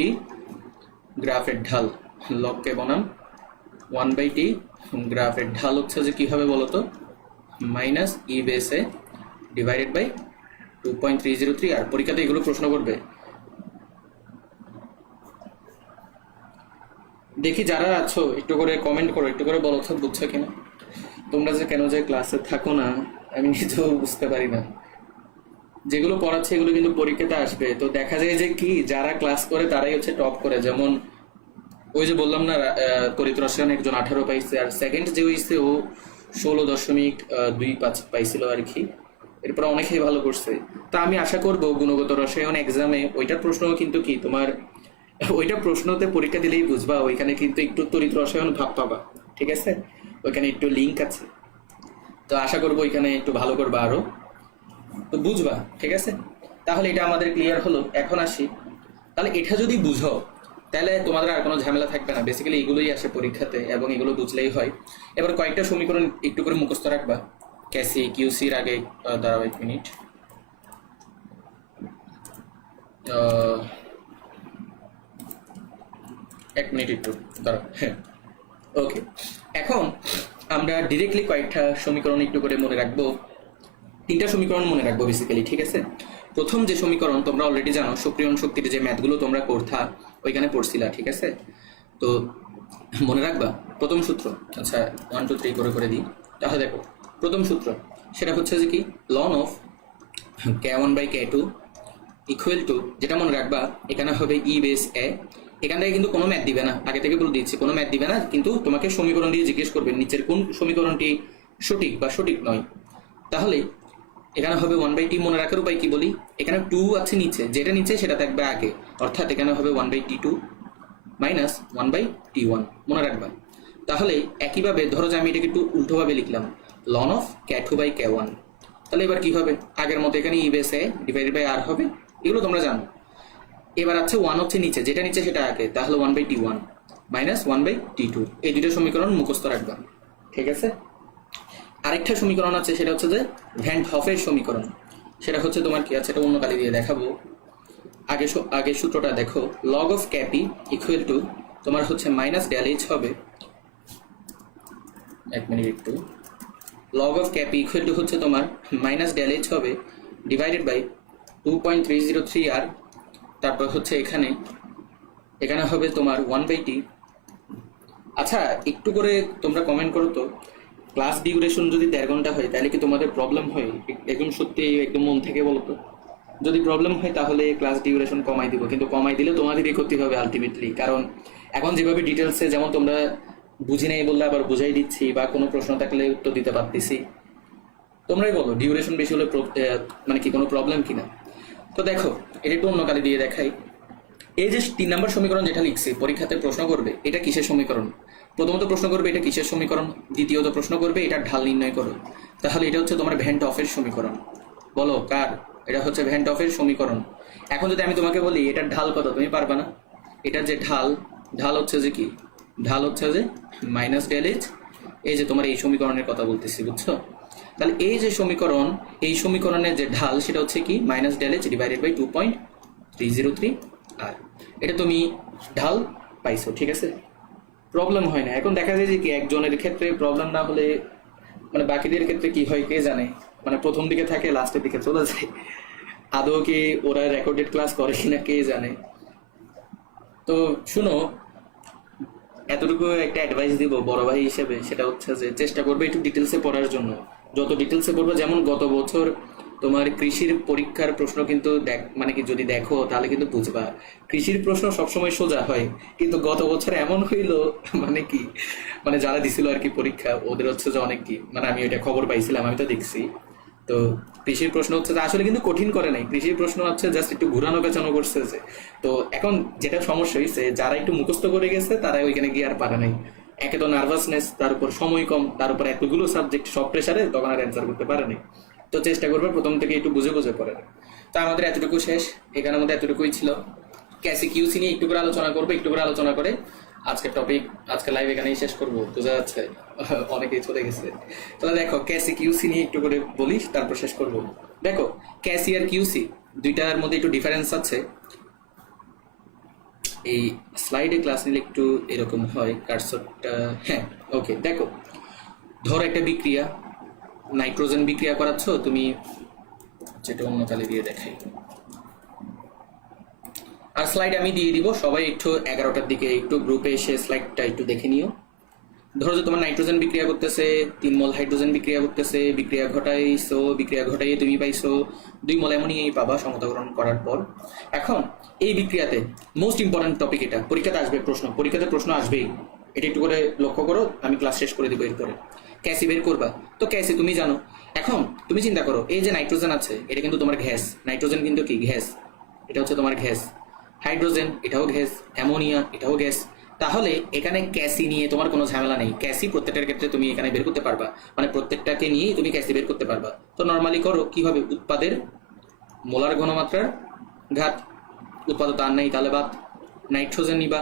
গ্রাফের ঢাল, লগকে বনাম 1/t গ্রাফের ঢাল হচ্ছে যে কি হবে বলতো, minus E base A divided by 2.303 R. পরীক্ষাতে এগুলো প্রশ্ন করবে। দেখি যারা আছো একটু করে কমেন্ট করো, একটু করে বলো তো বুঝছো কিনা। তোমরা যে কেন যে ক্লাসে থাকো না আমি নিজেও বুঝতে পারি না। যেগুলো পড়াচ্ছে এগুলো কিন্তু পরীক্ষাতে আসবে, তো দেখা যায় যে কি যারা ক্লাস করে তারাই হচ্ছে টপ করে। যেমন ওই যে বললাম না তরিত রসায়ন একজন 18 পাইছে, আর সেকেন্ড যে হইছে ও 16.25 পাইছিল আর কি। এরপর অনেকেই ভালো করছে। তা আমি আশা করব গুণগত রসায়ন এক্সামে ওইটার প্রশ্ন কিন্তু কি তোমার ওইটা প্রশ্নতে পরীক্ষা দিলেই বুঝবা, ওইখানে কিন্তু একটু তড়িৎ রসায়ন ভাব পাবা, ঠিক আছে। ওইখানে একটু লিঙ্ক আছে, তো আশা করবো ওইখানে একটু ভালো করবা আরো, তো বুঝবা, ঠিক আছে। তাহলে এটা আমাদের ক্লিয়ার হলো। এখন আসি, তাহলে এটা যদি বুঝো তাহলে তোমাদের আর কোনো ঝামেলা থাকবে না। বেসিক্যালি এগুলোই আসে পরীক্ষাতে এবং এগুলো বুঝলেই হয়। এবার কয়েকটা সমীকরণ একটু করে মুখস্থ রাখবা। ক্যাসি কিউসির আগে দাঁড়াও 1 মিনিট, একটু দাঁড়াও, হ্যাঁ ওকে। এখন আমরা ডিরেক্টলি কয়েকটা সমীকরণ একটু করে মনে রাখবো, 3টা সমীকরণ মনে রাখবো বেসিক্যালি, ঠিক আছে। প্রথম যে সমীকরণ তোমরা অলরেডি জানো, সক্রিয়ণ শক্তির যে ম্যাথগুলো তোমরা করতা ওইখানে পড়ছিলা, ঠিক আছে। তো মনে রাখবা প্রথম সূত্র। আচ্ছা 1 2 3 করে দিই। তাহলে দেখো প্রথম সূত্র সেটা হচ্ছে যে কি ln of k1/k2 equal to, যেটা মনে রাখবা এখানে হবে ই বেস এ। এখান থেকে কিন্তু কোনো ম্যাথ দিবে না, আগে থেকে বলে দিচ্ছি কোনো ম্যাথ দিবে না, কিন্তু তোমাকে সমীকরণ দিয়ে জিজ্ঞেস করবে নিচের কোন সমীকরণটি সঠিক বা সঠিক নয়। তাহলে এখানে হবে 1/t। মনে রাখার উপায় কি বলি, এখানে 2 আছে নিচে, যেটা নিচে সেটা থাকবে আগে, অর্থাৎ এখানে হবে 1/t2 মাইনাস 1/t1, মনে রাখবা। তাহলে একইভাবে ধরো যে আমি এটাকে একটু উল্টোভাবে লিখলাম, লন অফ k2/k1। তাহলে এবার কি হবে, আগের মতো এখানে ই বেস এ ডিভাইডেড বাই আর হবে, এগুলো তোমরা জানো। এবার আছে 1 হচ্ছে নিচে, যেটা নিচে সেটা আগে, তাহলে 1/t1 মাইনাস 1/t2। এই দুটো সমীকরণ মুখস্থ রাখবা, ঠিক আছে। আরেকটা সমীকরণ আছে, সেটা হচ্ছে যে ভ্যান হফের সমীকরণ। সেটা হচ্ছে তোমার কি আছে, এটা অন্য কালি দিয়ে দেখাবো। আগে সূত্রটা দেখো, লগ অফ ক্যাপি ইকুয়াল টু তোমার হচ্ছে মাইনাস ডেল এইচ হবে, 1 মিনিট একটু, লগ অফ ক্যাপি ইকুয়াল টু হচ্ছে তোমার মাইনাস ডেল এইচ হবে ডিভাইডেড বাই 2.303 আর। তারপর হচ্ছে এখানে হবে তোমার 1/t। আচ্ছা একটু করে তোমরা কমেন্ট করো তো, ক্লাস ডিউরেশন যদি 1.5 ঘন্টা হয় তাহলে কি তোমাদের প্রবলেম হয়? একদম সত্যি একদম মন থেকে বলো তো। যদি প্রবলেম হয় তাহলে ক্লাস ডিউরেশন কমাই দিব, কিন্তু কমাই দিলে তোমাদেরই ক্ষতি হবে আলটিমেটলি। কারণ এখন যেভাবে ডিটেলসে, যেমন তোমরা বুঝি নাই বললে আবার বুঝাই দিচ্ছি, বা কোনো প্রশ্ন থাকলে উত্তর দিতে পারতেছি, তোমরাই বলো ডিউরেশন বেশি হলে মানে কি কোনো প্রবলেম কিনা। তো দেখো এটা একটু অন্য কালি দিয়ে দেখাই। এই যে 3 নম্বর সমীকরণ যেটা লিখছি, পরীক্ষাতে প্রশ্ন করবে এটা কিসের সমীকরণ। প্রথমত প্রশ্ন করবে এটা কিসের সমীকরণ, দ্বিতীয়ত প্রশ্ন করবে এটার ঢাল নির্ণয় করো। তাহলে এটা হচ্ছে তোমার ভ্যান হফের সমীকরণ। বলো কার? এটা হচ্ছে ভ্যান হফের সমীকরণ। এখন যদি আমি তোমাকে বলি এটার ঢাল কত, তুমি পারবা না। এটার যে ঢাল হচ্ছে যে কি, ঢাল হচ্ছে যে মাইনাস ডেল এইচ। এই যে তোমার এই সমীকরণের কথা বলতেছি, বুঝছো? তাহলে এই যে সমীকরণ, এই সমীকরণের যে ঢাল সেটা হচ্ছে কি minus del H divided by 2.303 R. এটা তুমি ঢাল পাইছো, ঠিক আছে, প্রবলেম হয় না। এখন দেখা যায় যে কি একজনের ক্ষেত্রে প্রবলেম না হলে মানে বাকিদের ক্ষেত্রে কি হয় কে জানে, মানে প্রথম দিকে থাকে লাস্টের দিকে চলে যায়। আদৌ কি ওরা রেকর্ডেড ক্লাস করে কিনা কে জানে। তো শুনো, এতটুকু একটা অ্যাডভাইস দিব বড় ভাই হিসেবে, সেটা হচ্ছে যে চেষ্টা করবে একটু ডিটেলসে পড়ার জন্য। যত ডিটেলসে পড়বে, যেমন গত বছর তোমার কৃষির পরীক্ষার প্রশ্ন কিন্তু মানে কি যদি দেখো তাহলে কিন্তু বুঝবা কৃষির প্রশ্ন সবসময় সোজা হয়, কিন্তু গত বছর এমন হইলো মানে কি, মানে যারা দিছিল আর কি পরীক্ষা ওদের হচ্ছে যে অনেক কি, মানে আমি ওইটা খবর পাইছিলাম, আমি তো দেখছি। তো কৃষির প্রশ্ন হচ্ছে যে আসলে কিন্তু কঠিন করে নাই, কৃষির প্রশ্ন হচ্ছে জাস্ট একটু ঘুরানো পেঁচানো করছে যে। তো এখন যেটা সমস্যা হয়েছে, যারা একটু মুখস্থ করে গেছে তারা ওইখানে গিয়ে আর পারে নাই। একে তো নার্ভাসনেস, তার উপর সময় কম, তার উপর এতগুলো সাবজেক্ট সব প্রেসারে, তখন আর অ্যান্সার করতে পারে নাই। তো চেষ্টা করবে প্রথম থেকে একটু বুঝে বুঝে পড়ে। তো আমাদের এতটুকু শেষ, এখানের মধ্যে এতটুকুই ছিল। ক্যাসি কিউসি নিয়ে একটু করে আলোচনা করবো, একটু করে আলোচনা করে আজকের টপিক, আজকে লাইভ এখানেই শেষ করবো, বোঝা যাচ্ছে অনেকেই চলে গেছে। তাহলে দেখো ক্যাসি কিউসি নিয়ে একটু করে বলিস, তারপর শেষ করবো। দেখো ক্যাসি আর কিউসি দুইটার মধ্যে একটু ডিফারেন্স আছে। এই স্লাইডে ক্লাস নিলে একটু এরকম হয় কার্সরটা, হ্যাঁ ওকে। দেখো ধরো একটা বিক্রিয়া, নাইট্রোজেন বিক্রিয়া করাচ্ছ তুমি, যেটা অন্য কালে দিয়ে দেখাই, আর স্লাইড আমি দিয়ে দিব, সবাই একটু 11টার দিকে একটু গ্রুপে এসে স্লাইডটা একটু দেখে নিও। ধরো যে তোমার নাইট্রোজেন বিক্রিয়া করতেছে, 3 মল হাইড্রোজেন বিক্রিয়া করতেছে, বিক্রিয়া ঘটাইছো, বিক্রিয়া ঘটাইয়ে তুমি পাইছো 2 মল অ্যামোনিয়াই পাবা সমতাকরণ করার পর। এখন এই বিক্রিয়াতে মোস্ট ইম্পর্টেন্ট টপিক, এটা পরীক্ষাতে আসবে প্রশ্ন, পরীক্ষাতে প্রশ্ন আসবেই, এটা একটু করে লক্ষ্য করো, আমি ক্লাস শেষ করে দিব এরপরে। ক্যাসি বের করবা, তো ক্যাসি তুমি জানো। এখন তুমি চিন্তা করো, এই যে নাইট্রোজেন আছে এটা কিন্তু তোমার গ্যাস, নাইট্রোজেন কিন্তু কি গ্যাস, এটা হচ্ছে তোমার গ্যাস। হাইড্রোজেন এটাও গ্যাস, অ্যামোনিয়া এটাও গ্যাস। তাহলে এখানে ক্যাসি নিয়ে তোমার কোনো ঝামেলা নেই, ক্যাসি প্রত্যেকটার ক্ষেত্রে তুমি এখানে বের করতে পারবা, মানে প্রত্যেকটাকে নিয়েই তুমি ক্যাসি বের করতে পারবা। তো নর্মালি করো কি হবে, উৎপাদের মোলার ঘনমাত্রার ঘাত, উৎপাদ তার নেই তাহলে বাদ, নাইট্রোজেন নিবা,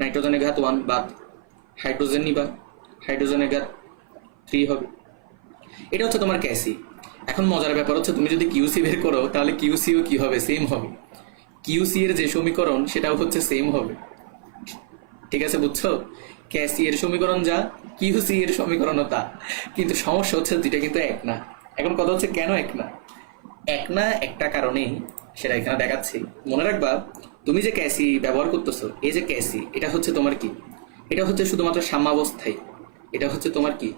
নাইট্রোজেনের ঘাত 1 বাদ, হাইড্রোজেন নিবা, হাইড্রোজেনের ঘাত 3 হবে। এটা হচ্ছে তোমার ক্যাসি। এখন মজার ব্যাপার হচ্ছে তুমি যদি কিউসি বের করো তাহলে কিউসিও কি হবে, সেম হবে। কিউসি এর যে সমীকরণ সেটাও হচ্ছে সেম হবে, ঠিক আছে বুঝছো? ক্যাসি এর সমীকরণ যা, কিউসি এর সমীকরণও তা, কিন্তু সমস্যা হচ্ছে দুইটা কিন্তু এক না। এখন কথা হচ্ছে কেন এক না, এক না একটা কারণেই, সেটা এখানে দেখাচ্ছি। মনে রাখবা তুমি যে ক্যাসি ব্যবহার করতেছো, এই যে ক্যাসি এটা হচ্ছে তোমার কি, এটা হচ্ছে শুধুমাত্র সাম্যাবস্থায়, এটা হচ্ছে তোমার কি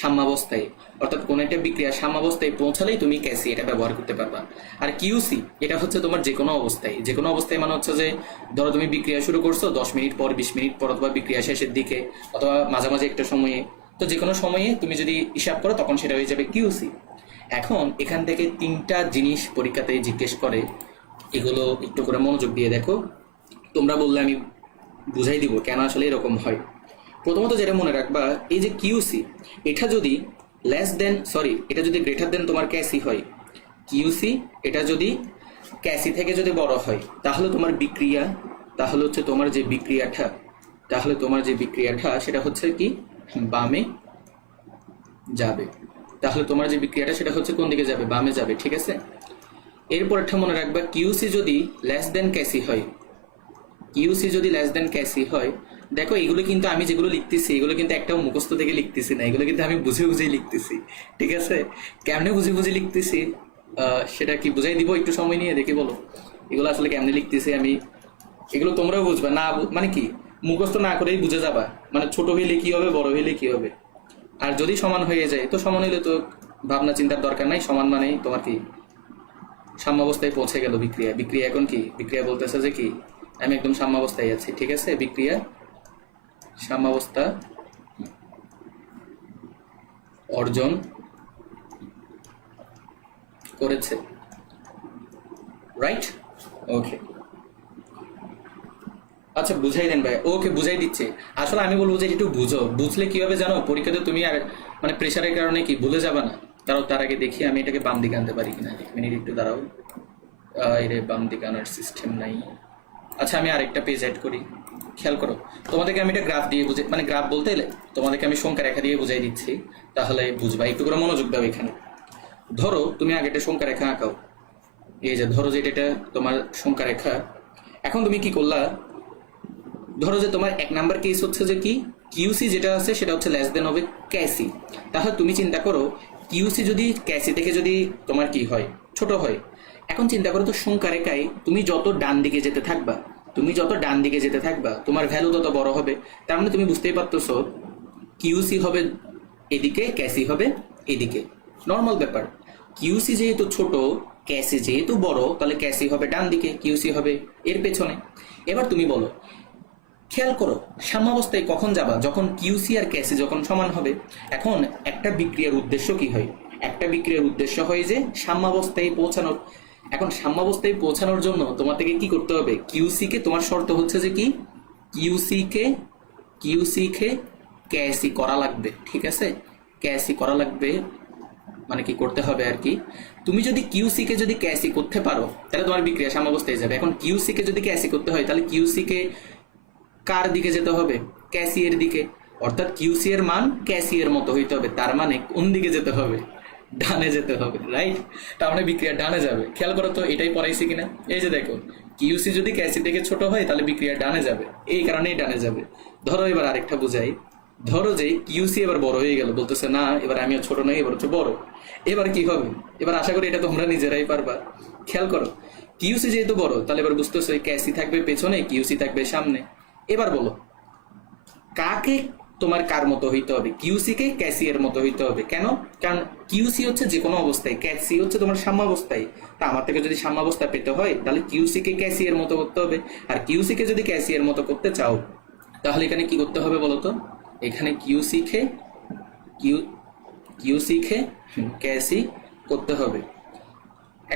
সাম্যাবস্থায়, অর্থাৎ কোন একটা বিক্রিয়া সাম্যাবস্থায় পৌঁছালেই তুমি ক্যাসি এটা ব্যবহার করতে পারবা। আর কিউসি এটা হচ্ছে তোমার যে কোনো অবস্থায়, যে কোনো অবস্থায় মানে হচ্ছে যে ধরো তুমি বিক্রিয়া শুরু করছো 10 মিনিট পর, 20 মিনিট পর, অথবা বিক্রিয়া শেষের দিকে, অথবা মাঝামাঝি একটা সময়ে, তো যে কোনো সময়ে তুমি যদি হিসাব করো তখন সেটা হয়ে যাবে কিউসি। এখন এখান থেকে 3টা জিনিস পরীক্ষাতে জিজ্ঞেস করে, এগুলো একটু করে মনোযোগ দিয়ে দেখো, তোমরা বললে আমি বুঝাই দিব কেন আসলে এরকম হয়। প্রথমত যেটা মনে রাখবা, এই যে কিউসি এটা যদি এটা যদি গ্রেটার দেন তোমার ক্যাসি হয়, কিউসি এটা যদি ক্যাসি থেকে যদি বড় হয়, তাহলে তোমার বিক্রিয়া, তাহলে হচ্ছে তোমার যে বিক্রিয়াটা, সেটা হচ্ছে কি বামে যাবে। তাহলে তোমার যে বিক্রিয়াটা সেটা হচ্ছে কোন দিকে যাবে, বামে যাবে, ঠিক আছে? এরপর একটা মনে রাখবা, কিউসি যদি লেস দেন ক্যাসি হয়, কিউসি যদি লেস দেন ক্যাসি হয়, দেখো এগুলো কিন্তু আমি যেগুলো লিখতেছি এগুলো কিন্তু একটাও মুখস্থ থেকে লিখতেছি না, এগুলো কিন্তু আমি বুঝে বুঝেই লিখতেছি, ঠিক আছে? কেমনে বুঝে বুঝে লিখতেছি সেটা কি বুঝাই দিব একটু সময় নিয়ে, দেখি বলো এগুলো আসলে কেমনে লিখতেছি আমি, এগুলো তোমরাও বুঝবা না, মানে কি মুখস্থ না করেই বুঝে যাবা, মানে ছোট হইলে কি হবে, বড় হইলে কি হবে। আর যদি সমান হয়ে যায় তো সমান হইলে তো ভাবনা চিন্তার দরকার নাই, সমান মানেই তোমার কি সাম্যাবস্থায় পৌঁছে গেল বিক্রিয়া। বিক্রিয়া এখন কি, বিক্রিয়া বলতেছে যে কি আমি একদম সাম্যাবস্থায় আছি, ঠিক আছে? বিক্রিয়া সাম্যাবস্থা অর্জন করেছে, রাইট? ওকে, আচ্ছা বুঝাই দেন ভাই, ওকে বুঝাই দিচ্ছে। আসলে আমি বলবো যে একটু বুঝো, বুঝলে কি হবে জানো, পরীক্ষাতে তুমি আর মানে প্রেশারের কারণে কি ভুলে যাবে না। তার আগে দেখি আমি এটাকে বাম দিকে আনতে পারি কিনা, 1 মিনিট একটু দাঁড়াও। এর বাম দিকে আনার সিস্টেম নাই। আচ্ছা আমি আরেকটা পেজ অ্যাড করি, খেয়াল করো। তোমাদেরকে আমি এটা গ্রাফ দিয়ে বুঝে, মানে গ্রাফ বলতে তোমাদেরকে আমি সংখ্যা রেখা দিয়ে বুঝাই দিচ্ছি, তাহলে বুঝবা। একটু করে মনোযোগ দাও এখানে। ধরো তুমি আগে একটা সংখ্যা রেখা আঁকাও, এই যে ধরো যে এটা তোমার সংখ্যা রেখা। এখন তুমি কি করলা, ধরো যে তোমার 1 নাম্বার কেস হচ্ছে যে কি কিউসি যেটা আছে সেটা হচ্ছে লেস দেন হবে ক্যাসি। তাহলে তুমি চিন্তা করো কিউসি যদি ক্যাসি থেকে যদি তোমার কি হয়, ছোট হয়। এখন চিন্তা করো তো সংখ্যা রেখায় তুমি যত ডান দিকে যেতে থাকবা, তোমার ভ্যালু তত বড় হবে। তার মানে তুমি বুঝতেই পারতেছো কিউসি হবে এদিকে, ক্যাসি হবে এদিকে, নর্মাল ব্যাপার। কিউসি যেহেতু ছোট, ক্যাসি যেহেতু বড়, তাহলে ক্যাসি হবে ডান দিকে, কিউসি হবে এর পেছনে। এবার তুমি বলো, খেয়াল করো সাম্যাবস্থায় কখন যাবা? যখন কিউসি আর ক্যাসি যখন সমান হবে। এখন একটা বিক্রিয়ার উদ্দেশ্য কি হয়? একটা বিক্রিয়ার উদ্দেশ্য হয় যে সাম্যাবস্থায় পৌঁছানোর। এখন সাম্যাবস্থায় পৌঁছানোর জন্য তোমার থেকে কি করতে হবে? কিউসি কে, তোমার শর্ত হচ্ছে যে কি, কিউসি কে ক্যাসি করা লাগবে, ঠিক আছে? ক্যাসি করা লাগবে মানে কি করতে হবে আর কি। তুমি যদি কিউসি কে যদি ক্যাসি করতে পারো তাহলে তোমার বিক্রিয়া সাম্যাবস্থায় যাবে। এখন কিউসি কে যদি ক্যাসি করতে হয় তাহলে কিউসি কে কার দিকে যেতে হবে? ক্যাসি এর দিকে। অর্থাৎ কিউসি এর মান ক্যাসি এর মতো হইতে হবে, তার মানে কোন দিকে যেতে হবে? ডানে যেতে হবে, রাইট? তার মানে বিক্রিয়া ডানে যাবে। খেয়াল করো তো এটাই পড়াইছি কিনা। এই যে দেখো, কিউসি যদি ক্যাসি থেকে ছোট হয় তাহলে বিক্রিয়া ডানে যাবে, এই কারণেই ডানে যাবে। ধরো এবার আরেকটা বুঝাই। ধরো যে কিউসি এবার বড় হয়ে গেল, বলতেছে না এবার আমিও ছোট নই, এবার হচ্ছে বড়। এবার কি হবে? এবার আশা করি এটা তোমরা নিজেরাই পারবা। খেয়াল করো, কিউসি যেহেতু বড় তাহলে এবার বুঝতেছো ক্যাসি থাকবে পেছনে, কিউসি থাকবে সামনে। এবার বলো কাকে তোমার কার মতো হইতে হবে? কিউসি কে ক্যাসি এর মতো হইতে হবে। কেন? কারণ কিউসি হচ্ছে যে কোনো অবস্থায়, ক্যাসি হচ্ছে তোমার সাম্যাবস্থায়। তা আমার থেকে যদি সাম্যাবস্থা পেতে হয় তাহলে কিউসি কে ক্যাসি এর মতো করতে হবে। আর কিউসি কে যদি ক্যাসি এর মতো করতে চাও তাহলে এখানে কি করতে হবে বলো তো? এখানে কিউসি কে ক্যাসি করতে হবে।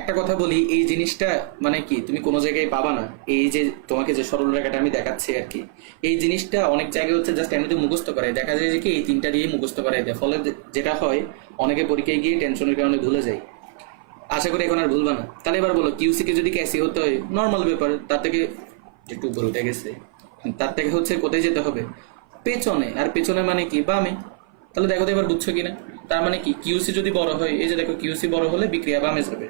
একটা কথা বলি, এই জিনিসটা মানে কি তুমি কোনো জায়গায় পাবা না। এই যে তোমাকে যে সরল রেখাটা আমি দেখাচ্ছি আর কি, এই জিনিসটা অনেক জায়গায় হচ্ছে জাস্ট এমনিতে মুখস্থ করায়। দেখা যায় যে কি এই তিনটা দিয়ে মুখস্থ করাই দেয়, ফলে যেটা হয় অনেকে পরীক্ষায় গিয়ে টেনশনের কারণে ভুলে যায়। আশা করি এখন আর ভুলবা না। তাহলে এবার বলো কিউসি কে যদি ক্যাসি হতে হয় নর্মাল ব্যাপার, তার থেকে একটু উপরে উঠে গেছে, তার থেকে হচ্ছে কোথায় যেতে হবে? পেছনে। আর পেছনে মানে কি? বামে। তাহলে দেখো তো এবার বুঝছো কিনা। তার মানে কি কিউসি যদি বড় হয়, এই যে দেখো কিউসি বড় হলে বিক্রিয়া বামে যাবে।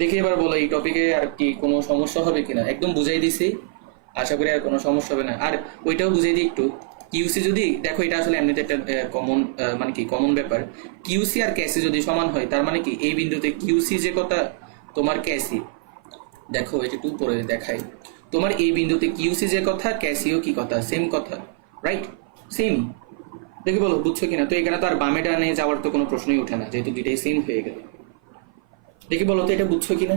দেখি এবার বলো এই টপিকে আর কি কোনো সমস্যা হবে কিনা। একদম বুঝাই দিছি, আশা করি আর কোনো সমস্যা হবে না। আর ওইটাও বুঝাই দিই একটু। কিউসি যদি দেখো, এটা আসলে এমনিতে একটা কমন মানে কি কমন ব্যাপার। কিউসি আর ক্যাসি যদি সমান হয় তার মানে কি এই বিন্দুতে কিউসি যে কথা, তোমার ক্যাসি, দেখো এটা একটু পরে দেখাই। তোমার এই বিন্দুতে কিউসি যে কথা, ক্যাসিও কি কথা? সেম কথা, রাইট? সেম। দেখি বলো বুঝছো কিনা। তো এখানে তো আর বামে ডানে যাওয়ার তো কোনো প্রশ্নই ওঠে না, যেহেতু দুইটাই সেম হয়ে গেল। দেখি বলো তো এটা বুঝছো কিনা।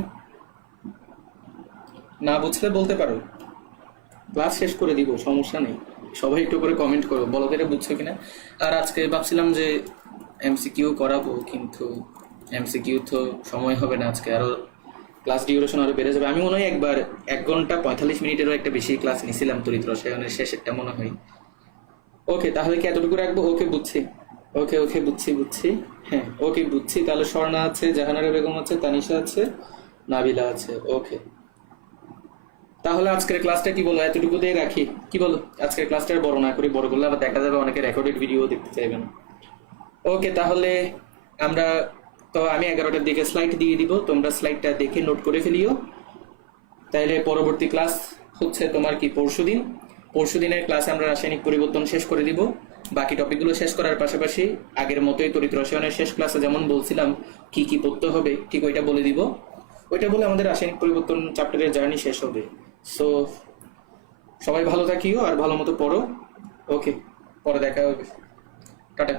না বুঝলে বলতে পারো, ক্লাস শেষ করে দিব, সমস্যা নেই। সবাই একটু করে কমেন্ট করো, বলো তো এটা বুঝছো কিনা। আর আজকে ভাবছিলাম যে এমসিকিউ করাবো, কিন্তু এমসিকিউ তো সময় হবে না আজকে, আরো ক্লাস ডিউরেশন আরো বেড়ে যাবে। আমি মনে হয় একবার 1 ঘন্টা 45 মিনিটেরও একটা বেশি ক্লাস নিছিলাম তড়িৎ রসায়নের শেষেরটা মনে হয়। ওকে, তাহলে কি এতটুকু রাখবো? ওকে বুঝছি, ওকে বুঝছি। হ্যাঁ ওকে বুঝছি। তাহলে স্বর্ণা আছে, জাহানারা বেগম আছে, তানিশা আছে, নাবিলা আছে। ওকে, তাহলে আজকের ক্লাসটা কি বলো এতটুকুতেই রাখি, কি বলো? আজকের ক্লাসটা বড় না করি, বড় করলে আবার দেখা যাবে অনেকে রেকর্ডেড ভিডিও দেখতে চাইবে না। ওকে, তাহলে আমরা তো আমি 11টার দিকে স্লাইড দিয়ে দিব, তোমরা স্লাইডটা দেখে নোট করে ফেলিও। তাইলে পরবর্তী ক্লাস হচ্ছে তোমার কি পরশুদিনের ক্লাসে আমরা রাসায়নিক পরিবর্তন শেষ করে দিব। বাকি টপিকগুলো শেষ করার পাশাপাশি আগের মতোই তড়িৎ রসায়নের শেষ ক্লাসে যেমন বলছিলাম কি কি পড়তে হবে ঠিক ওইটা বলে দিব। ওইটা বলে আমাদের রাসায়নিক পরিবর্তন চ্যাপ্টারের জার্নি শেষ হবে। সো সবাই ভালো থাকিও আর ভালো মতো পড়ো। ওকে, পরে দেখা হবে, টাটা।